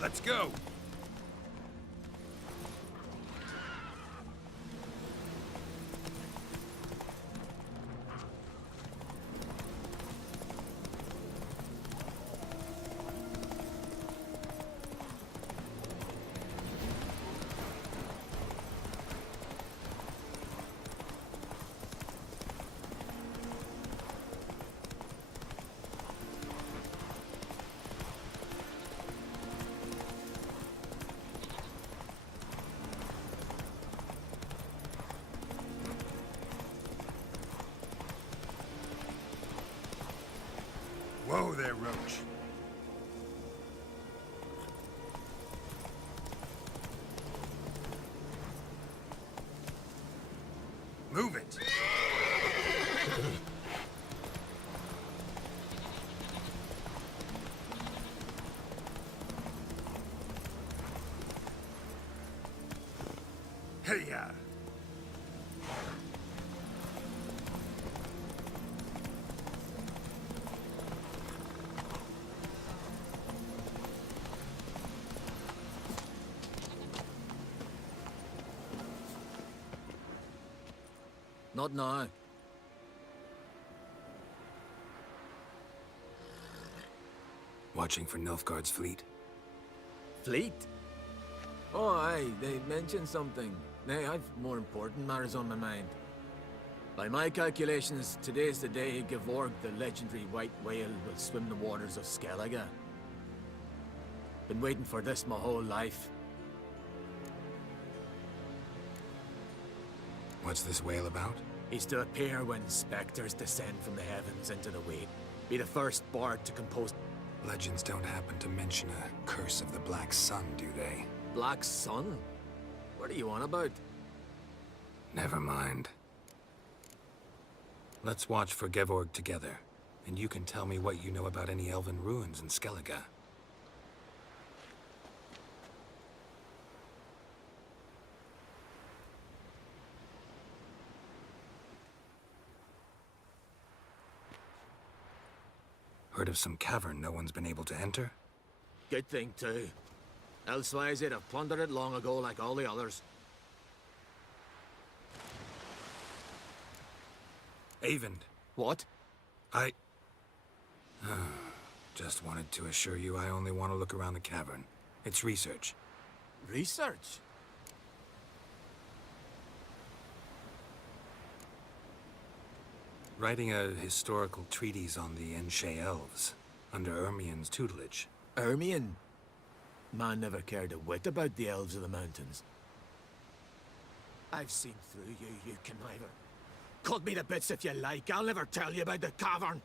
Let's go! Whoa there, Roach. Move it! Hey-ya! Not now. Watching for Nilfgaard's fleet? Fleet? Oh, aye, they mentioned something. Nay, I've more important matters on my mind. By my calculations, today's the day Gevorg, the legendary white whale, will swim the waters of Skellige. Been waiting for this my whole life. What's this whale about? He's to appear when specters descend from the heavens into the wake. Be the first bard to compose... Legends don't happen to mention a curse of the Black Sun, do they? Black Sun? What are you on about? Never mind. Let's watch for Gevorg together, and you can tell me what you know about any elven ruins in Skellige. Heard of some cavern no one's been able to enter? Good thing, too. Elsewise, they'd have plundered it long ago like all the others. Avend. What? Just wanted to assure you I only want to look around the cavern. It's research. Research? Writing a historical treatise on the Enshe elves, under Ermien's tutelage. Ermien? Man never cared a whit about the elves of the mountains. I've seen through you, you conniver. Cut me to bits if you like, I'll never tell you about the cavern.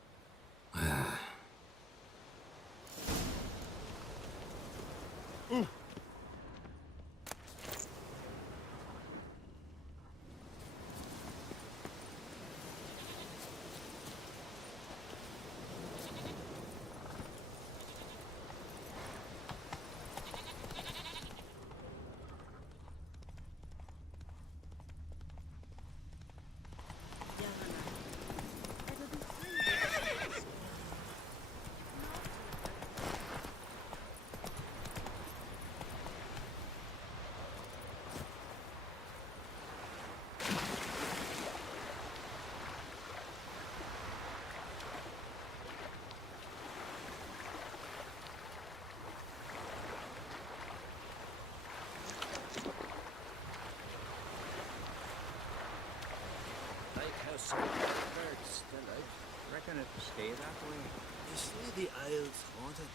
Birds still out. Reckon it'll stay that way. You see the Isles haunted.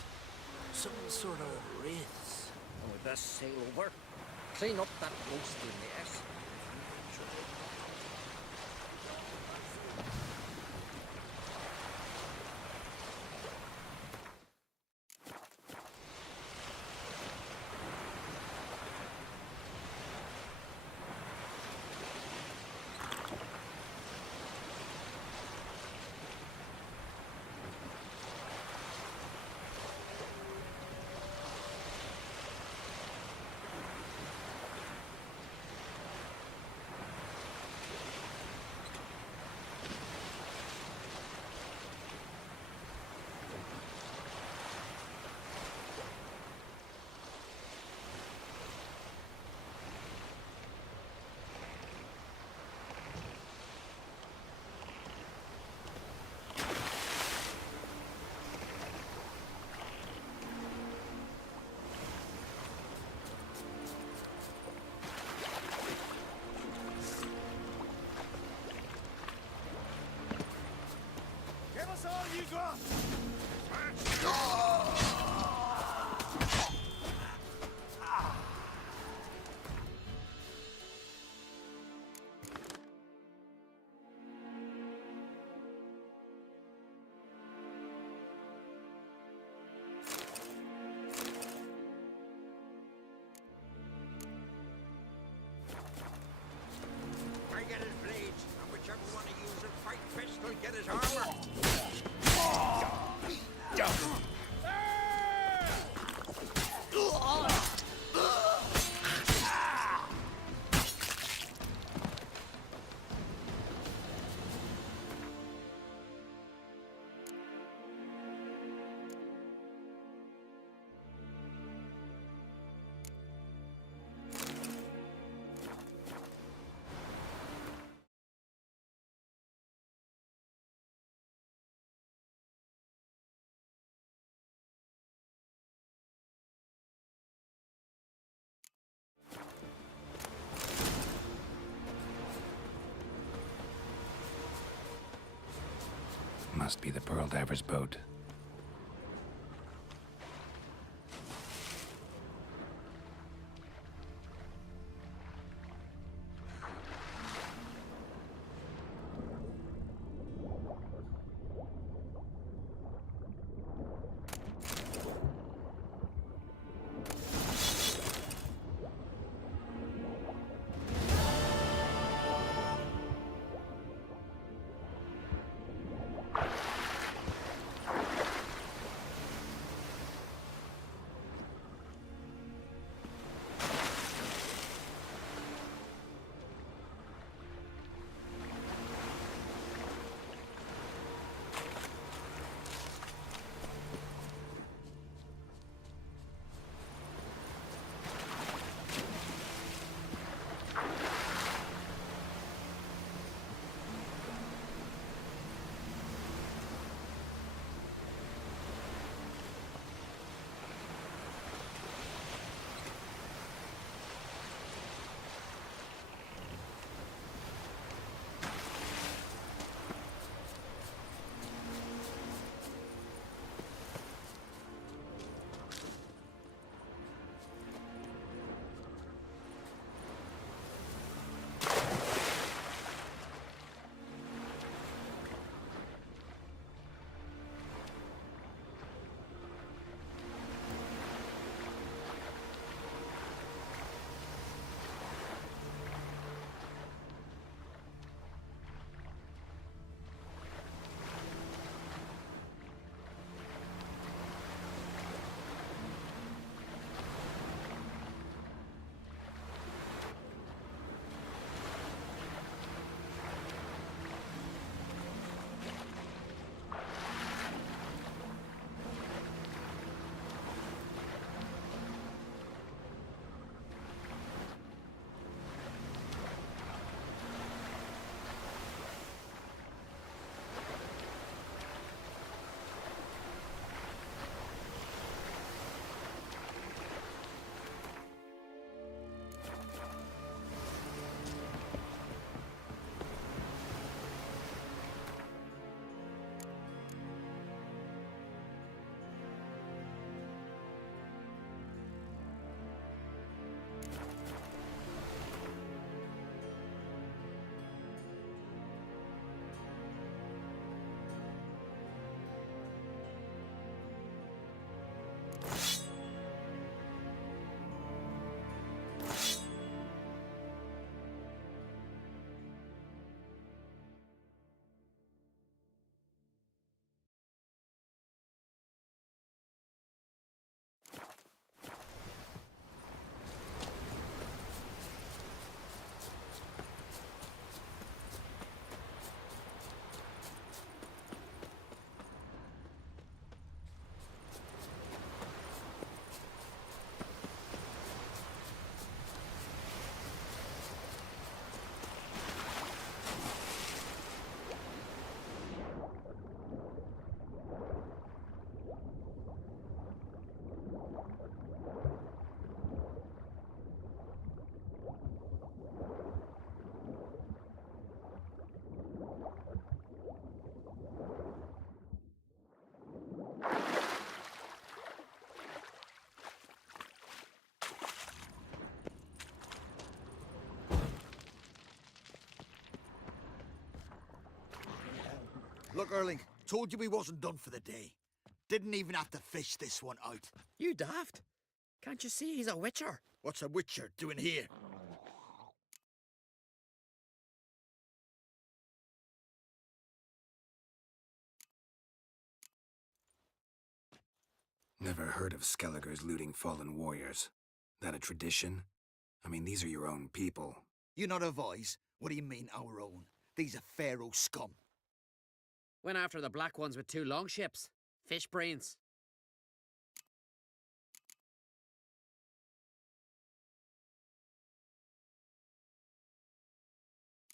Some sort of wraiths. And we best sail over. Clean up that ghostly mess. That's all you got! I get his blades, and whichever one of you will fight best will get his armor. must be the Pearl Diver's boat. Look, Erling, told you we wasn't done for the day. Didn't even have to fish this one out. You daft. Can't you see he's a witcher? What's a witcher doing here? Never heard of Skelligers looting fallen warriors. That a tradition? I mean, these are your own people. You not advise? What do you mean, our own? These are Pharaoh scum. Went after the black ones with 2 longships. Fish brains.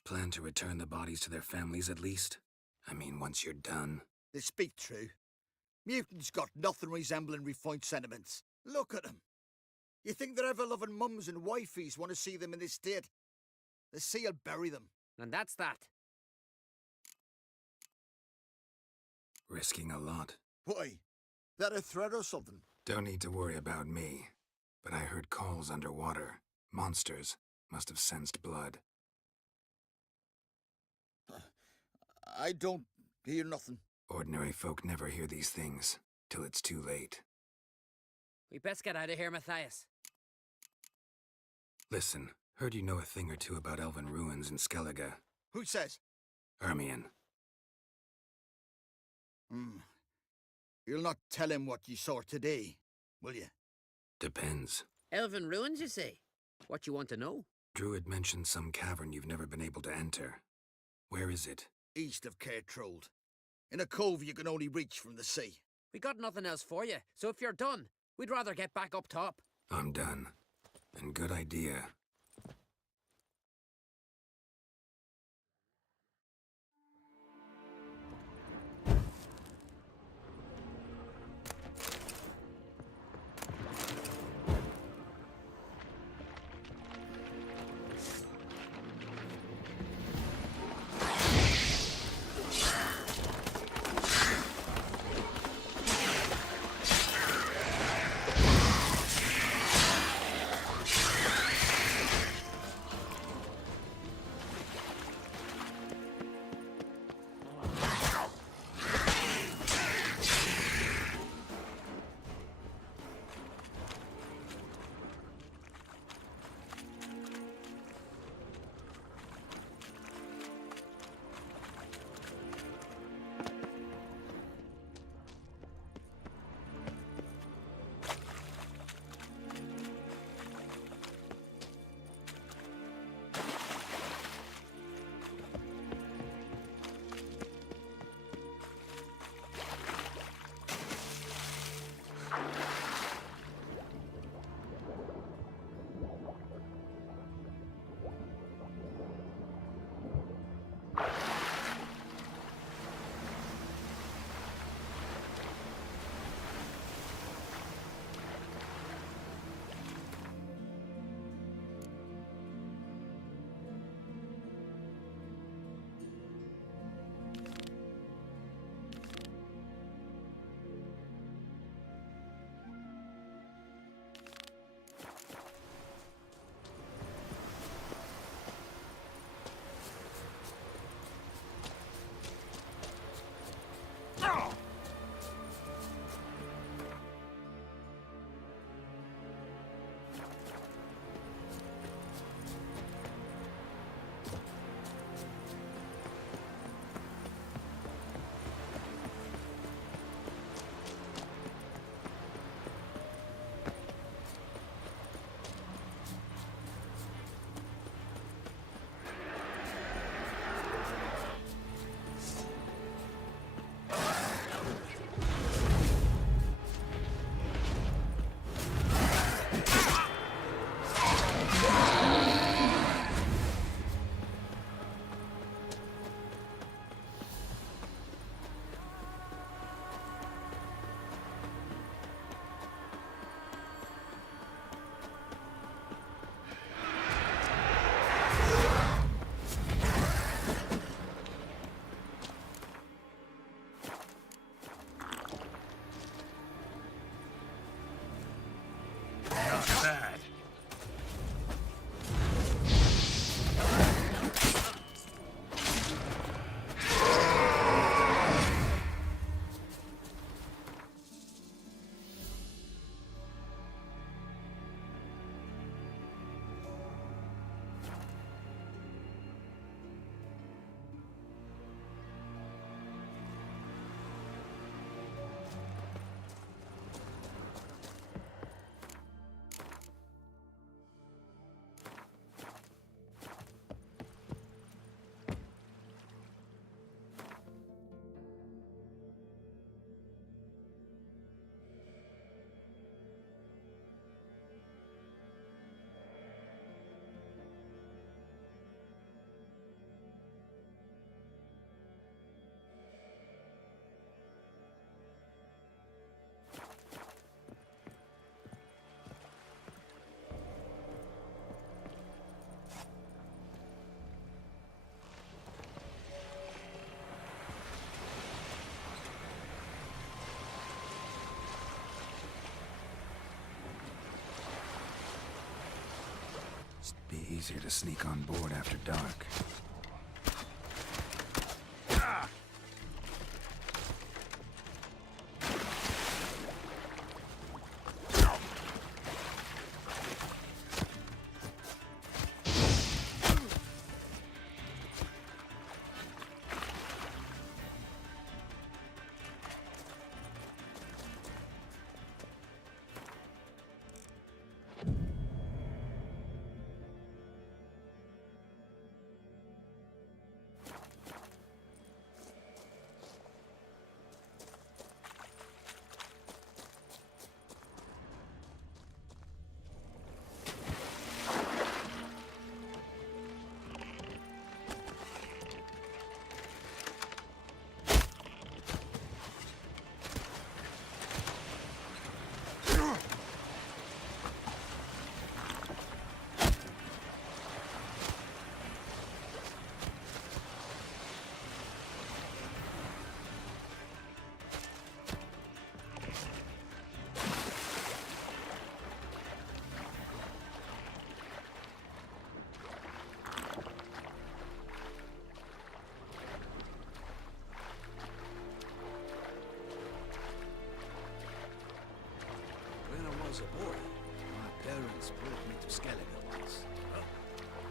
Plan to return the bodies to their families at least? I mean, once you're done. They speak true. Mutants got nothing resembling refined sentiments. Look at them. You think their ever-loving mums and wifeys want to see them in this state? The sea will bury them. And that's that. Risking a lot. Why? That a threat or something? Don't need to worry about me. But I heard calls underwater. Monsters must have sensed blood. I don't hear nothing. Ordinary folk never hear these things, till it's too late. We best get out of here, Matthias. Listen, heard you know a thing or two about elven ruins in Skellige. Who says? Ermion. You'll not tell him what you saw today, will you? Depends. Elven ruins, you say? What you want to know? Druid mentioned some cavern you've never been able to enter. Where is it? East of Cairtrold. In a cove you can only reach from the sea. We got nothing else for you, so if you're done, we'd rather get back up top. I'm done. And good idea. Be easier to sneak on board after dark. When I was a boy, my parents brought me to skeletons.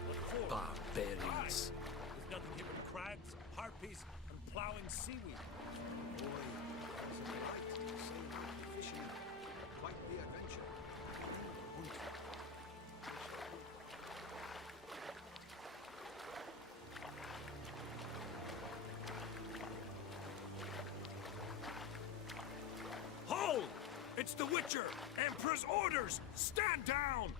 What for? Barbarians. There's nothing here but crags, harpies, and plowing seaweed. Boy, it was a delight sailing, fishing, quite the adventure. Hunting. Hold! It's the Witcher! Emperor's orders! Stand down!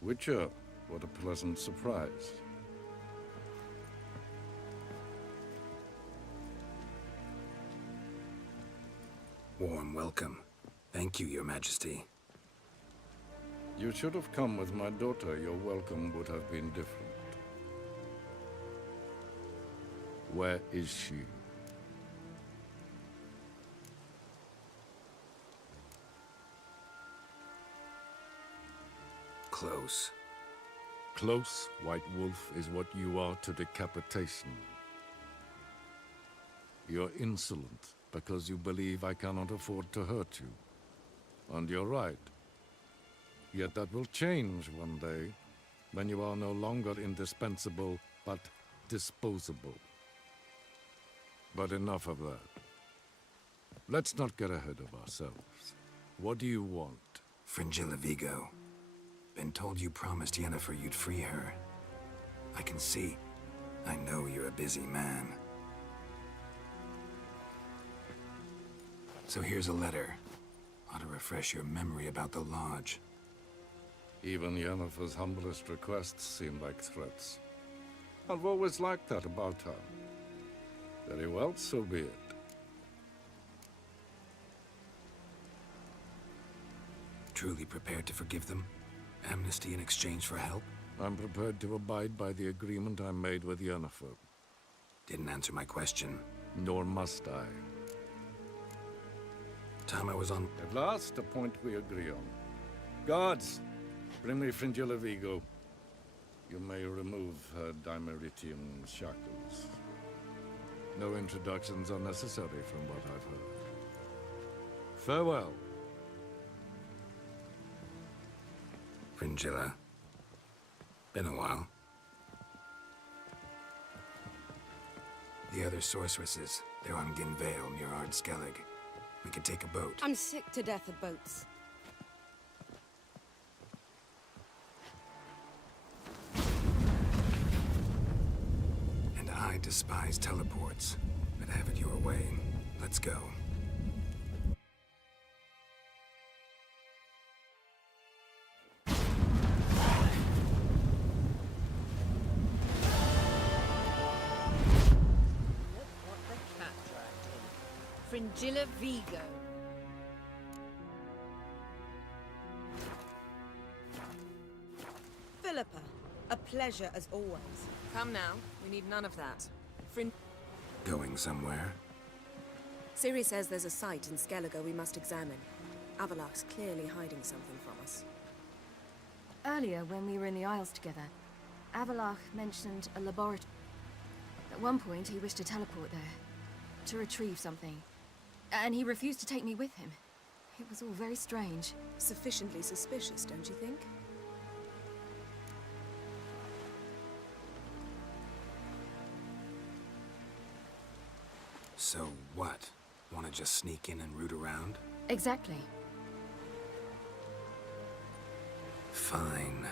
Witcher, what a pleasant surprise. Warm welcome. Thank you, Your Majesty. You should have come with my daughter. Your welcome would have been different. Where is she? Close. Close, White Wolf, is what you are to decapitation. You're insolent because you believe I cannot afford to hurt you. And you're right. Yet that will change one day, when you are no longer indispensable, but disposable. But enough of that. Let's not get ahead of ourselves. What do you want? Fringilla Vigo. Been told you promised Yennefer you'd free her. I can see. I know you're a busy man. So here's a letter. Ought to refresh your memory about the Lodge. Even Yennefer's humblest requests seem like threats. I've always liked that about her. Very well, so be it. Truly prepared to forgive them? Amnesty in exchange for help? I'm prepared to abide by the agreement I made with Yennefer. Didn't answer my question. Nor must I. Time I was on... At last, a point we agree on. Guards, bring me Fringilla Vigo. You may remove her Dimeritium shackles. No introductions are necessary from what I've heard. Farewell. Fringilla. Been a while. The other sorceresses, they're on Ginvale near Ardskellig. We could take a boat. I'm sick to death of boats. And I despise teleports, but have it your way. Let's go. Fringilla Vigo. Philippa, a pleasure as always. Come now, we need none of that. Going somewhere? Ciri says there's a site in Skellige we must examine. Avalok's clearly hiding something from us. Earlier, when we were in the Isles together, Avalok mentioned a laboratory. At one point, he wished to teleport there, to retrieve something. And he refused to take me with him. It was all very strange. Sufficiently suspicious, don't you think? So what? Want to just sneak in and root around? Exactly. Fine.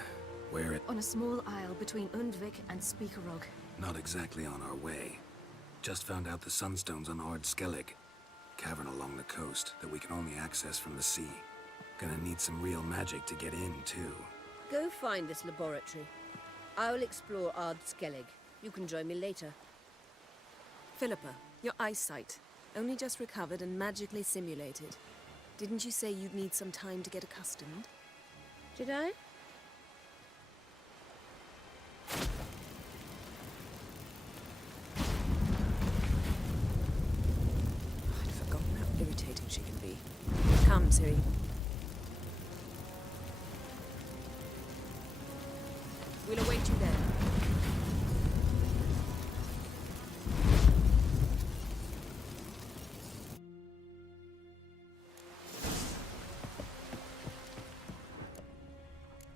Where it... On a small isle between Undvik and Speakerog. Not exactly on our way. Just found out the sunstone's on Ard Skellig. Cavern along the coast that we can only access from the sea. Gonna need some real magic to get in, too. Go find this laboratory. I'll explore Ard Skellig. You can join me later. Philippa, your eyesight. Only just recovered and magically simulated. Didn't you say you'd need some time to get accustomed? Did I? I'd forgotten how irritating she can be. Come, Ciri. We'll await you there.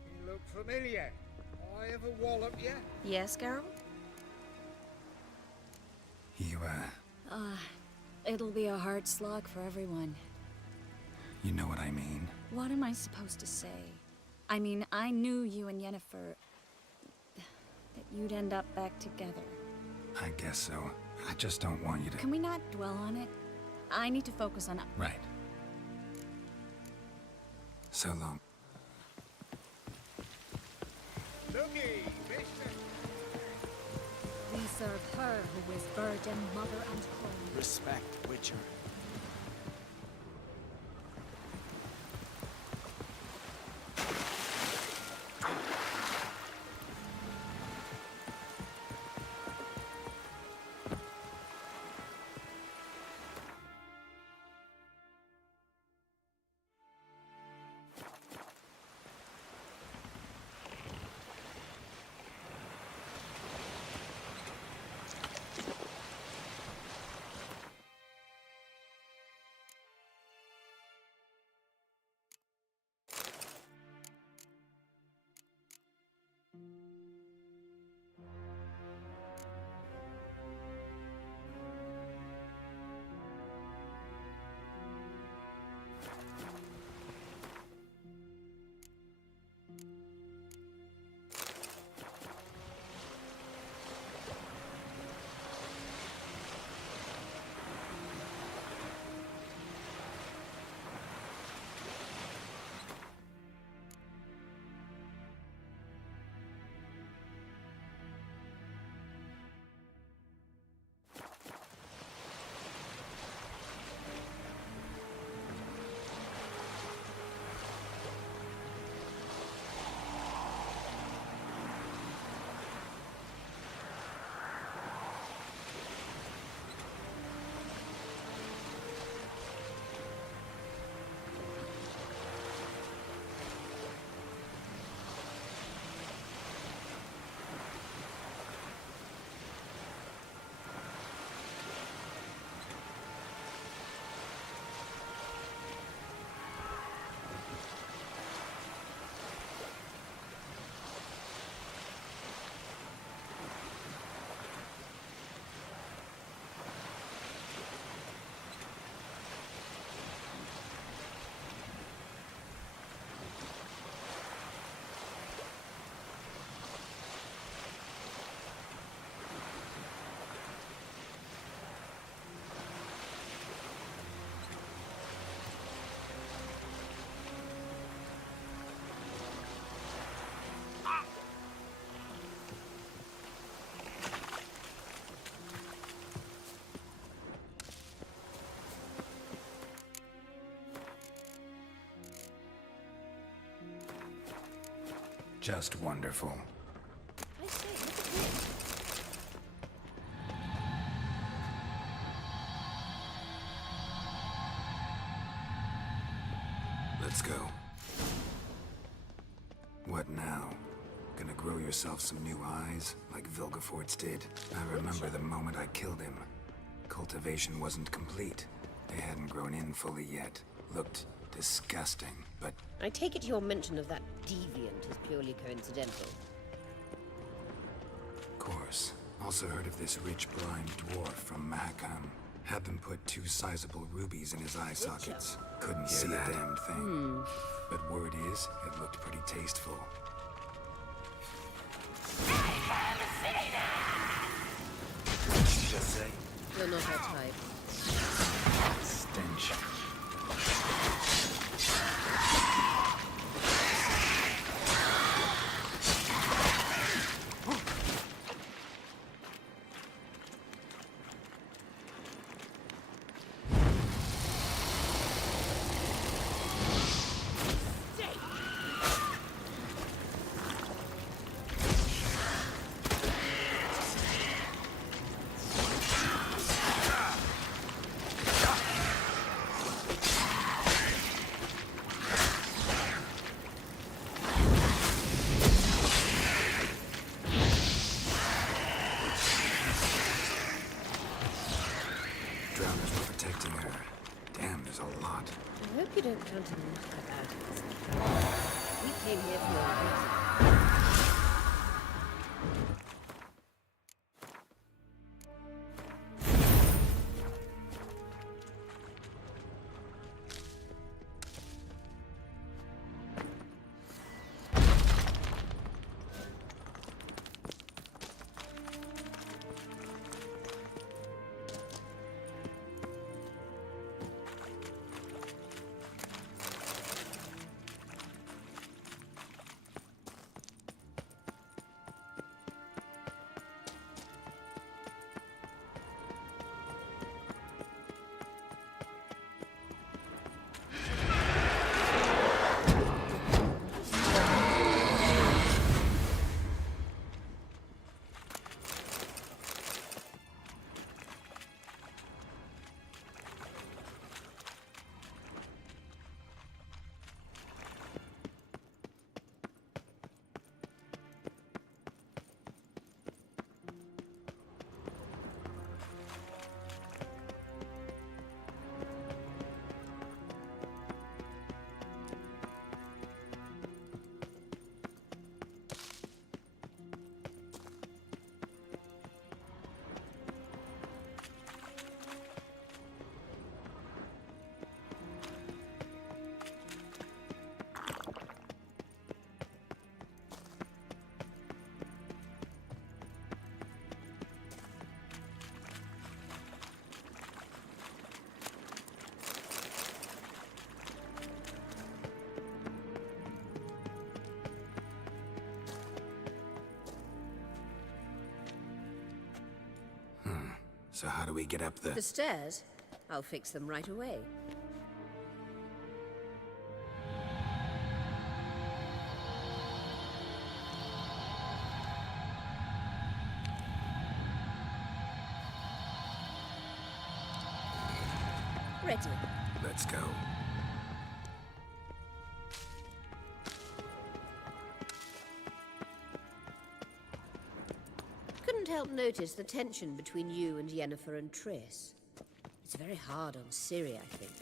You look familiar. I ever wallop you? Yes, Geralt? It'll be a hard slog for everyone. You know what I mean. What am I supposed to say? I mean, I knew you and Yennefer... that you'd end up back together. I guess so. I just don't want you to... Can we not dwell on it? I need to focus on... Right. So long. Looky, mister. We serve her who is virgin, mother, and queen. Respect, Witcher. Just wonderful. I say, look at this. Let's go. What now? Gonna grow yourself some new eyes, like Vilgefortz did? I remember the moment I killed him. Cultivation wasn't complete. They hadn't grown in fully yet. Looked disgusting, but... I take it your mention of that deviant is purely coincidental. Of course. Also heard of this rich blind dwarf from Mahakam. Had them put 2 sizable rubies in his eye sockets. Couldn't see a damn thing. But word is, it looked pretty tasteful. What did she just say? You're not her type. Stench. I hope you don't count him in my Paladins. We came here for a reason. So how do we get up the... The stairs? I'll fix them right away. Ready. Let's go. Couldn't help notice the tension between you and Yennefer and Triss. It's very hard on Ciri, I think.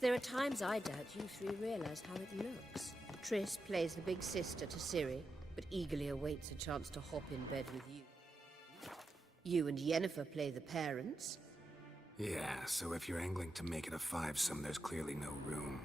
There are times I doubt you three realize how it looks. Triss plays the big sister to Ciri, but eagerly awaits a chance to hop in bed with you. You and Yennefer play the parents. Yeah, so if you're angling to make it a fivesome, there's clearly no room.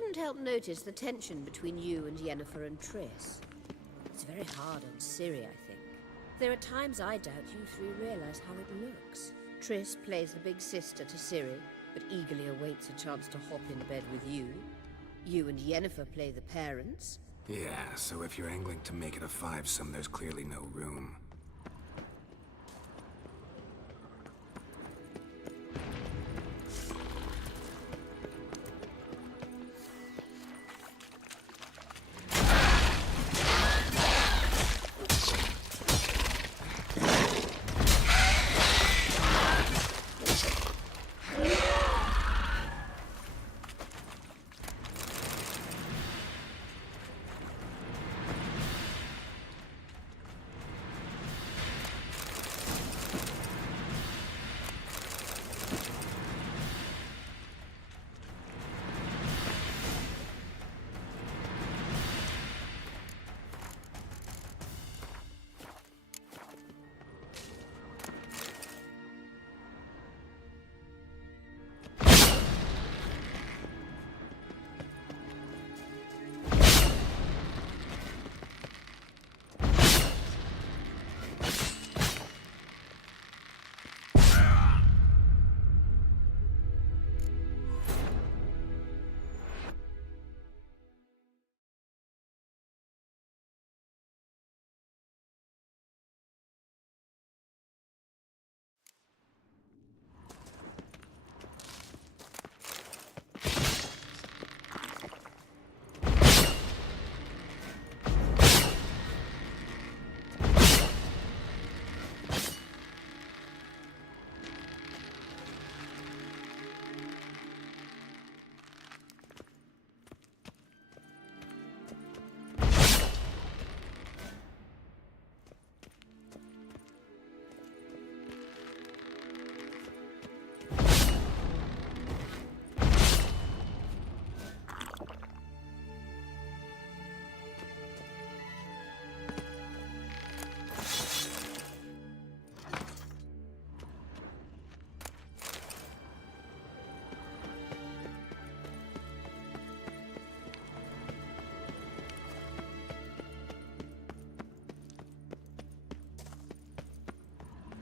Couldn't help notice the tension between you and Yennefer and Triss. It's very hard on Ciri, I think. There are times I doubt you three realize how it looks. Triss plays the big sister to Ciri, but eagerly awaits a chance to hop in bed with you. You and Yennefer play the parents. Yeah, so if you're angling to make it a fivesome, there's clearly no room.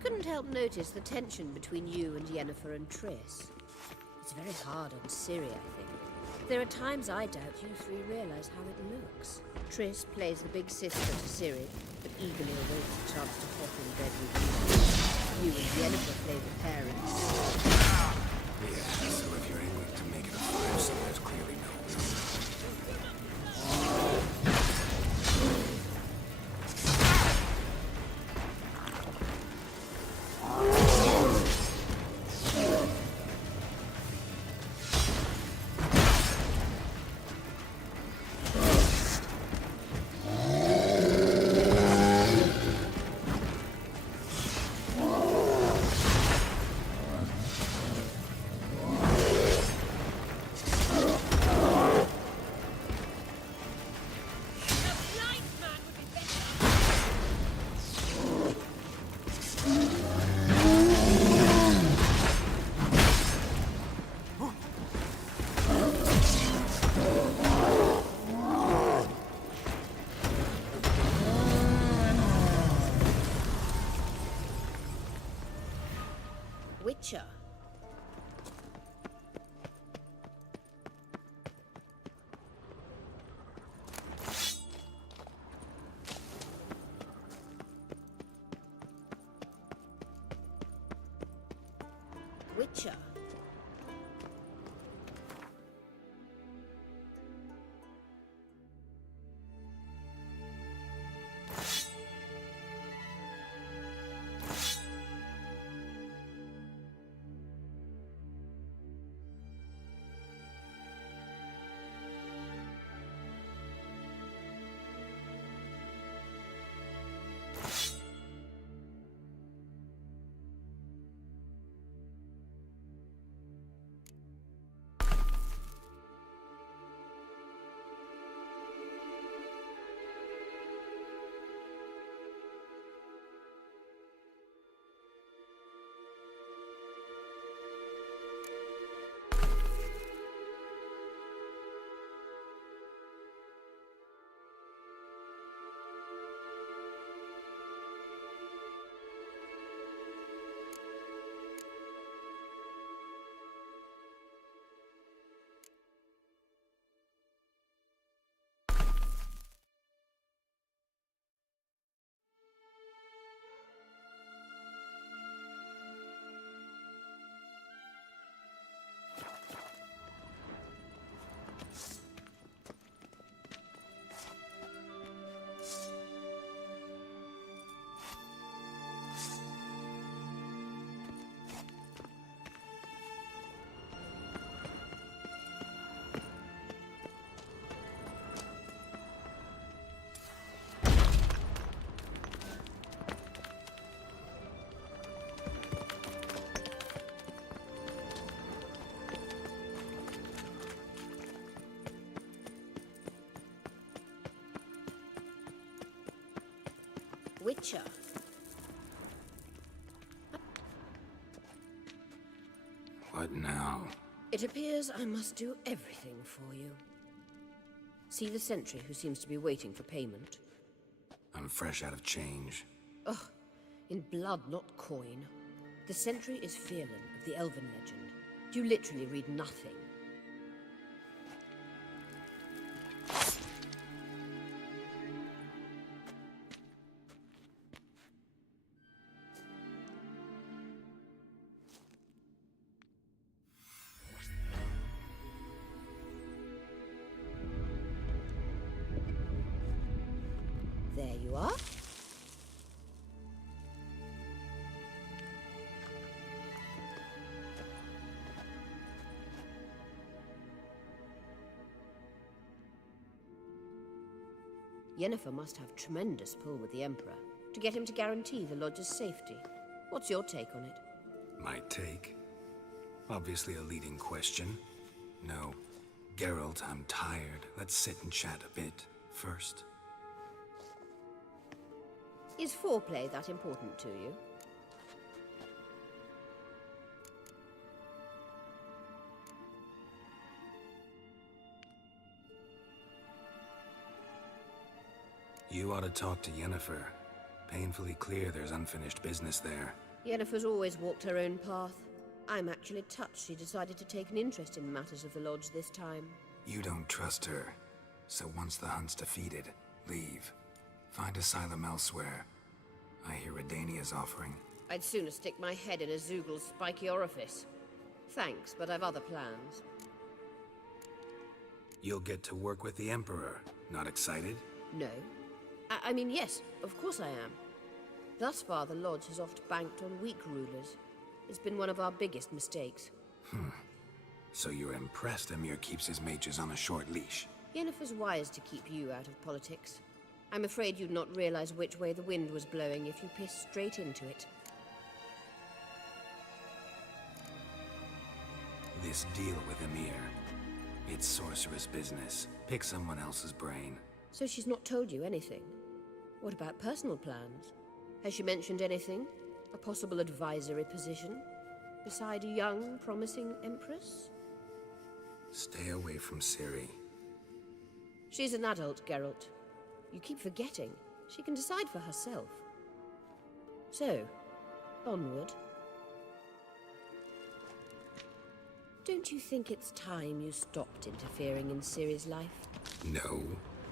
Couldn't help notice the tension between you and Yennefer and Triss. It's very hard on Ciri, I think. There are times I doubt you three realize how it looks. Triss plays the big sister to Ciri, but eagerly awaits a chance to hop in bed with you. You and Yennefer play the parents. Yeah, so if you're angling to make it a fivesome, there's clearly no room. Witcher. Witcher. Witcher. What now? It appears I must do everything for you. See the sentry who seems to be waiting for payment? I'm fresh out of change. Ugh, in blood, not coin. The sentry is Phelan of the Elven legend. You literally read nothing. There you are. Yennefer must have tremendous pull with the Emperor to get him to guarantee the Lodge's safety. What's your take on it? My take? Obviously a leading question. No. Geralt, I'm tired. Let's sit and chat a bit first. Is foreplay that important to you? You ought to talk to Yennefer. Painfully clear there's unfinished business there. Yennefer's always walked her own path. I'm actually touched she decided to take an interest in matters of the Lodge this time. You don't trust her. So once the hunt's defeated, leave. Find asylum elsewhere. I hear Redania's offering. I'd sooner stick my head in a Zoogl's spiky orifice. Thanks, but I've other plans. You'll get to work with the Emperor. Not excited? No. I mean, yes, of course I am. Thus far, the Lodge has oft banked on weak rulers. It's been one of our biggest mistakes. So you're impressed Emir keeps his mages on a short leash? Yennefer's wise to keep you out of politics. I'm afraid you'd not realize which way the wind was blowing if you pissed straight into it. This deal with Emir. It's sorceress business. Pick someone else's brain. So she's not told you anything? What about personal plans? Has she mentioned anything? A possible advisory position? Beside a young, promising Empress? Stay away from Ciri. She's an adult, Geralt. You keep forgetting. She can decide for herself. So, onward. Don't you think it's time you stopped interfering in Ciri's life? No.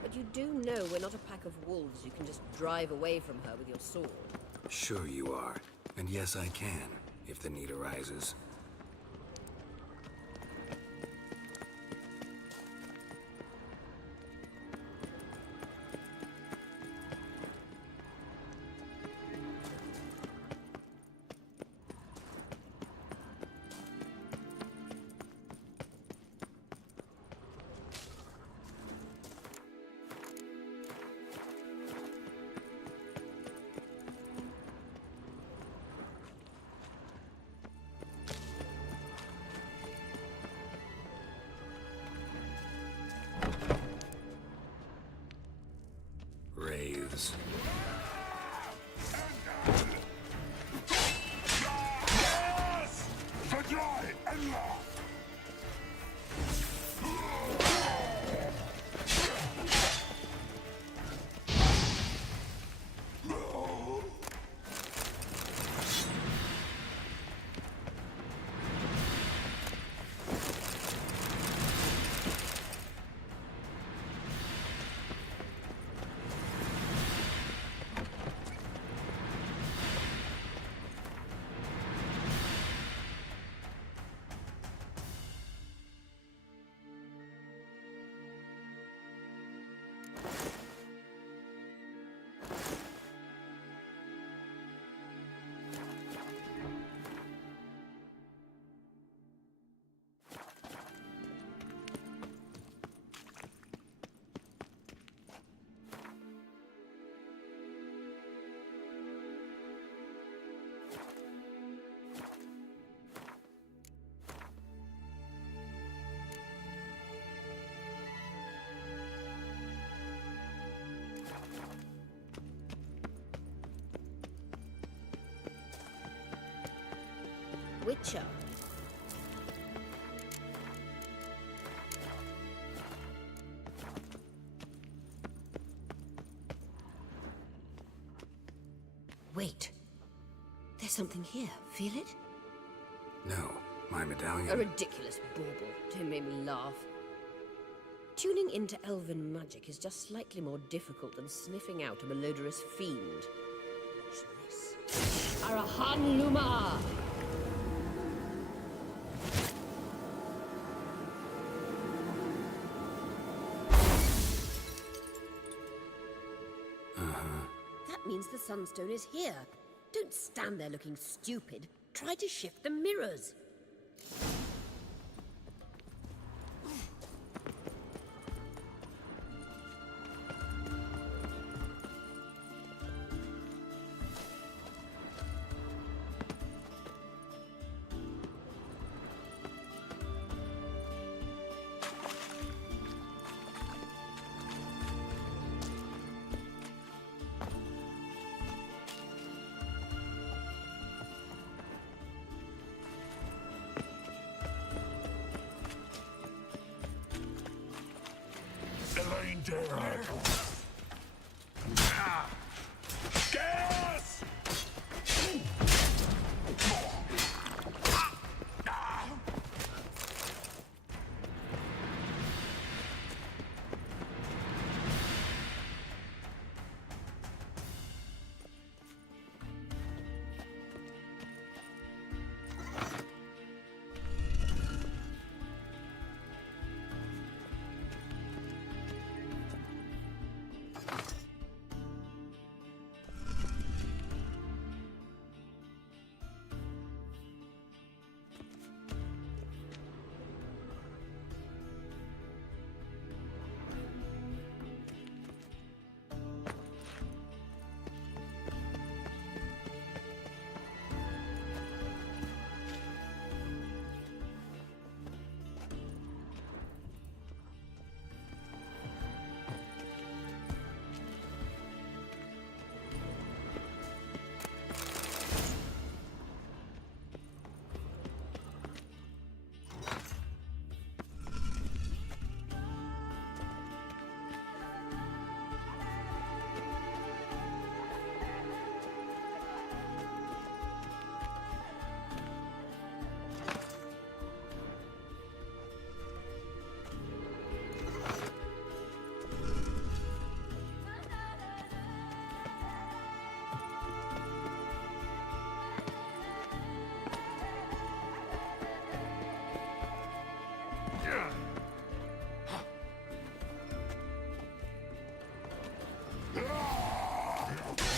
But you do know we're not a pack of wolves you can just drive away from her with your sword. Sure you are. And yes, I can, if the need arises. Wraiths. Witcher. Wait. There's something here. Feel it? No, my medallion. A ridiculous bauble. Don't make me laugh. Tuning into elven magic is just slightly more difficult than sniffing out a malodorous fiend. Arahan Luma! That means the Sunstone is here. Don't stand there looking stupid. Try to shift the mirrors. Elaine Dare. Gas!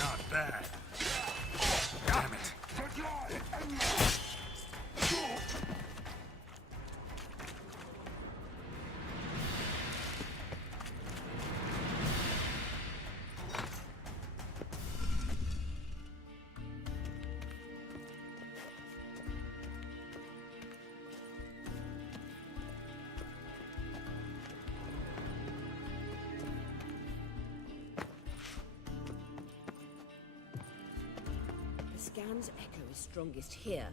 Not bad. Damn it. The scan's echo is strongest here.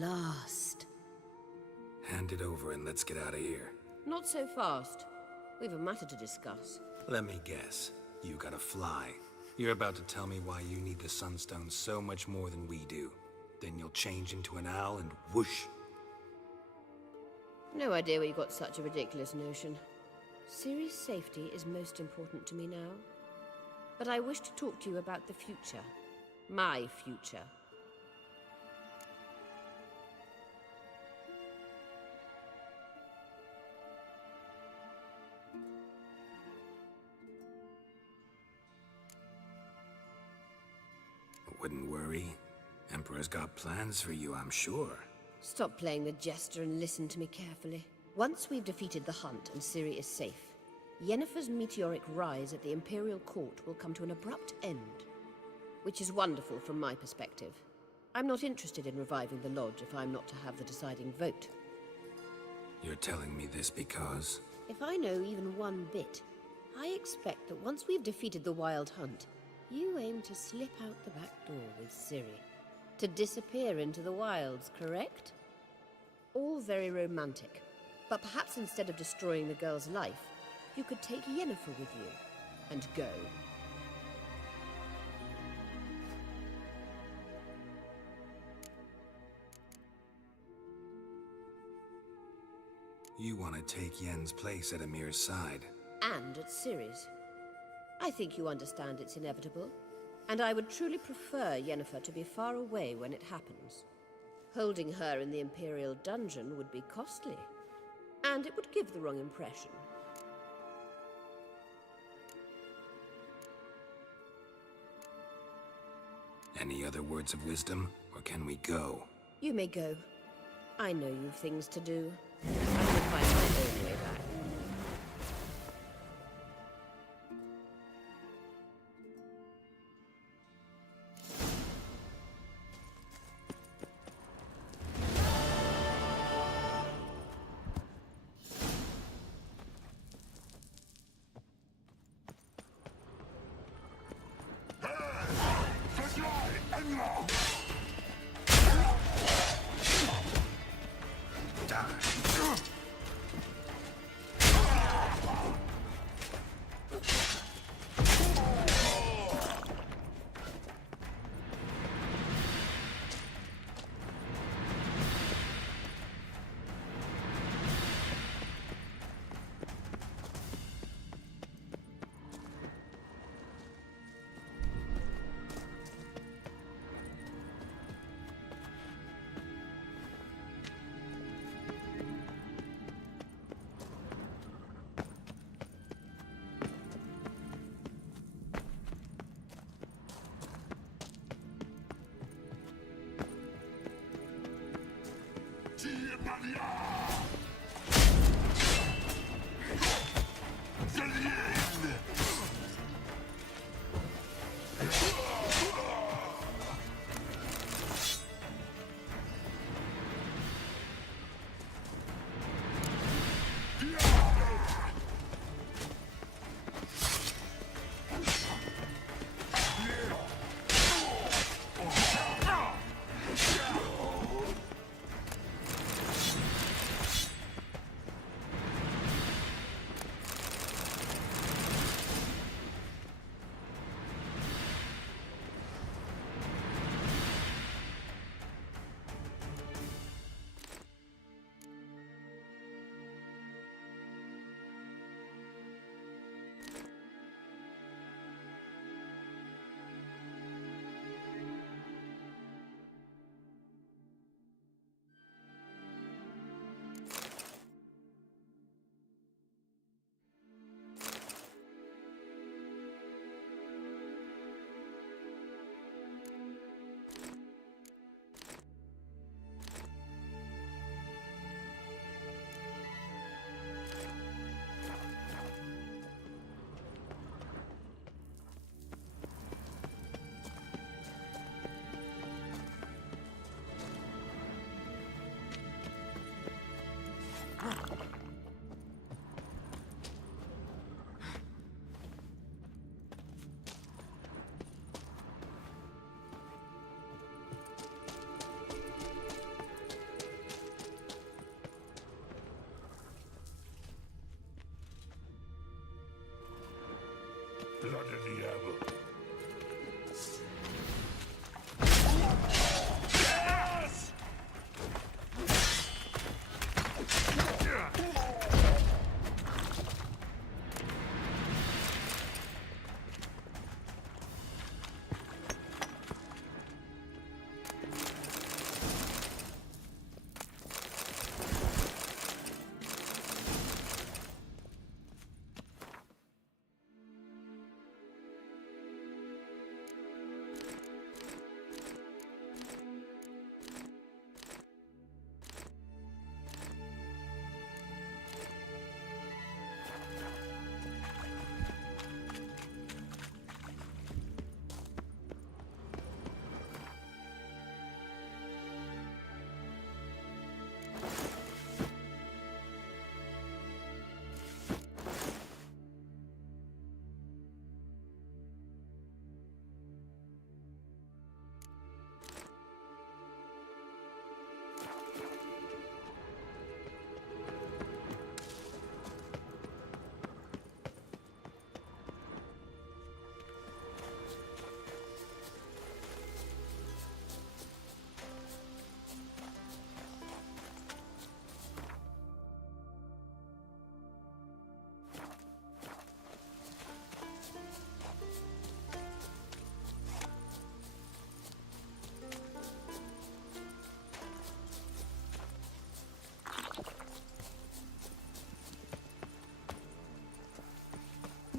last. Hand it over and let's get out of here. Not so fast. We've a matter to discuss. Let me guess. You gotta fly. You're about to tell me why you need the Sunstone so much more than we do. Then you'll change into an owl and whoosh. No idea where you got such a ridiculous notion. Ciri's safety is most important to me now. But I wish to talk to you about the future. My future. Wouldn't worry. Emperor's got plans for you, I'm sure. Stop playing the jester and listen to me carefully. Once we've defeated the hunt and Ciri is safe, Yennefer's meteoric rise at the Imperial Court will come to an abrupt end. Which is wonderful from my perspective. I'm not interested in reviving the Lodge if I'm not to have the deciding vote. You're telling me this because... If I know even one bit, I expect that once we've defeated the Wild Hunt, you aim to slip out the back door with Ciri. To disappear into the wilds, correct? All very romantic. But perhaps instead of destroying the girl's life, you could take Yennefer with you and go. You want to take Yen's place at Amir's side. And at Ciri's. I think you understand it's inevitable. And I would truly prefer Yennefer to be far away when it happens. Holding her in the Imperial dungeon would be costly. And it would give the wrong impression. Any other words of wisdom, or can we go? You may go. I know you've things to do. I will find my own way back.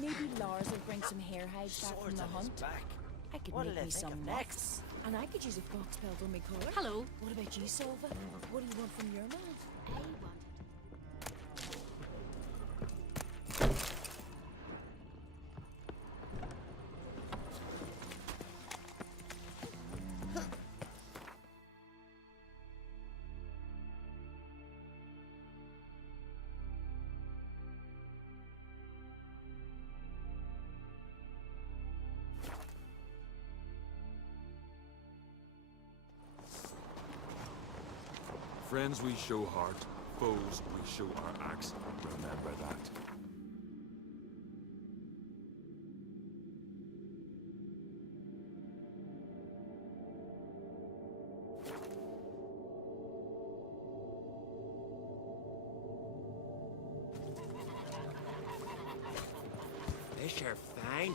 Maybe Lars will bring some hair hides back from the hunt. I could make me some next. And I could use a fox pelt on my collar. Hello. What about you, Silva? What do you want from your man? Friends we show heart, foes we show our axe. Remember that. Fish are fine,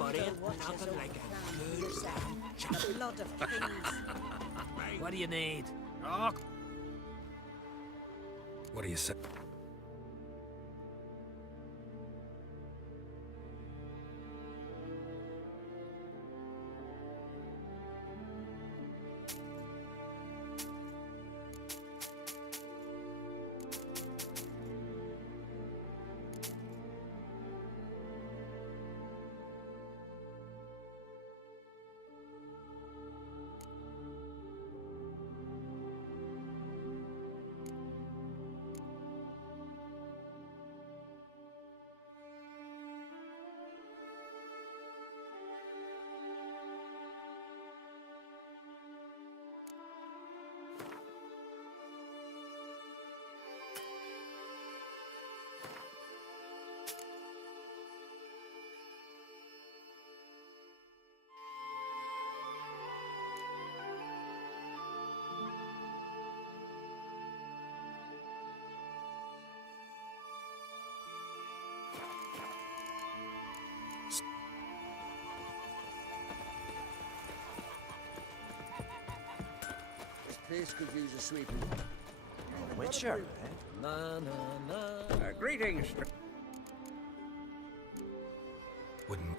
but ain't nothing like a good lamb. Blood of kings. What do you need? What do you say? This could use a sweeping. Witcher, eh? Na na na. Greetings. Wouldn't.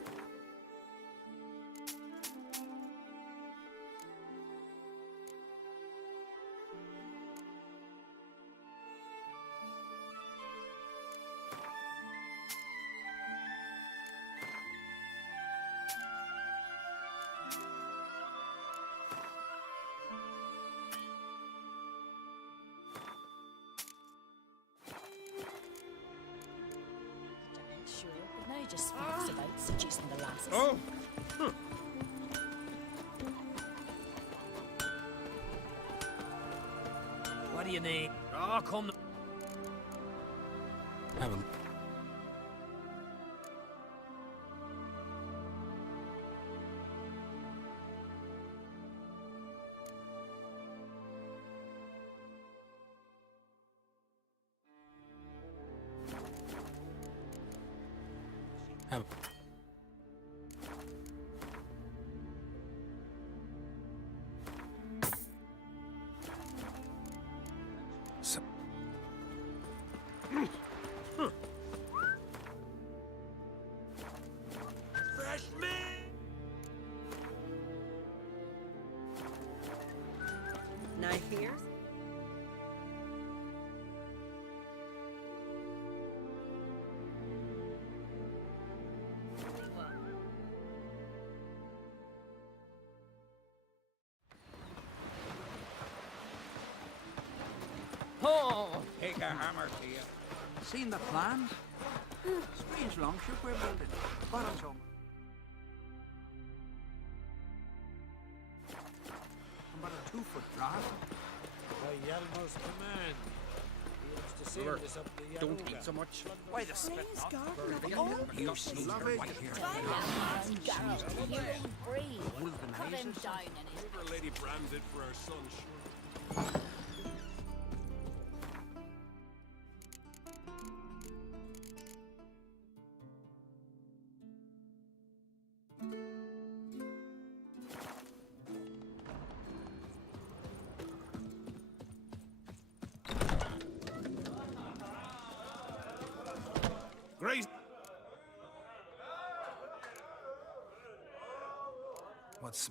Sure, but now just speaks about seducing the lasses. Oh! What do you need? Oh, come. Have a... Have... So... Fresh meat! No here's? Oh! Take a hammer to you. Seen the plans? Strange longship we're building. Bottom some. About a 2-foot draft. By Yalmar's command. He wants to sail this up the Don't Yaruga. eat so much. Why the spit? You sneeze Love your it. white hair. Garrel, he won't breathe. Cut him down in his Our Lady brands it for our son, sure. Great. What's...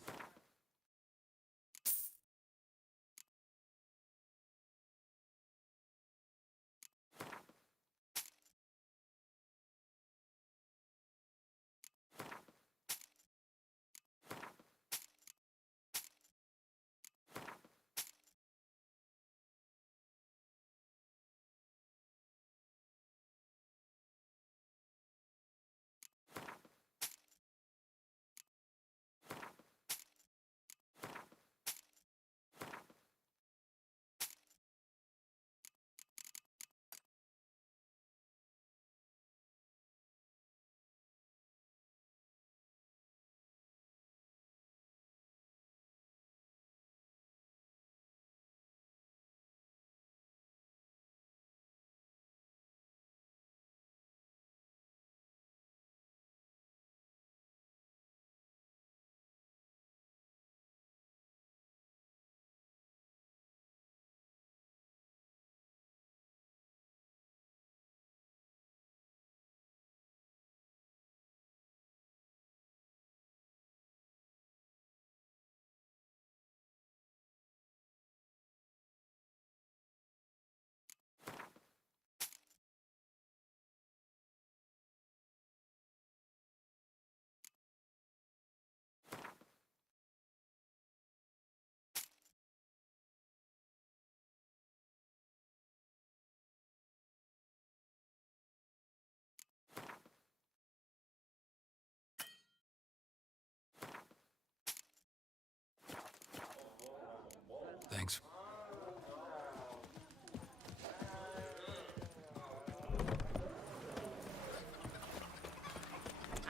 Thanks.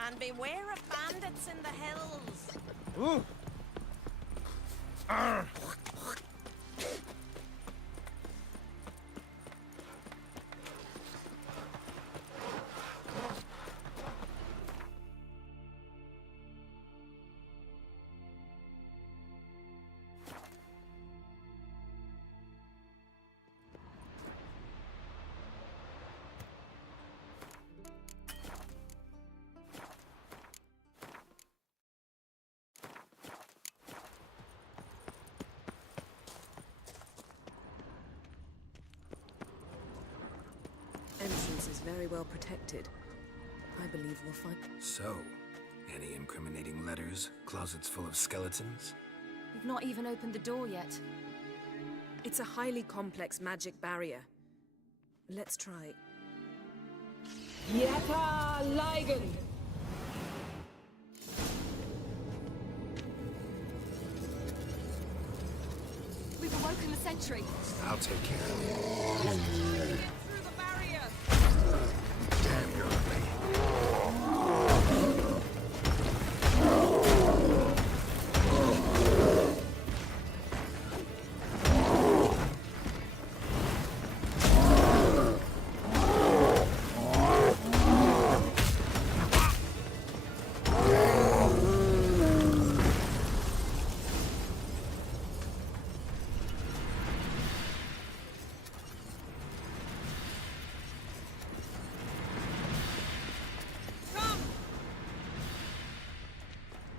And beware of bandits in the hills. Ooh! Arr! Entrance is very well protected. I believe we'll find... So, any incriminating letters? Closets full of skeletons? We've not even opened the door yet. It's a highly complex magic barrier. Let's try. Yeta Ligen! We've awoken the sentry. I'll take care of it. Get through the barrier! Damn, you're ugly.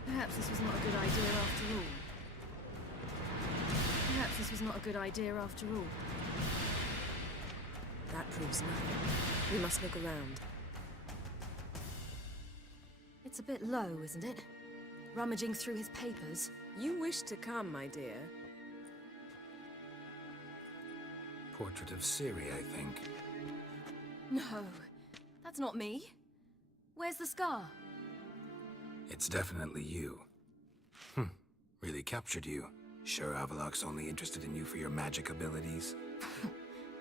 Perhaps this was not a good idea after all. Perhaps this was not a good idea after all. That proves nothing. We must look around. It's a bit low, isn't it? Rummaging through his papers. You wish to come, my dear. Portrait of Siri, I think. No, that's not me. Where's the scar? It's definitely you. Really captured you. Sure Avalok's only interested in you for your magic abilities?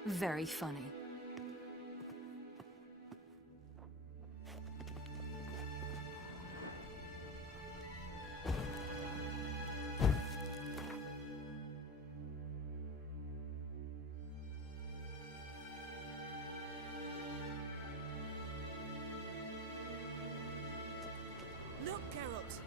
Very funny. Look, Geralt!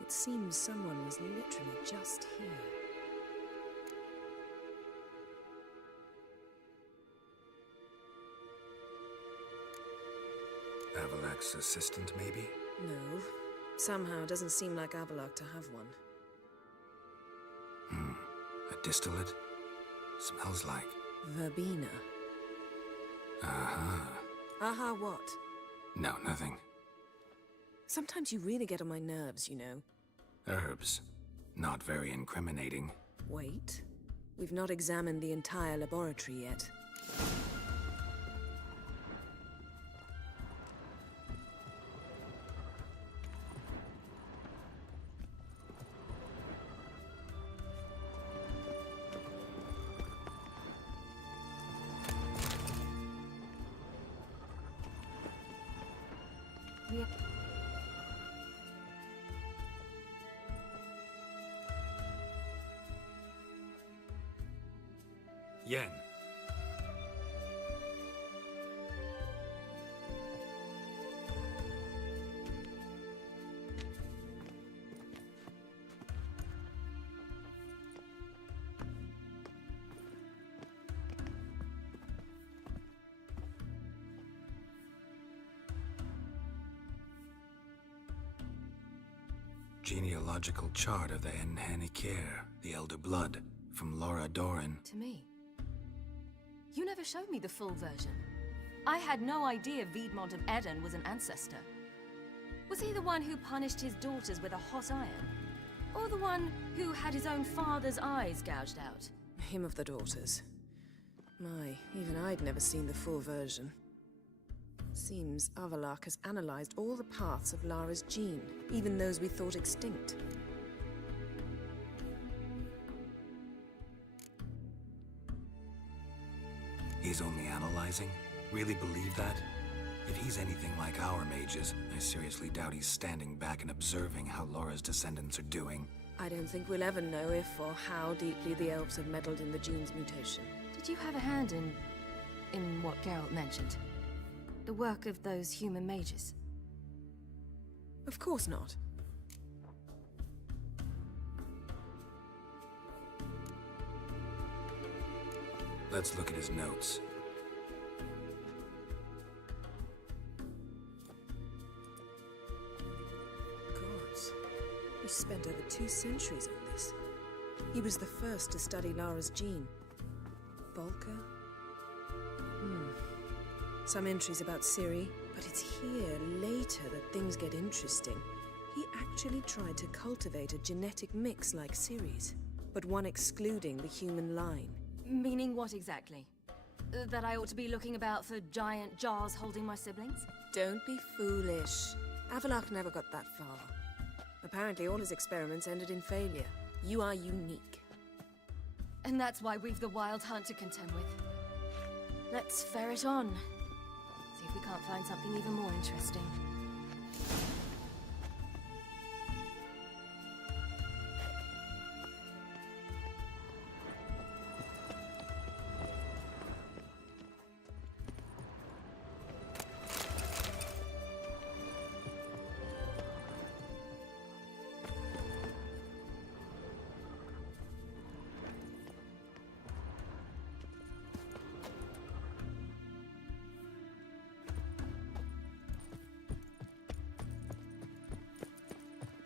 It seems someone was literally just here. Avalok's assistant, maybe? No. Somehow, it doesn't seem like Avalok to have one. A distillate? Smells like... Verbena. Aha. Aha what? No, nothing. Sometimes you really get on my nerves, you know. Herbs. Not very incriminating. Wait. We've not examined the entire laboratory yet. Yen. Genealogical chart of the Enhanikir, the Elder Blood, from Laura Doran. To me. You never showed me the full version. I had no idea Viedmont of Eden was an ancestor. Was he the one who punished his daughters with a hot iron? Or the one who had his own father's eyes gouged out? Him of the daughters. My, even I'd never seen the full version. Seems Avalok has analyzed all the paths of Lara's gene, even those we thought extinct. He's only analyzing? Really believe that? If he's anything like our mages, I seriously doubt he's standing back and observing how Laura's descendants are doing. I don't think we'll ever know if or how deeply the elves have meddled in the gene's mutation. Did you have a hand in what Geralt mentioned? The work of those human mages? Of course not. Let's look at his notes. Gods. He spent over 2 centuries on this. He was the first to study Lara's gene. Volker? Some entries about Ciri, but it's here, later, that things get interesting. He actually tried to cultivate a genetic mix like Ciri's, but one excluding the human line. Meaning what exactly? That I ought to be looking about for giant jars holding my siblings? Don't be foolish. Avalok never got that far. Apparently all his experiments ended in failure. You are unique. And that's why we've the Wild Hunt to contend with. Let's ferret on. See if we can't find something even more interesting.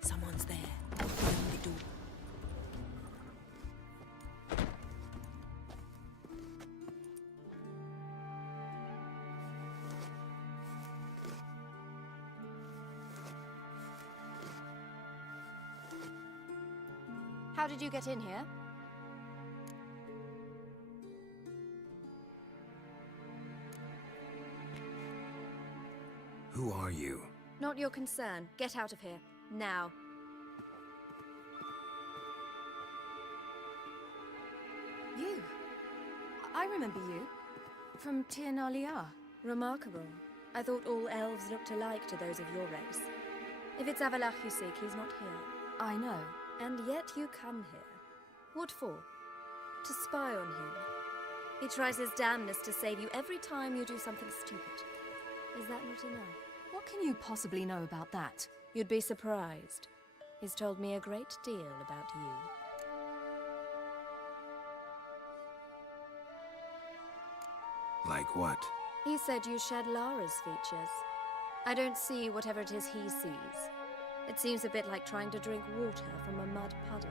Someone's there. Open the door. How did you get in here? Who are you? Not your concern. Get out of here. Now. You. I remember you. From Tir na Liar. Remarkable. I thought all elves looked alike to those of your race. If it's Avalok you seek, he's not here. I know. And yet you come here. What for? To spy on him. He tries his damnedest to save you every time you do something stupid. Is that not enough? What can you possibly know about that? You'd be surprised. He's told me a great deal about you. Like what? He said you shared Lara's features. I don't see whatever it is he sees. It seems a bit like trying to drink water from a mud puddle.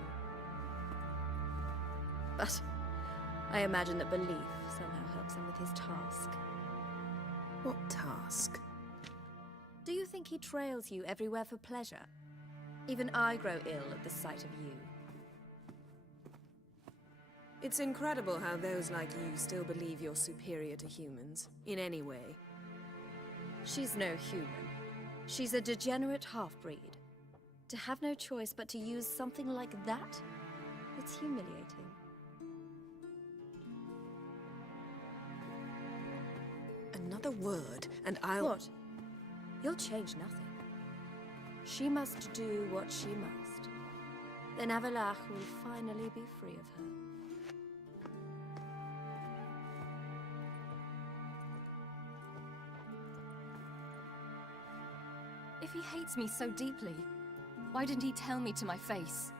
But I imagine that belief somehow helps him with his task. What task? Do you think he trails you everywhere for pleasure? Even I grow ill at the sight of you. It's incredible how those like you still believe you're superior to humans, in any way. She's no human. She's a degenerate half-breed. To have no choice but to use something like that? It's humiliating. Another word, and I'll... What? You'll change nothing. She must do what she must. Then Avalach will finally be free of her. If he hates me so deeply, why didn't he tell me to my face?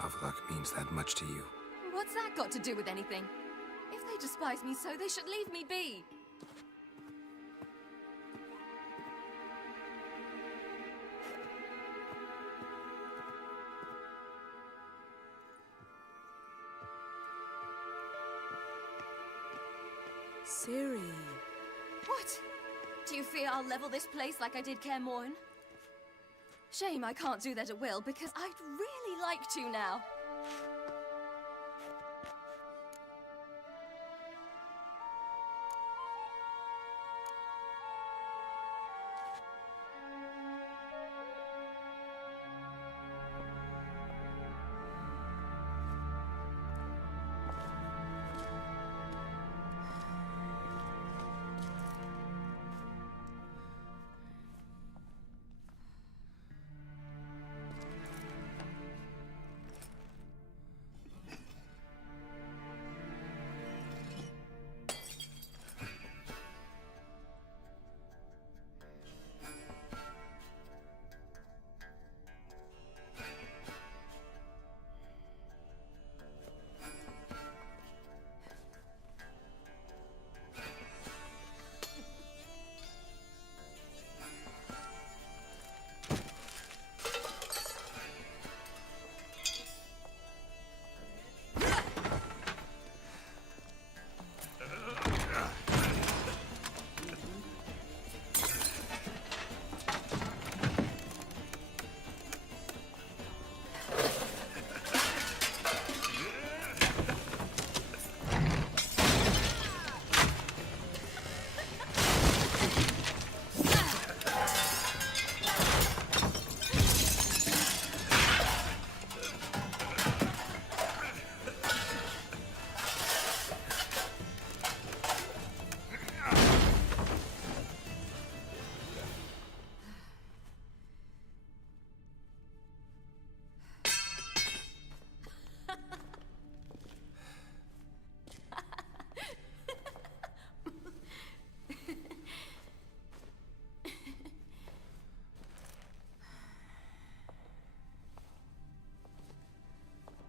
Avlak means that much to you. What's that got to do with anything? If they despise me so, they should leave me be. Ciri. What? Do you fear I'll level this place like I did Kaer Morhen? Shame I can't do that at will, because I'd really like to now.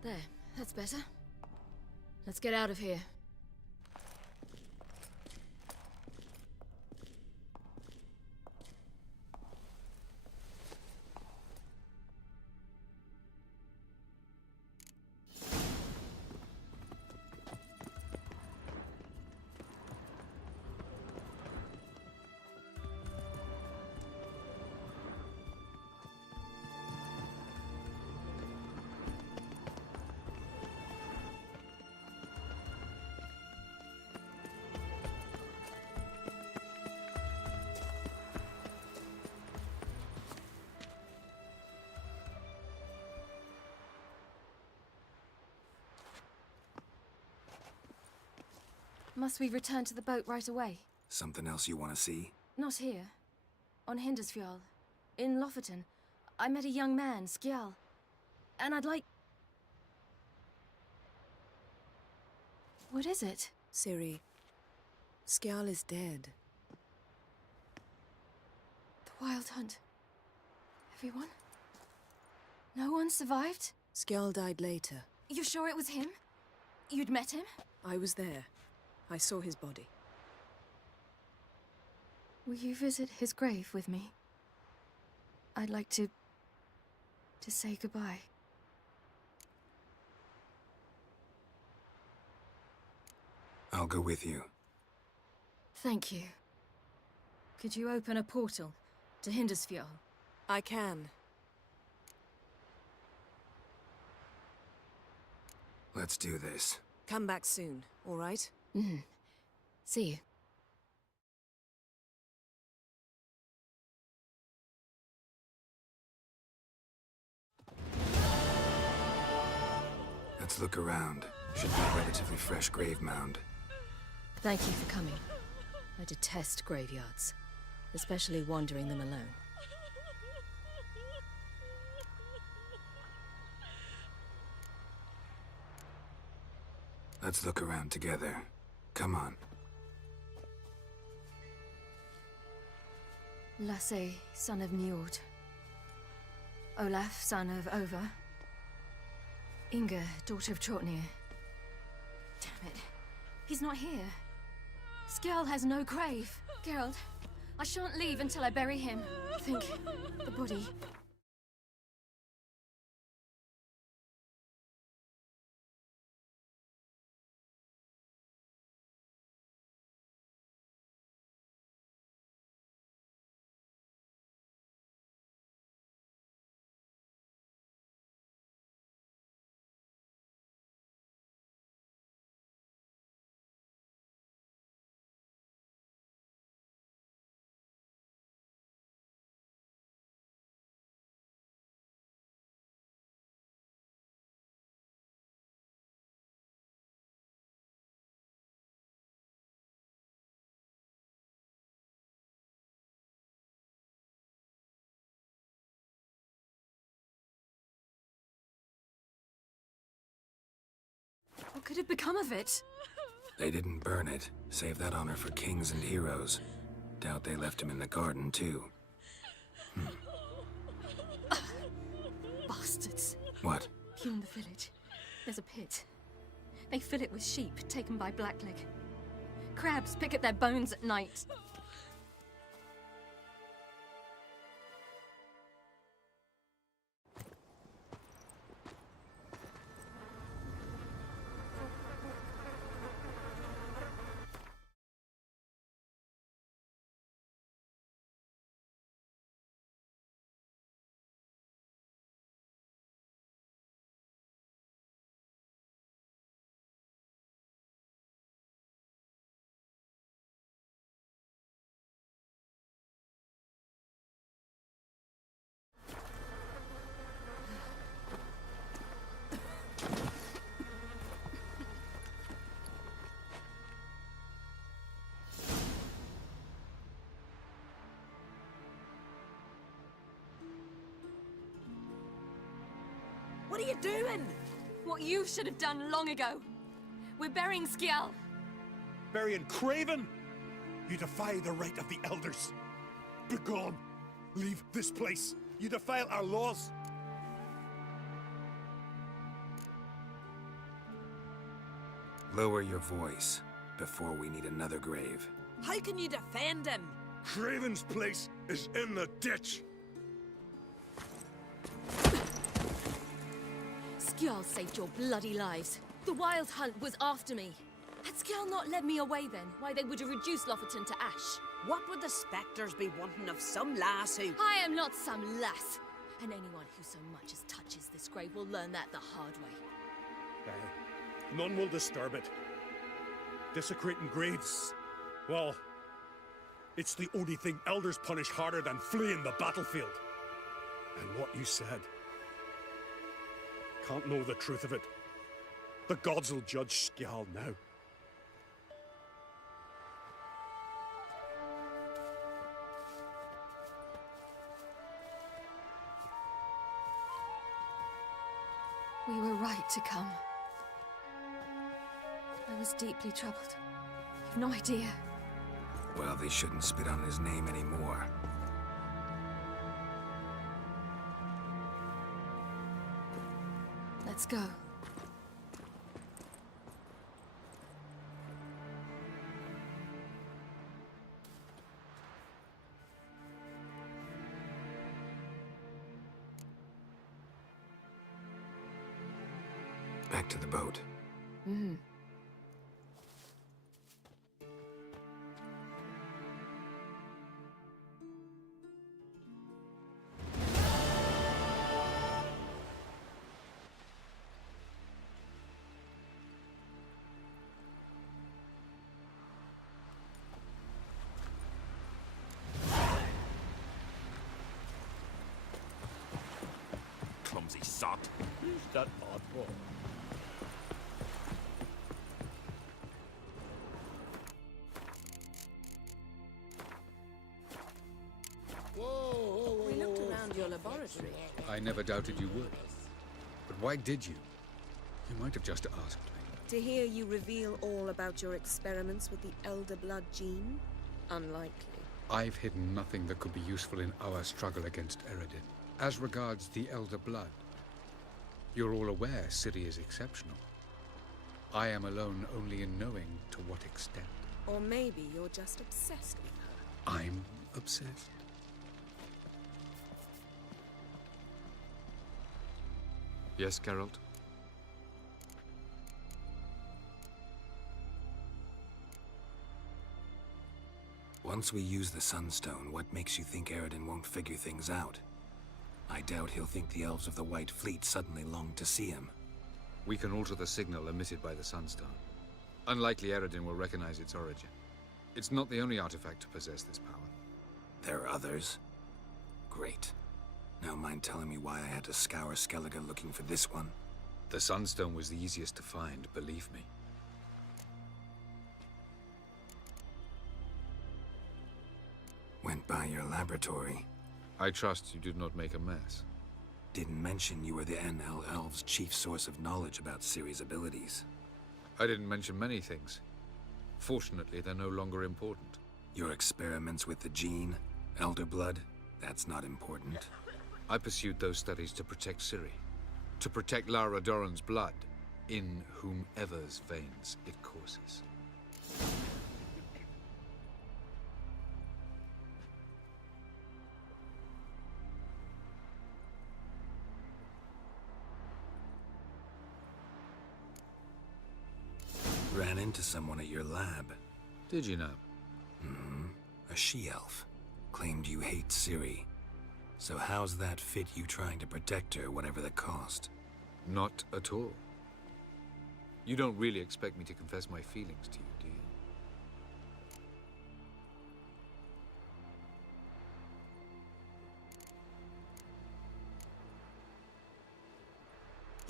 There, that's better. Let's get out of here. Must we return to the boat right away? Something else you want to see? Not here. On Hindersfjall. In Lofoten. I met a young man, Skjal. And I'd like... What is it? Ciri, Skjal is dead. The Wild Hunt. Everyone? No one survived? Skjal died later. You sure it was him? You'd met him? I was there. I saw his body. Will you visit his grave with me? I'd like to say goodbye. I'll go with you. Thank you. Could you open a portal to Hindersfjall? I can. Let's do this. Come back soon, all right? Mm-hmm. See you. Let's look around. Should be a relatively fresh grave mound. Thank you for coming. I detest graveyards, especially wandering them alone. Let's look around together. Come on. Lasse, son of Njord. Olaf, son of Over. Inga, daughter of Trotnir. Damn it. He's not here. Skjal has no grave. Geralt, I shan't leave until I bury him. Think, the body. What could have become of it? They didn't burn it. Save that honor for kings and heroes. Doubt they left him in the garden, too. Bastards. What? Beyond the village, there's a pit. They fill it with sheep taken by Blackleg. Crabs pick at their bones at night. What are you doing? What you should have done long ago. We're burying Skjal. Burying Craven? You defy the right of the elders. Begone! Leave this place. You defile our laws. Lower your voice before we need another grave. How can you defend him? Craven's place is in the ditch. Skjal saved your bloody lives. The Wild Hunt was after me. Had Skjal not led me away then, why they would have reduced Lofoten to ash. What would the spectres be wanting of some lass who... I am not some lass. And anyone who so much as touches this grave will learn that the hard way. None will disturb it. Desecrating graves, well, it's the only thing elders punish harder than fleeing the battlefield. And what you said, can't know the truth of it. The gods will judge Skjal now. We were right to come. I was deeply troubled. You've no idea. Well, they shouldn't spit on his name anymore. Let's go. Back to the boat. Mm-hmm. Clumsy sod. Who's that oddball? We looked around your laboratory. I never doubted you would. But why did you? You might have just asked me. To hear you reveal all about your experiments with the Elder Blood gene? Unlikely. I've hidden nothing that could be useful in our struggle against Eredin. As regards the Elder Blood, you're all aware Ciri is exceptional. I am alone only in knowing to what extent. Or maybe you're just obsessed with her. I'm obsessed. Yes, Geralt? Once we use the Sunstone, what makes you think Eredin won't figure things out? I doubt he'll think the elves of the White Fleet suddenly long to see him. We can alter the signal emitted by the Sunstone. Unlikely Eredin will recognize its origin. It's not the only artifact to possess this power. There are others? Great. Now mind telling me why I had to scour Skellige looking for this one? The Sunstone was the easiest to find, believe me. Went by your laboratory. I trust you did not make a mess. Didn't mention you were the NL Elves' chief source of knowledge about Ciri's abilities. I didn't mention many things. Fortunately, they're no longer important. Your experiments with the gene, Elder Blood, that's not important. I pursued those studies to protect Ciri. To protect Lara Doran's blood, in whomever's veins it courses. Ran into someone at your lab. Did you know? Mm-hmm. A she-elf. Claimed you hate Ciri. So how's that fit you trying to protect her, whatever the cost? Not at all. You don't really expect me to confess my feelings to you, do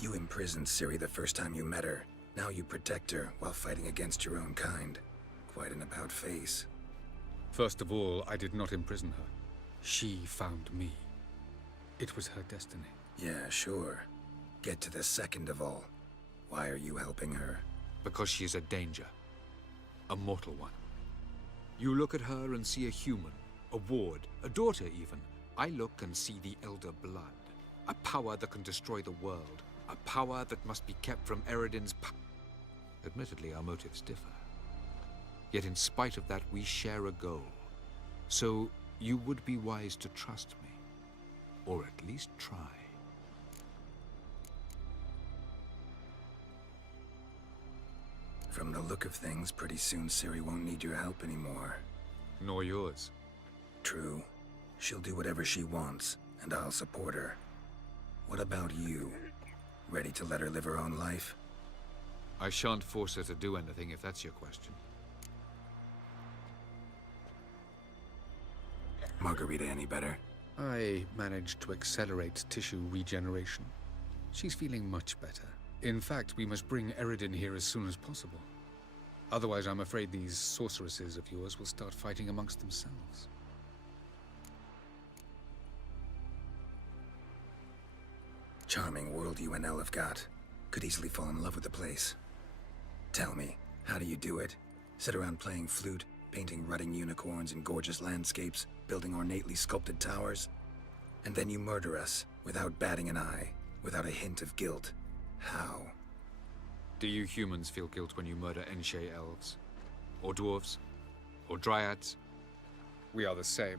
you? You imprisoned Ciri the first time you met her. Now you protect her while fighting against your own kind. Quite an about-face. First of all, I did not imprison her. She found me. It was her destiny. Yeah, sure. Get to the second of all. Why are you helping her? Because she is a danger. A mortal one. You look at her and see a human, a ward, a daughter even. I look and see the Elder Blood. A power that can destroy the world. A power that must be kept from Eredin's power. Admittedly, our motives differ. Yet in spite of that, we share a goal. So, you would be wise to trust me. Or at least try. From the look of things, pretty soon Ciri won't need your help anymore. Nor yours. True. She'll do whatever she wants, and I'll support her. What about you? Ready to let her live her own life? I shan't force her to do anything if that's your question. Margarita any better? I managed to accelerate tissue regeneration. She's feeling much better. In fact, we must bring Eredin here as soon as possible. Otherwise, I'm afraid these sorceresses of yours will start fighting amongst themselves. Charming world you and Elle have got. Could easily fall in love with the place. Tell me, how do you do it? Sit around playing flute, painting rutting unicorns in gorgeous landscapes, building ornately sculpted towers? And then you murder us, without batting an eye, without a hint of guilt. How? Do you humans feel guilt when you murder Enshe elves? Or dwarves? Or dryads? We are the same.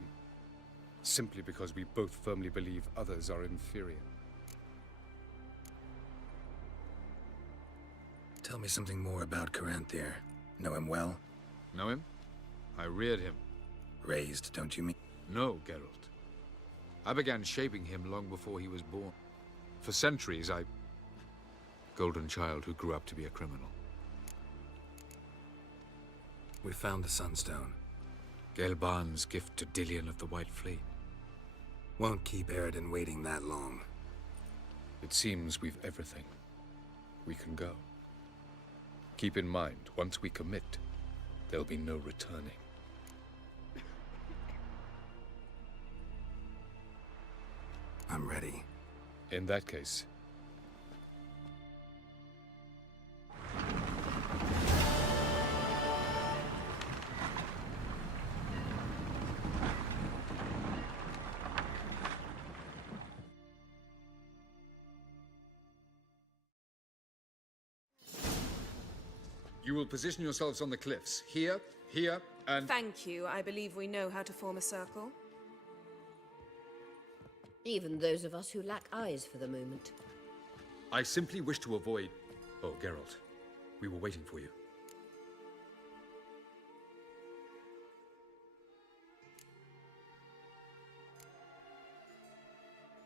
Simply because we both firmly believe others are inferior. Tell me something more about Caranthier. Know him well? Know him? I reared him. Raised, don't you mean? No, Geralt. I began shaping him long before he was born. For centuries, golden child who grew up to be a criminal. We found the Sunstone. Gelban's gift to Dillion of the White Fleet. Won't keep Eridan waiting that long. It seems we've everything. We can go. Keep in mind, once we commit, there'll be no returning. I'm ready. In that case... You will position yourselves on the cliffs. Here, here, and... Thank you. I believe we know how to form a circle. Even those of us who lack eyes for the moment. I simply wish to avoid... Oh, Geralt. We were waiting for you.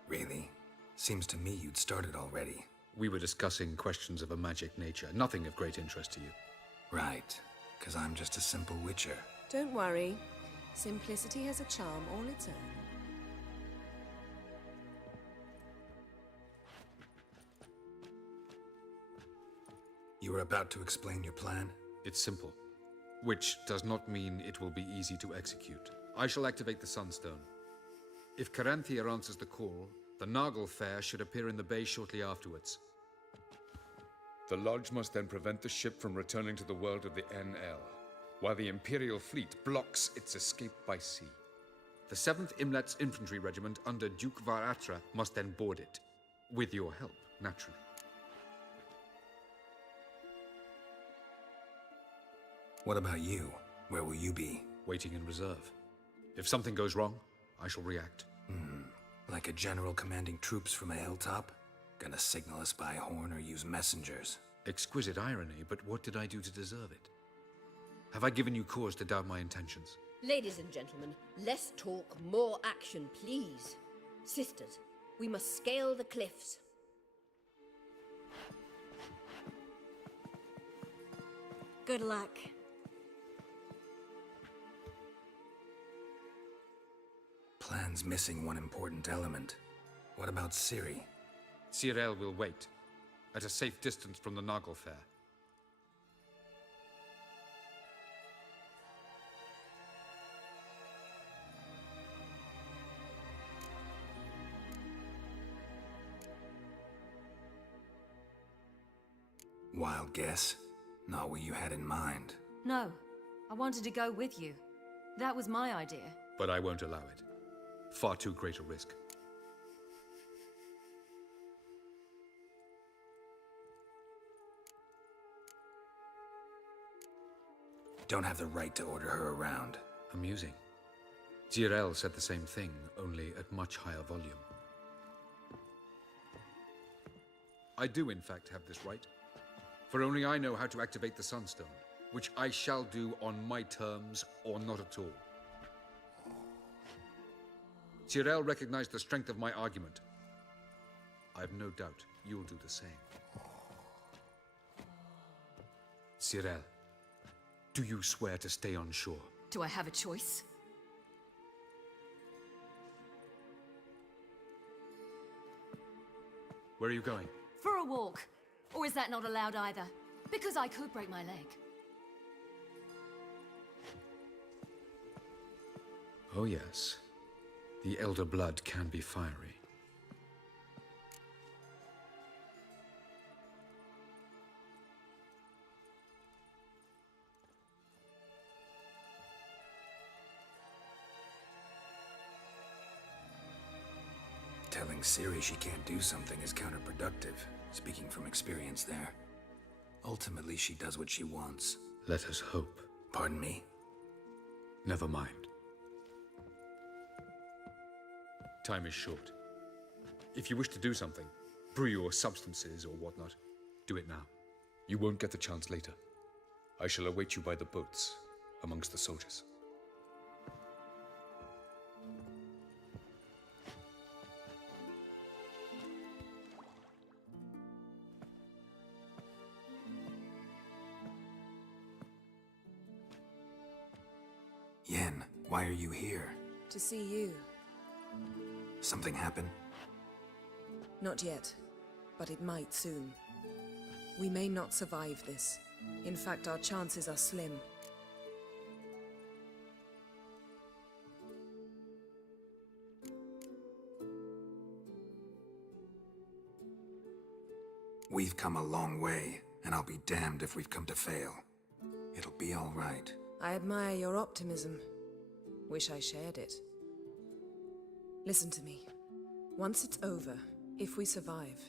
Really? Seems to me you'd started already. We were discussing questions of a magic nature, nothing of great interest to you. Right, because I'm just a simple witcher. Don't worry. Simplicity has a charm all its own. You were about to explain your plan? It's simple. Which does not mean it will be easy to execute. I shall activate the Sunstone. If Caranthier answers the call, the Nargle Fair should appear in the bay shortly afterwards. The Lodge must then prevent the ship from returning to the world of the NL, while the Imperial fleet blocks its escape by sea. The 7th Imlet's Infantry Regiment under Duke Varatra must then board it. With your help, naturally. What about you? Where will you be? Waiting in reserve. If something goes wrong, I shall react. Like a general commanding troops from a hilltop? Gonna signal us by horn or use messengers? Exquisite irony, but what did I do to deserve it? Have I given you cause to doubt my intentions? Ladies and gentlemen, less talk, more action, please. Sisters, we must scale the cliffs. Good luck. Plan's missing one important element. What about Ciri? Cyril will wait, at a safe distance from the Nargle Fair. Wild guess? Not what you had in mind. No, I wanted to go with you. That was my idea. But I won't allow it. Far too great a risk. Don't have the right to order her around. Amusing. Jirel said the same thing, only at much higher volume. I do, in fact, have this right. For only I know how to activate the Sunstone, which I shall do on my terms or not at all. Jirel recognized the strength of my argument. I've no doubt you'll do the same. Cyril, do you swear to stay on shore? Do I have a choice? Where are you going? For a walk. Or is that not allowed either? Because I could break my leg. Oh yes. The elder blood can be fiery. Telling Ciri she can't do something is counterproductive, speaking from experience there. Ultimately, she does what she wants. Let us hope. Pardon me? Never mind. Time is short. If you wish to do something, brew your substances or whatnot, do it now. You won't get the chance later. I shall await you by the boats, amongst the soldiers. Yen, why are you here? To see you. Something happen? Not yet, but it might soon. We may not survive this. In fact, our chances are slim. We've come a long way, and I'll be damned if we've come to fail. It'll be all right. I admire your optimism. Wish I shared it. Listen to me. Once it's over, if we survive,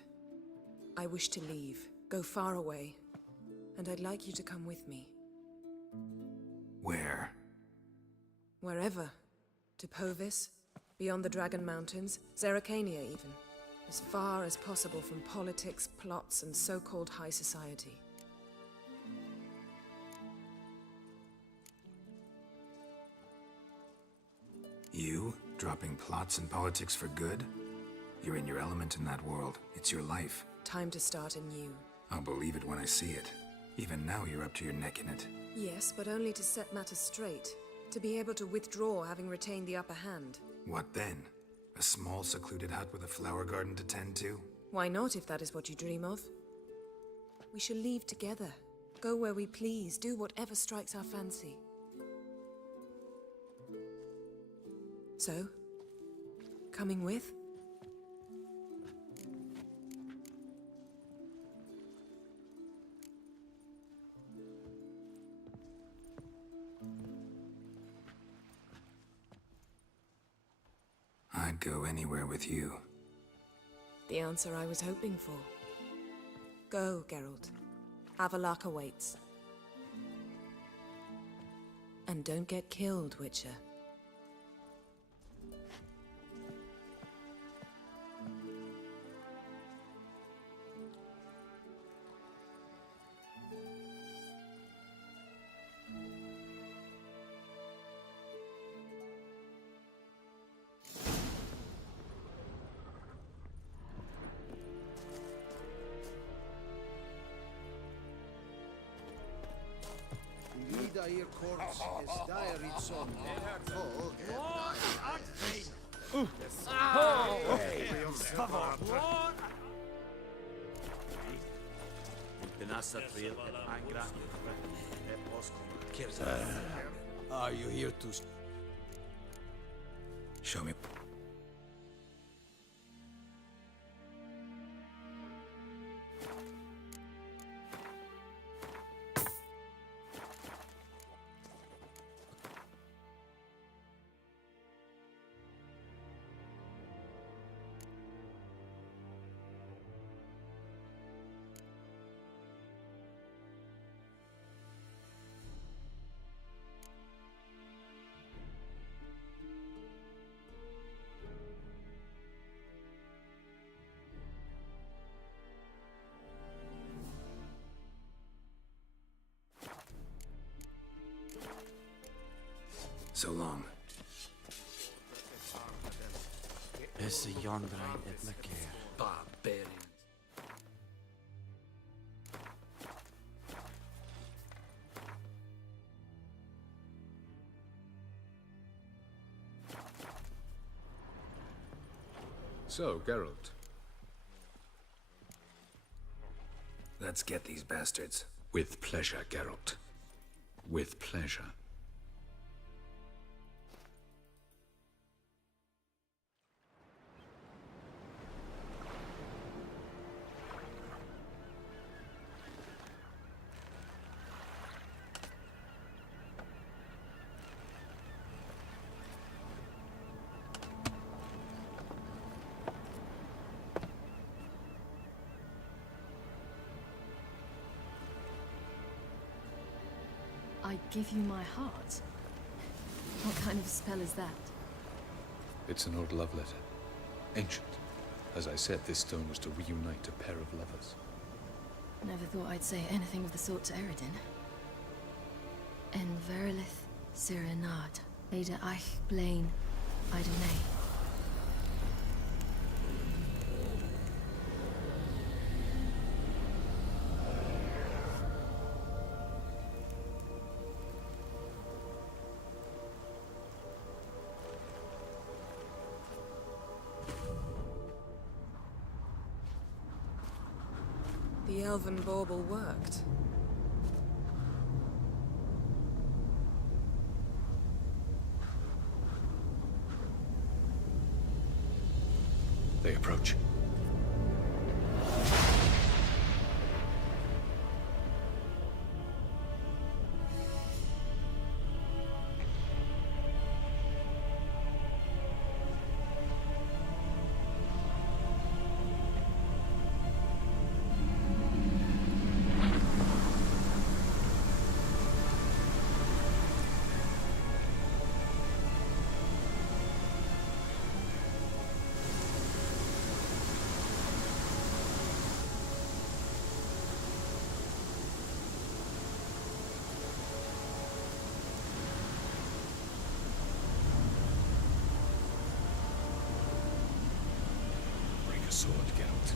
I wish to leave, go far away, and I'd like you to come with me. Where? Wherever. To Povis, beyond the Dragon Mountains, Zerrikania even. As far as possible from politics, plots, and so-called high society. You? Dropping plots and politics for good? You're in your element in that world. It's your life. Time to start anew. I'll believe it when I see it. Even now you're up to your neck in it. Yes, but only to set matters straight. To be able to withdraw having retained the upper hand. What then? A small secluded hut with a flower garden to tend to? Why not, if that is what you dream of? We shall leave together. Go where we please, do whatever strikes our fancy. So, coming with? I'd go anywhere with you. The answer I was hoping for. Go, Geralt. Avalok awaits. And don't get killed, Witcher. Your corpse is diary son. Are you here to... Show me. So long. Is a young right at the care. Barbarians. So, Geralt. Let's get these bastards. With pleasure, Geralt. With pleasure. I give you my heart? What kind of spell is that? It's an old love letter. Ancient. As I said, this stone was to reunite a pair of lovers. Never thought I'd say anything of the sort to Eredin. En verilith Sirenad, Ada eich blaen, Idonei. The elven bauble worked. They approach. Sword, Geralt.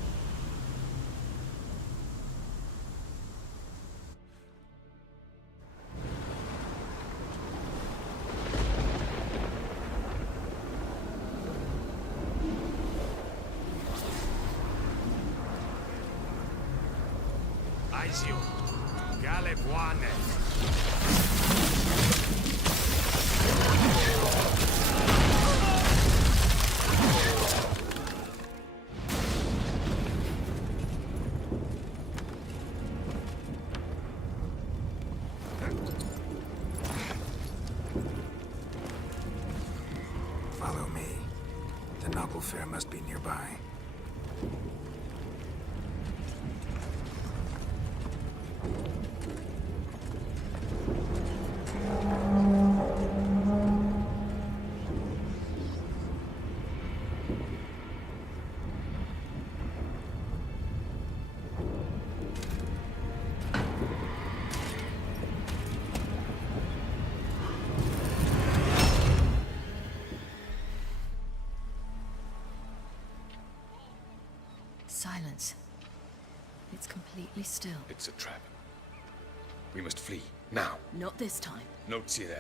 Aizio, Galebuane. Follow me. The noble fair must be nearby. Silence. It's completely still. It's a trap. We must flee, now. Not this time. Note, Cyril.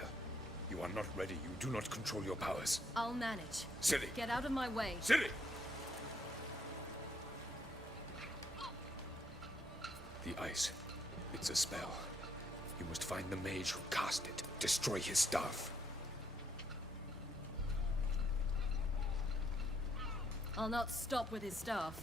You are not ready. You do not control your powers. I'll manage. Ciri! Get out of my way. Ciri! The ice. It's a spell. You must find the mage who cast it. Destroy his staff. I'll not stop with his staff.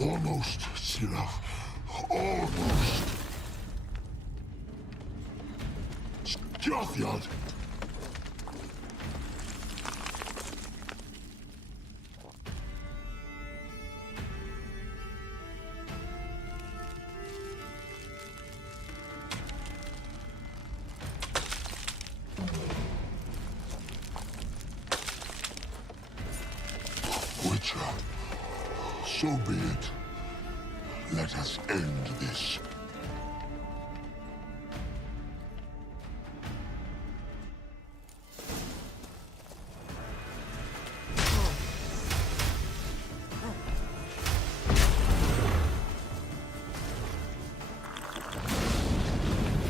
Almost, Sirach. Almost. Scathjad. Witcher, so be it. Let us end this.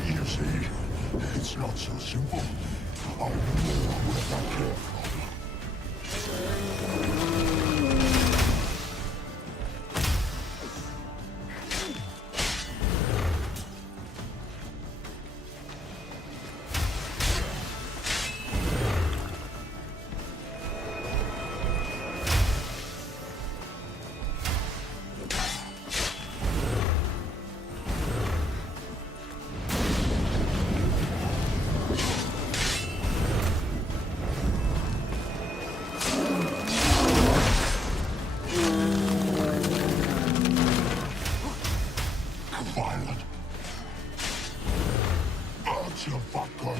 You see, it's not so simple. Our more with that careful. Violent. That's your vodka.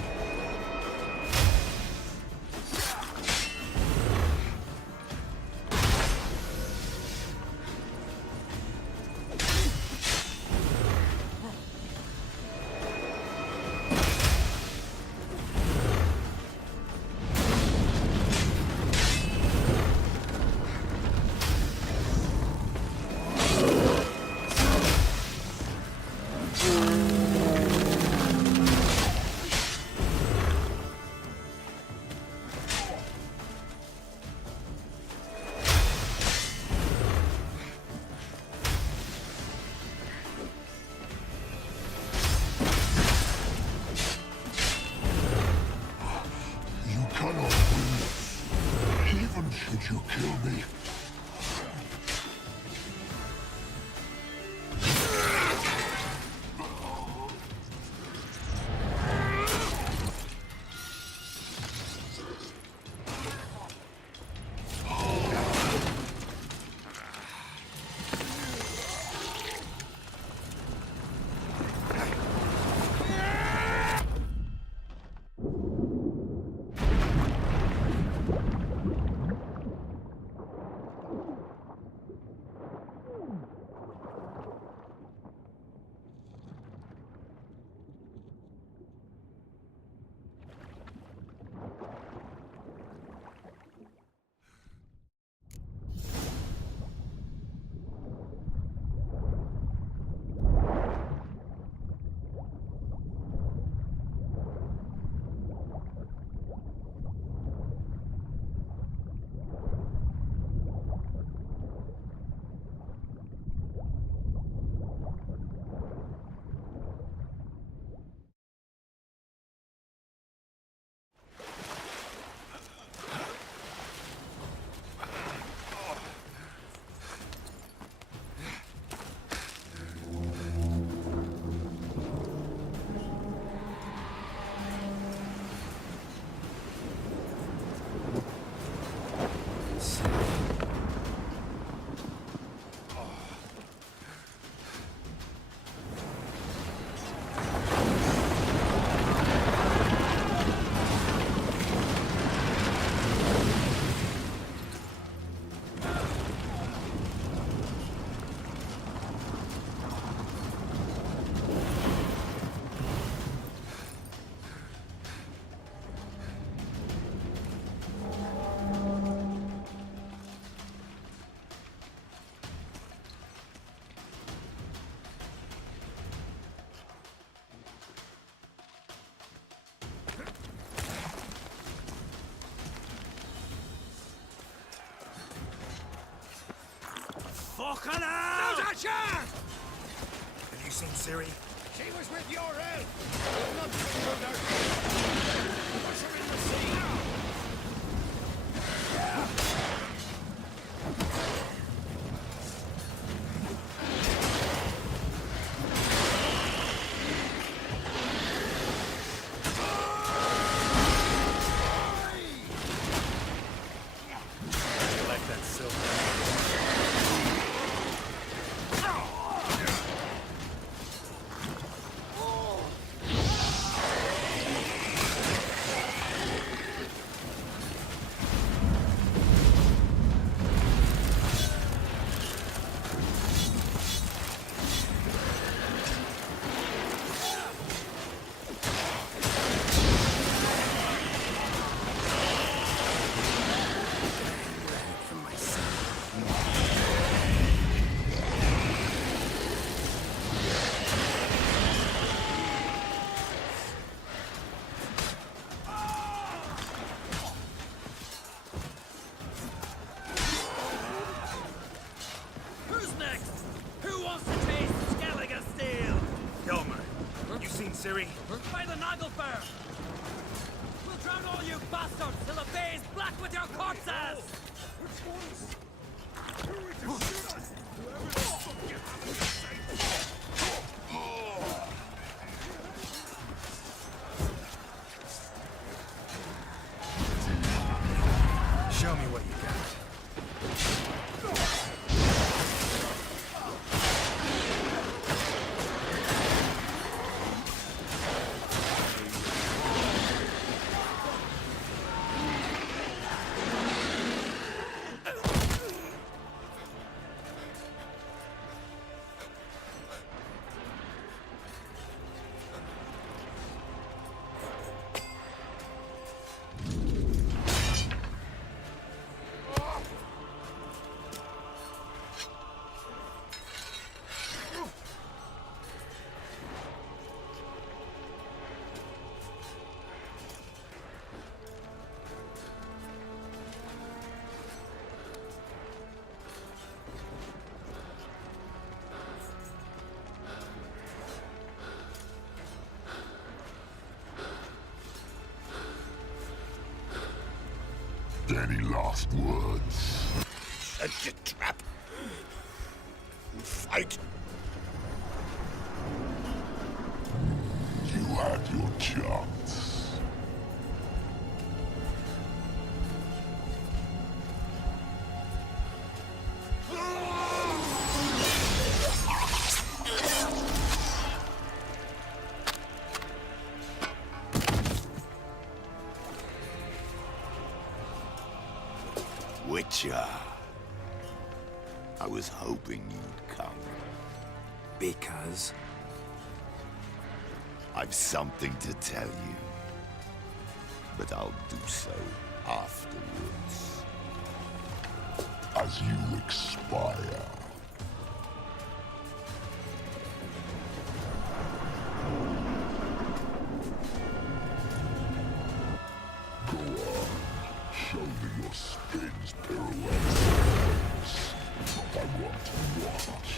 You cannot win, even should you kill me. Fucking hell! No touch her! Have you seen Siri? She was with your help! You're not with her. Push her in the sea! Siri. By the Nagelfire! We'll drown all you bastards till the bay is black with your corpses! Show me what you got. Any last words? Set your trap. Fight. You had your chance. Witcher. I was hoping you'd come. Because? I've something to tell you. But I'll do so afterwards. As you expire. Go on. Show me your spins, pirouettes. I want to watch.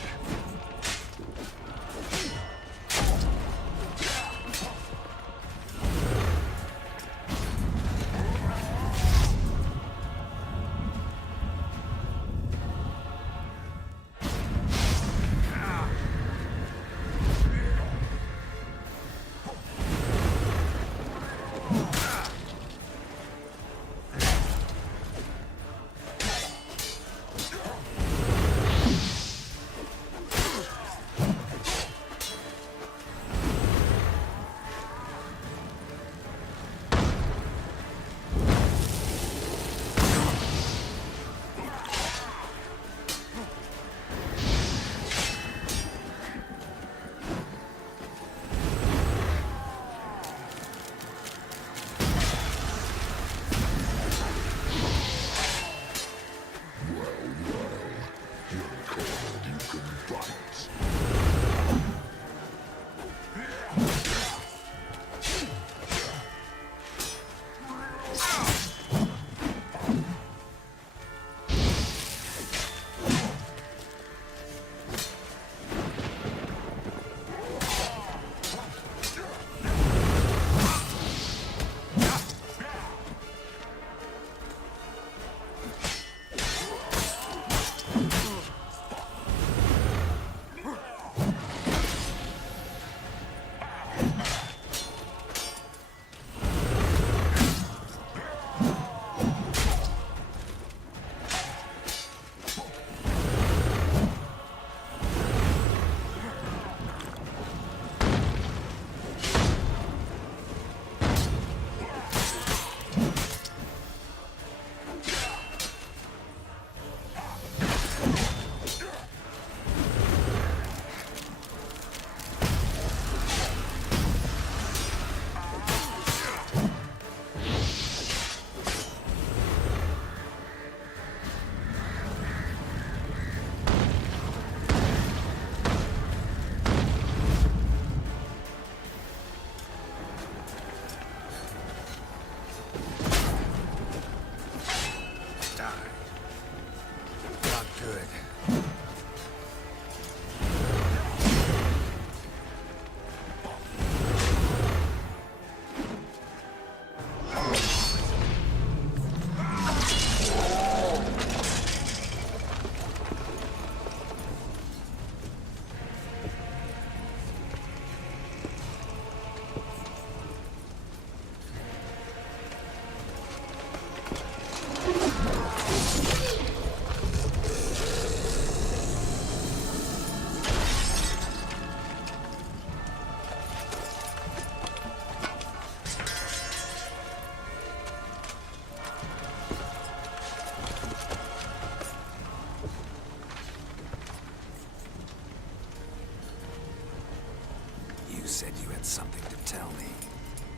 said you had something to tell me.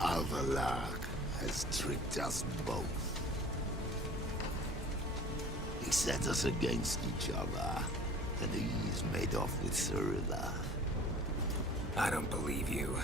Avalok has tricked us both. He set us against each other, and he's made off with Cyrilla. I don't believe you.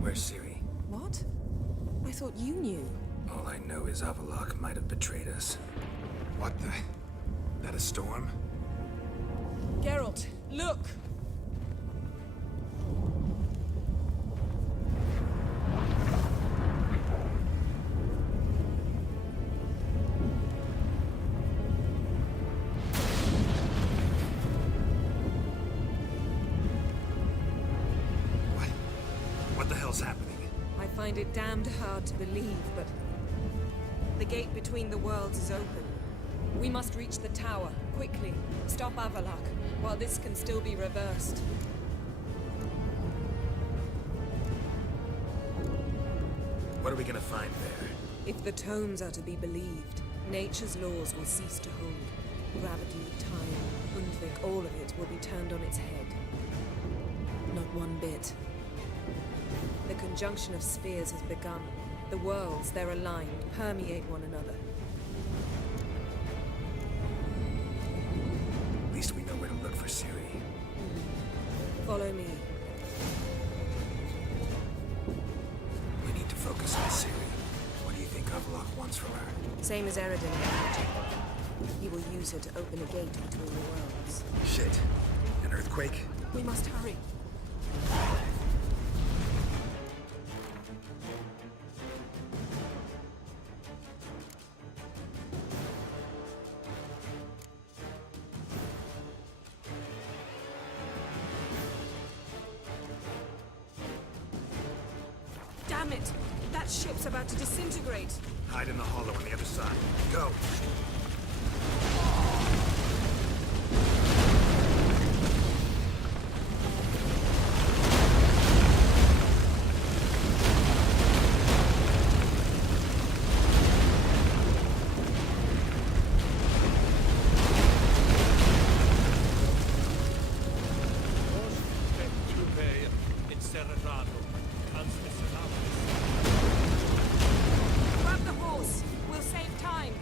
Where's Ciri? What? I thought you knew. All I know is Avalok might have betrayed us. What the? That a storm? Geralt, look! What the hell's happening? I find it damned hard to believe, but the gate between the worlds is open. We must reach the tower, quickly. Stop Avalok, while this can still be reversed. What are we gonna find there? If the tomes are to be believed, nature's laws will cease to hold. Gravity, time, Undvik, all of it will be turned on its head. Not one bit. The conjunction of spheres has begun. The worlds, they're aligned, permeate one another. At least we know where to look for Ciri. Follow me. We need to focus on Ciri. What do you think Avalok wants from her? Same as Eridan. He will use her to open a gate between the worlds. Shit. An earthquake? We must hurry. Damn it! That ship's about to disintegrate! Hide in the hollow on the other side. Go! Grab the horse! We'll save time!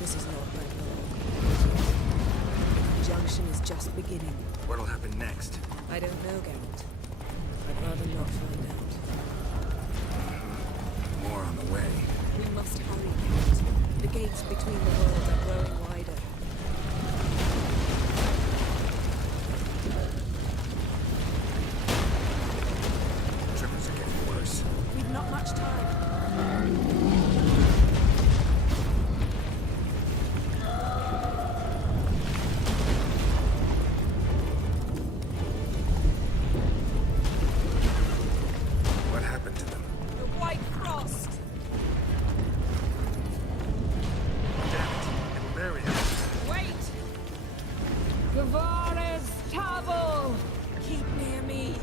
This is not like Ragnarok. The junction is just beginning. What'll happen next? I don't know, Geralt. I'd rather not find out. More on the way. We must hurry, Geralt. The gates between the worlds are growing wider. Tremors are getting worse. We've not much time. What happened to them? The White Frost! Damn it. It'll bury us. Wait! Gavares Tavil! Keep near me.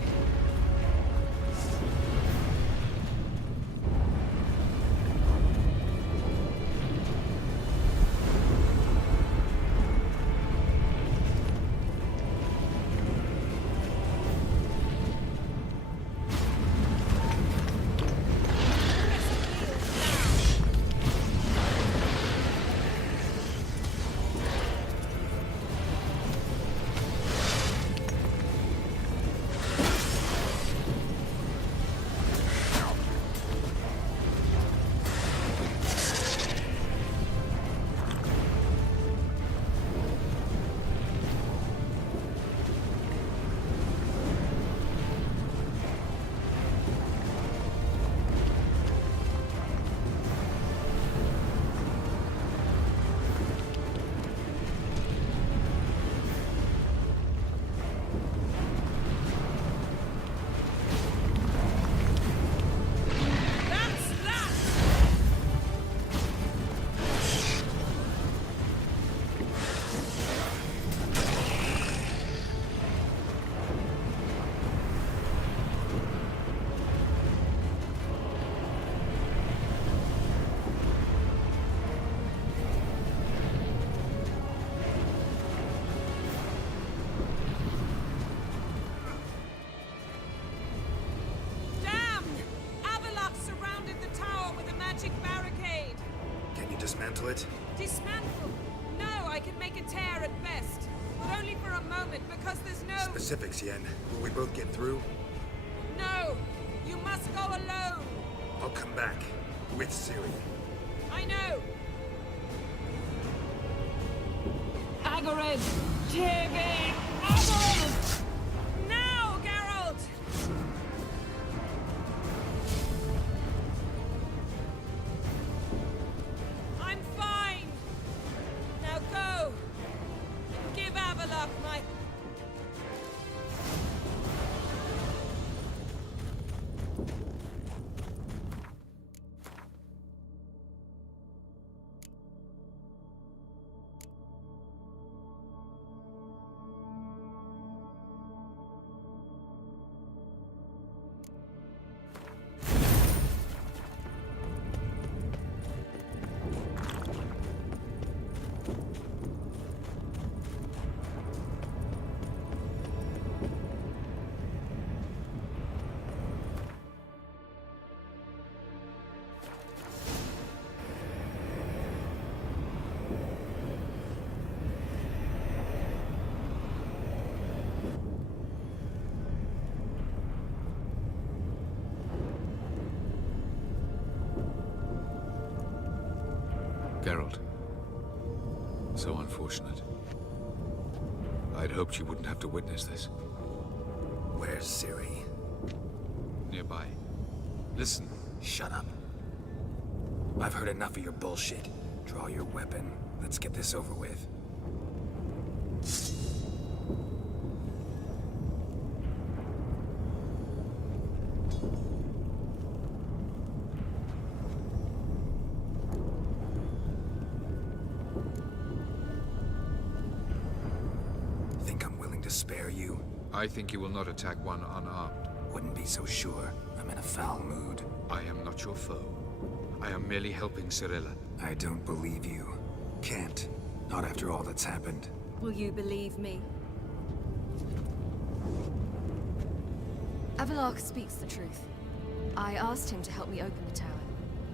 moment, because there's no... Specifics, Yen. Will we both get through? No! You must go alone! I'll come back. With Ciri. I know! Agarid! Tibby! Agarid! Now, Geralt! I'm fine! Now go! And give Avalok my... Geralt. So unfortunate. I'd hoped you wouldn't have to witness this. Where's Ciri? Nearby. Listen. Shut up. I've heard enough of your bullshit. Draw your weapon. Let's get this over with. Spare you? I think you will not attack one unarmed. Wouldn't be so sure. I'm in a foul mood. I am not your foe. I am merely helping Cirilla. I don't believe you. Can't. Not after all that's happened. Will you believe me? Avalok speaks the truth. I asked him to help me open the tower,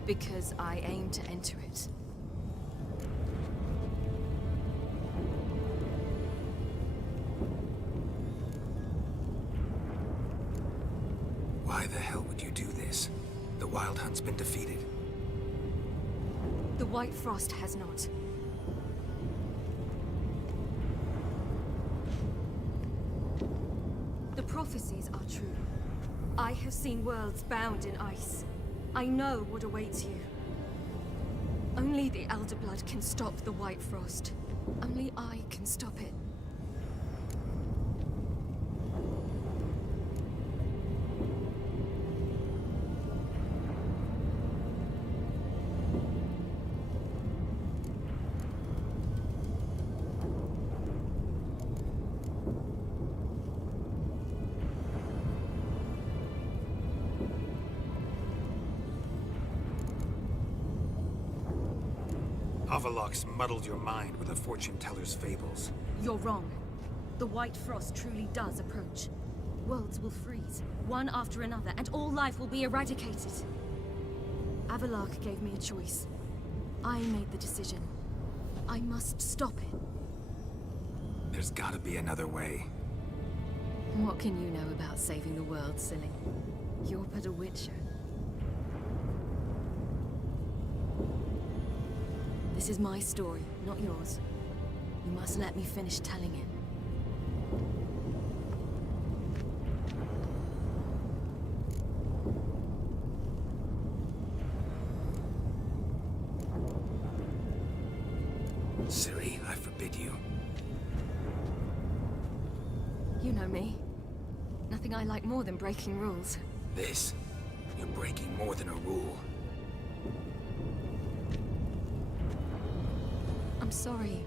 because I aim to enter it. Why the hell would you do this? The Wild Hunt's been defeated. The White Frost has not. The prophecies are true. I have seen worlds bound in ice. I know what awaits you. Only the Elder Blood can stop the White Frost. Only I can stop it. Avalok's muddled your mind with a fortune-teller's fables. You're wrong. The White Frost truly does approach. Worlds will freeze, one after another, and all life will be eradicated. Avalok gave me a choice. I made the decision. I must stop it. There's gotta be another way. What can you know about saving the world, silly? You're but a witcher. This is my story, not yours. You must let me finish telling it. Ciri, I forbid you. You know me. Nothing I like more than breaking rules. This? You're breaking more than a rule. I'm sorry.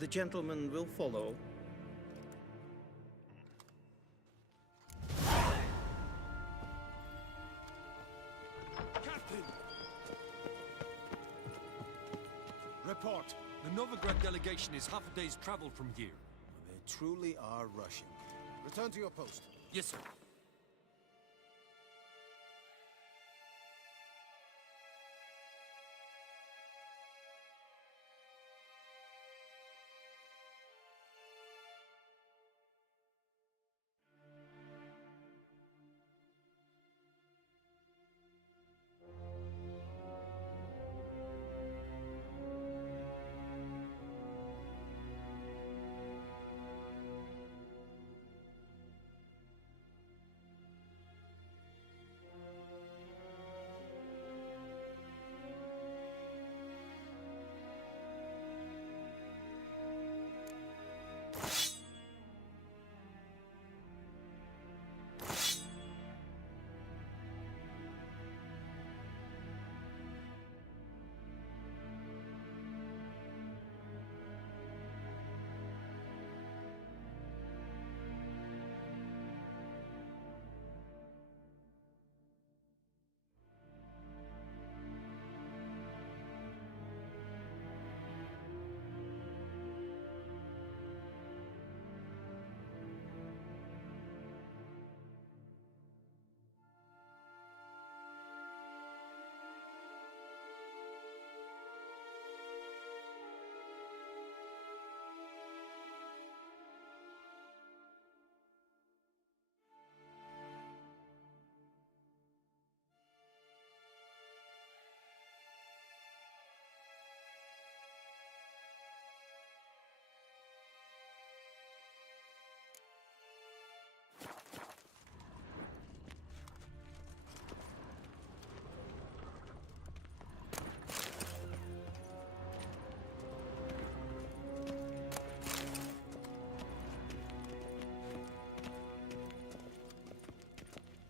The gentleman will follow. Captain! Report. The Novigrad delegation is half a day's travel from here. They truly are rushing. Return to your post. Yes, sir.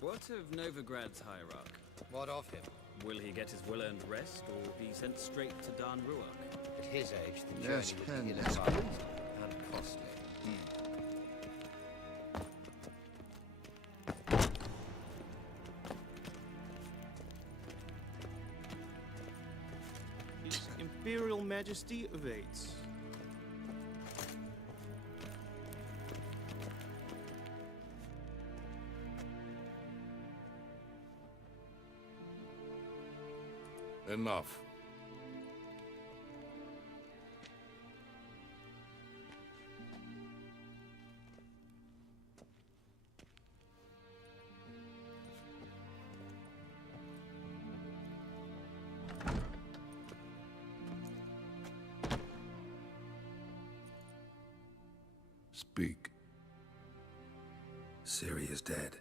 What of Novigrad's hierarch? What of him? Will he get his well-earned rest, or be sent straight to Dan Ruach? At his age, the Yes, journey Ken, would be yes, Hmm. ill-advised and costly. His Imperial Majesty awaits. Enough. Speak. Ciri is dead.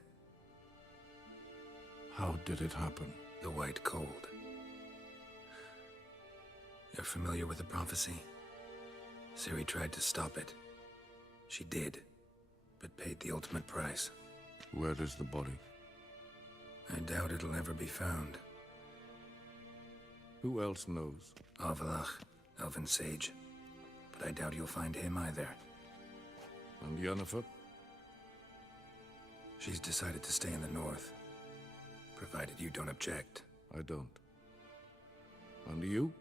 How did it happen? The White Cold. You're familiar with the prophecy? Ciri tried to stop it. She did, but paid the ultimate price. Where is the body? I doubt it'll ever be found. Who else knows? Avalach, Elven Sage. But I doubt you'll find him either. And Yennefer? She's decided to stay in the north. Provided you don't object. I don't. And you?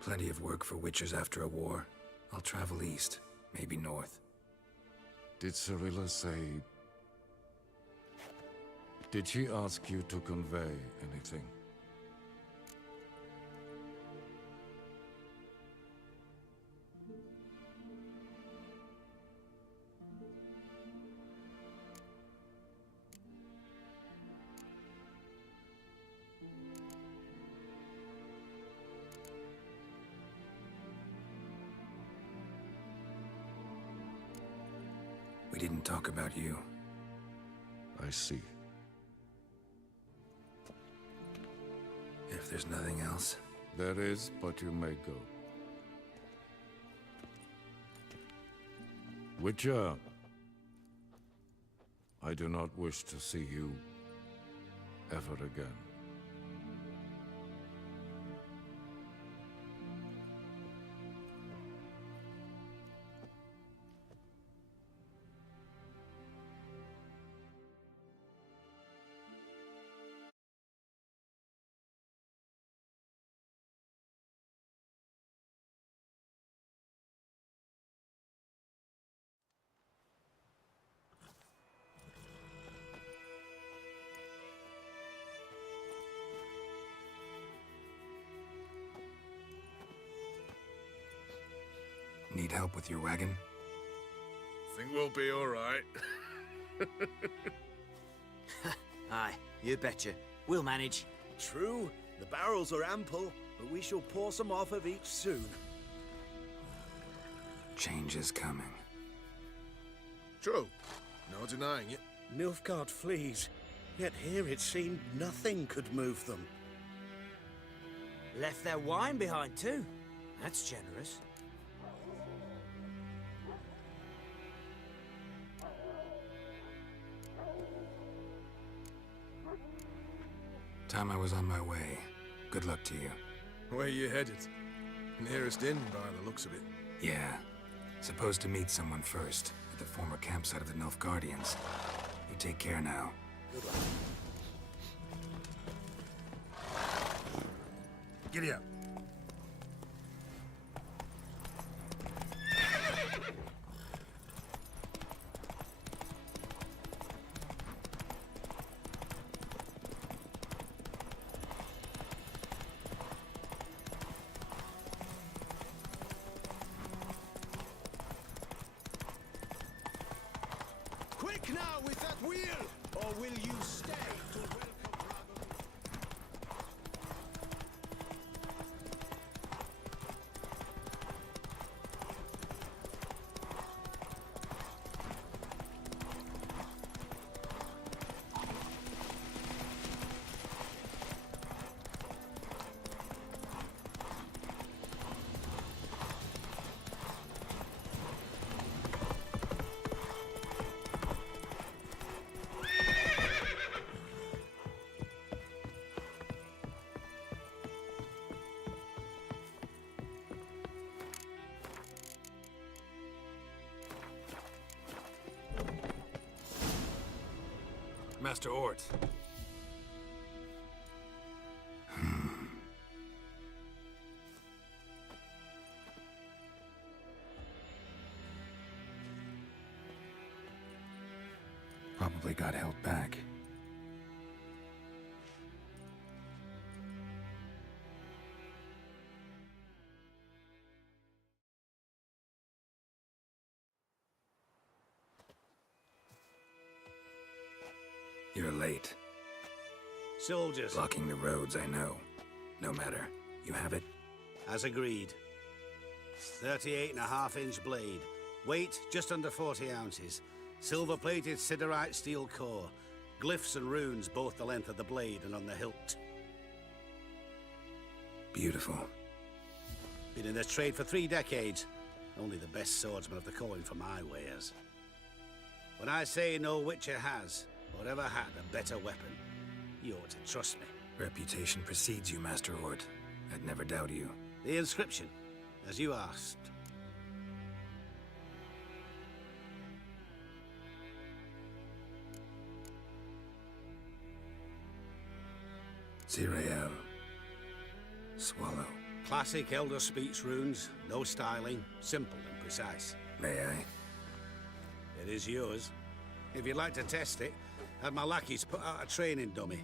Plenty of work for witchers after a war. I'll travel east, maybe north. Did Cirilla say... Did she ask you to convey anything? We didn't talk about you. I see. If there's nothing else... There is, but you may go. Witcher, I do not wish to see you ever again. Need help with your wagon? Think we'll be all right. Aye, you betcha. We'll manage. True, the barrels are ample, but we shall pour some off of each soon. Change is coming. True. No denying it. Nilfgaard flees, yet here it seemed nothing could move them. Left their wine behind too. That's generous. Time I was on my way. Good luck to you. Where you headed? Nearest inn, by the looks of it. Yeah. Supposed to meet someone first, at the former campsite of the Nilfgaardians. You take care now. Good luck. Giddy up. Quick now with that wheel, or will you stay to welcome Master Ort. Probably got held back. You're late. Soldiers. Blocking the roads, I know. No matter. You have it? As agreed. 38.5-inch blade. Weight just under 40 ounces. Silver-plated siderite steel core. Glyphs and runes both the length of the blade and on the hilt. Beautiful. Been in this trade for 3 decades. Only the best swordsman of the coin for my wares. When I say no Witcher has, or ever had, a better weapon, you ought to trust me. Reputation precedes you, Master Ort. I'd never doubt you. The inscription, as you asked. Zirael. Swallow. Classic Elder Speech runes, no styling, simple and precise. May I? It is yours. If you'd like to test it, have my lackeys put out a training dummy.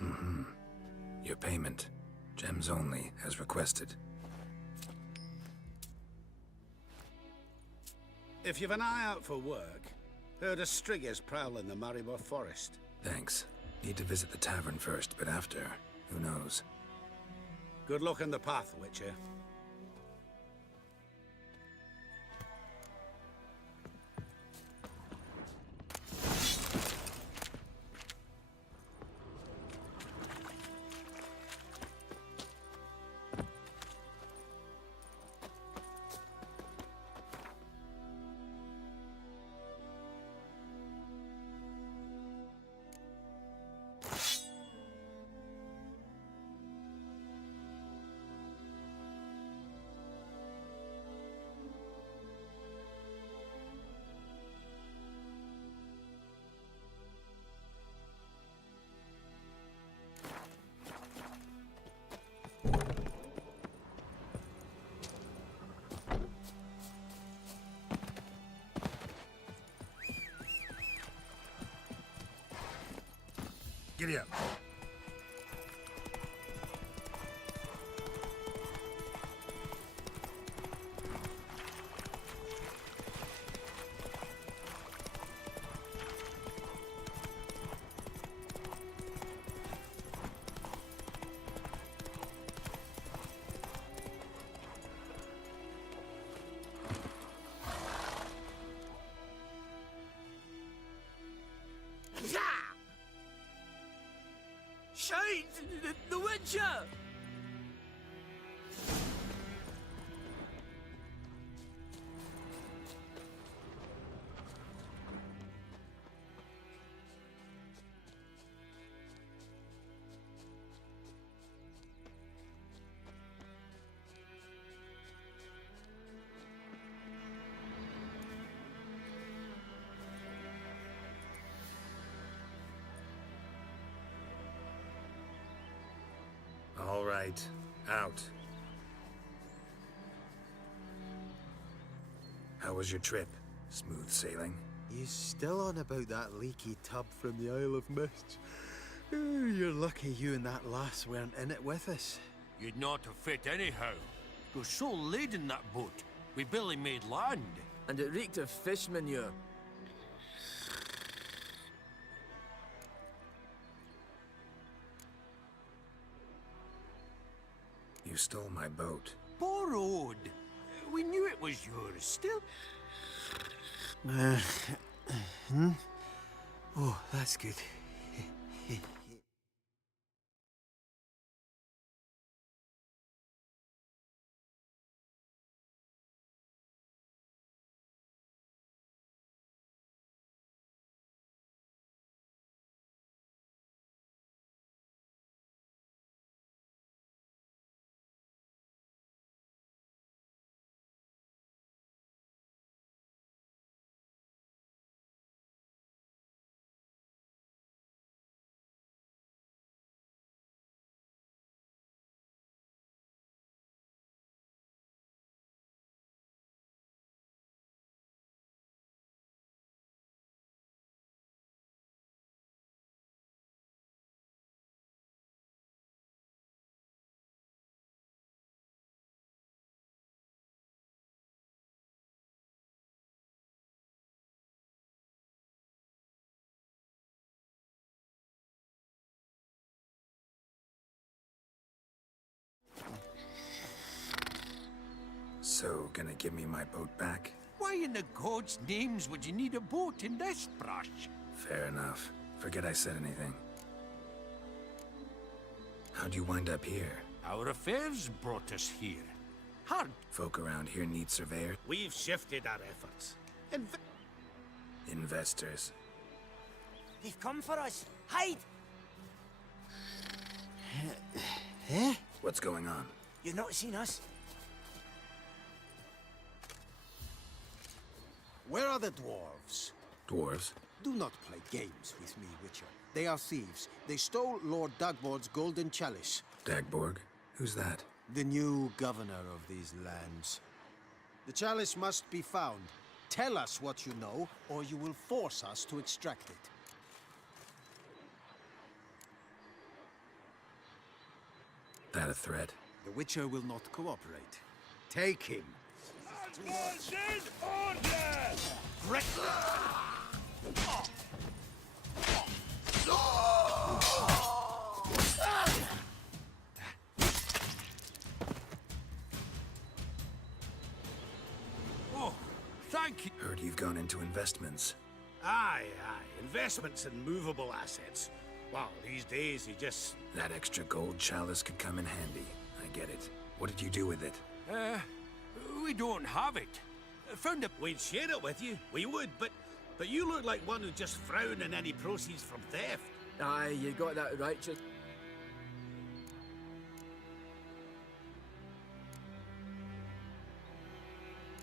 Mm-hmm. Your payment. Gems only, as requested. If you've an eye out for work, heard of Striggers prowling the Maribor Forest. Thanks. Need to visit the tavern first, but after, who knows? Good luck on the path, Witcher. Giddy up. Shite! The Witcher! All right, out. How was your trip? Smooth sailing? You still on about that leaky tub from the Isle of Mist? You're lucky you and that lass weren't in it with us. You'd not have fit anyhow. It was so laden, that boat. We barely made land. And it reeked of fish manure. You stole my boat. Borrowed. We knew it was yours. Still. Oh, that's good. So, gonna give me my boat back? Why in the gods' names would you need a boat in this brush? Fair enough. Forget I said anything. How'd you wind up here? Our affairs brought us here. Hard. Folk around here need surveyors? We've shifted our efforts. Investors. They've come for us. Hide! What's going on? You've not seen us? Where are the dwarves? Dwarves? Do not play games with me, Witcher. They are thieves. They stole Lord Dagbor's golden chalice. Dagborg? Who's that? The new governor of these lands. The chalice must be found. Tell us what you know, or you will force us to extract it. That a threat? The Witcher will not cooperate. Take him. Oh, thank you. Heard you've gone into investments. Aye. Investments in movable assets. Well, these days you just... That extra gold chalice could come in handy. I get it. What did you do with it? We don't have it. Found it. We'd share it with you. We would, but you look like one who just frown on any proceeds from theft. Aye, you got that right, just...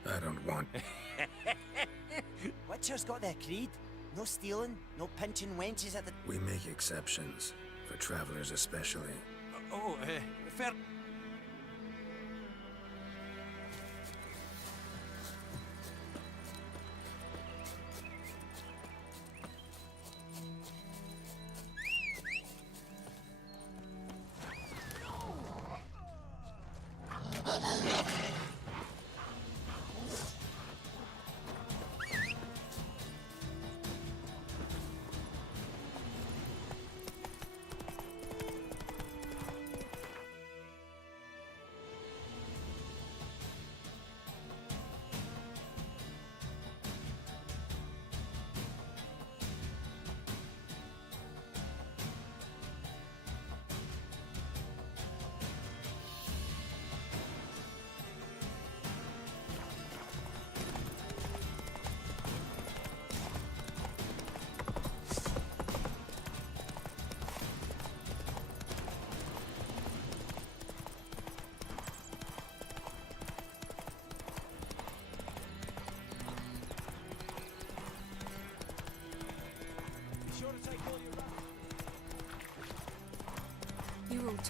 I don't want... Witcher's got their creed. No stealing, no pinching wenches at the... We make exceptions. For travelers especially. Fair...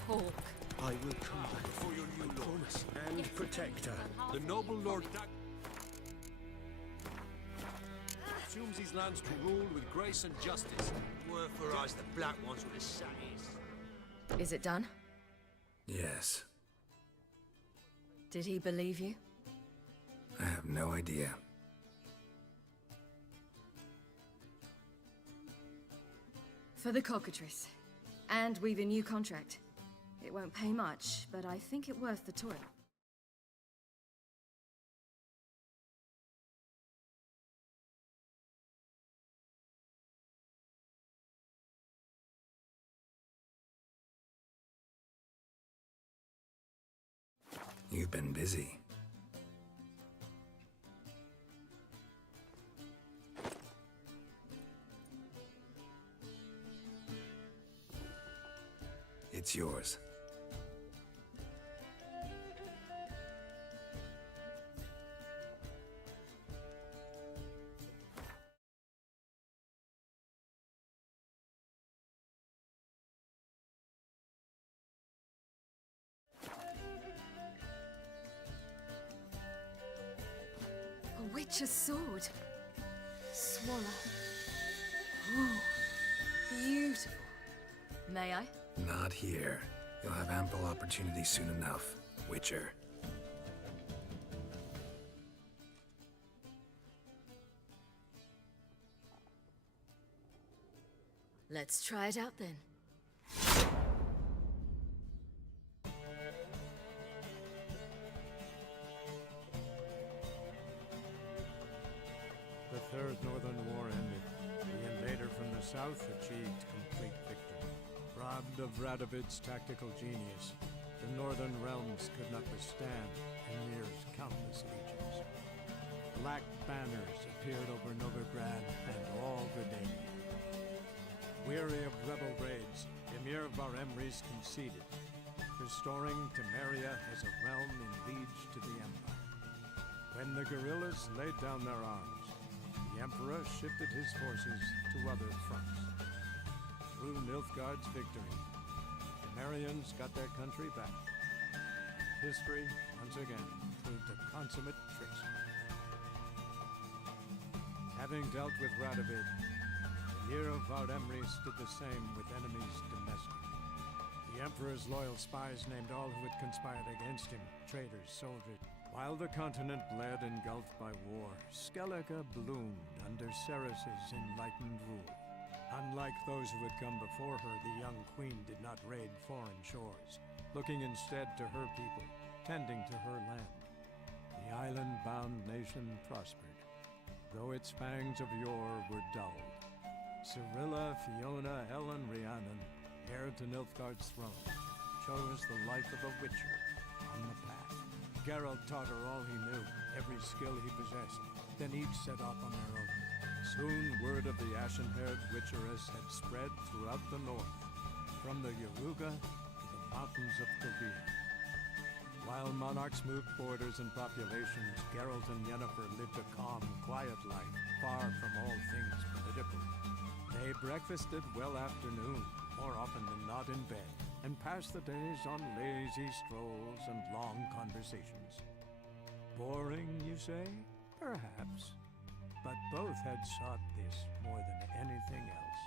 talk. I will come back for your new lord and protector. The noble Lord assumes these lands to rule with grace and justice. Word for us, the black ones with the satis. Is it done? Yes. Did he believe you? I have no idea. For the cockatrice. And we've a new contract. It won't pay much, but I think it worth the toil. You've been busy. It's yours. A witch's sword. Swallow. Oh, beautiful. May I? Not here. You'll have ample opportunity soon enough, Witcher. Let's try it out then. The Third Northern War ended. The invader from the south achieved complete victory. Robbed of Radovid's tactical genius, the northern realms could not withstand Ymir's countless legions. Black banners appeared over Novigrad and all Redania. Weary of rebel raids, Ymir of our Emrys conceded, restoring Temeria as a realm in liege to the Empire. When the guerrillas laid down their arms, the Emperor shifted his forces to other fronts. Through Nilfgaard's victory, Temerians got their country back. History, once again, proved a consummate trickster. Having dealt with Radovid, Ymir of our Emrys did the same with enemies domestic. The Emperor's loyal spies named all who had conspired against him, traitors, soldiers. While the continent bled engulfed by war, Skellige bloomed under Ceres's enlightened rule. Unlike those who had come before her, the young queen did not raid foreign shores, looking instead to her people, tending to her land. The island-bound nation prospered, though its fangs of yore were dulled. Cyrilla, Fiona, Ellen, Rhiannon, heir to Nilfgaard's throne, chose the life of a witcher on the path. Geralt taught her all he knew, every skill he possessed. Then each set off on their own. Soon word of the ashen-haired witcheress had spread throughout the north, from the Yaruga to the mountains of Korea. While monarchs moved borders and populations, Geralt and Yennefer lived a calm, quiet life, far from all things political. They breakfasted well after noon, more often than not in bed, and passed the days on lazy strolls and long conversations. Boring, you say? Perhaps. But both had sought this more than anything else.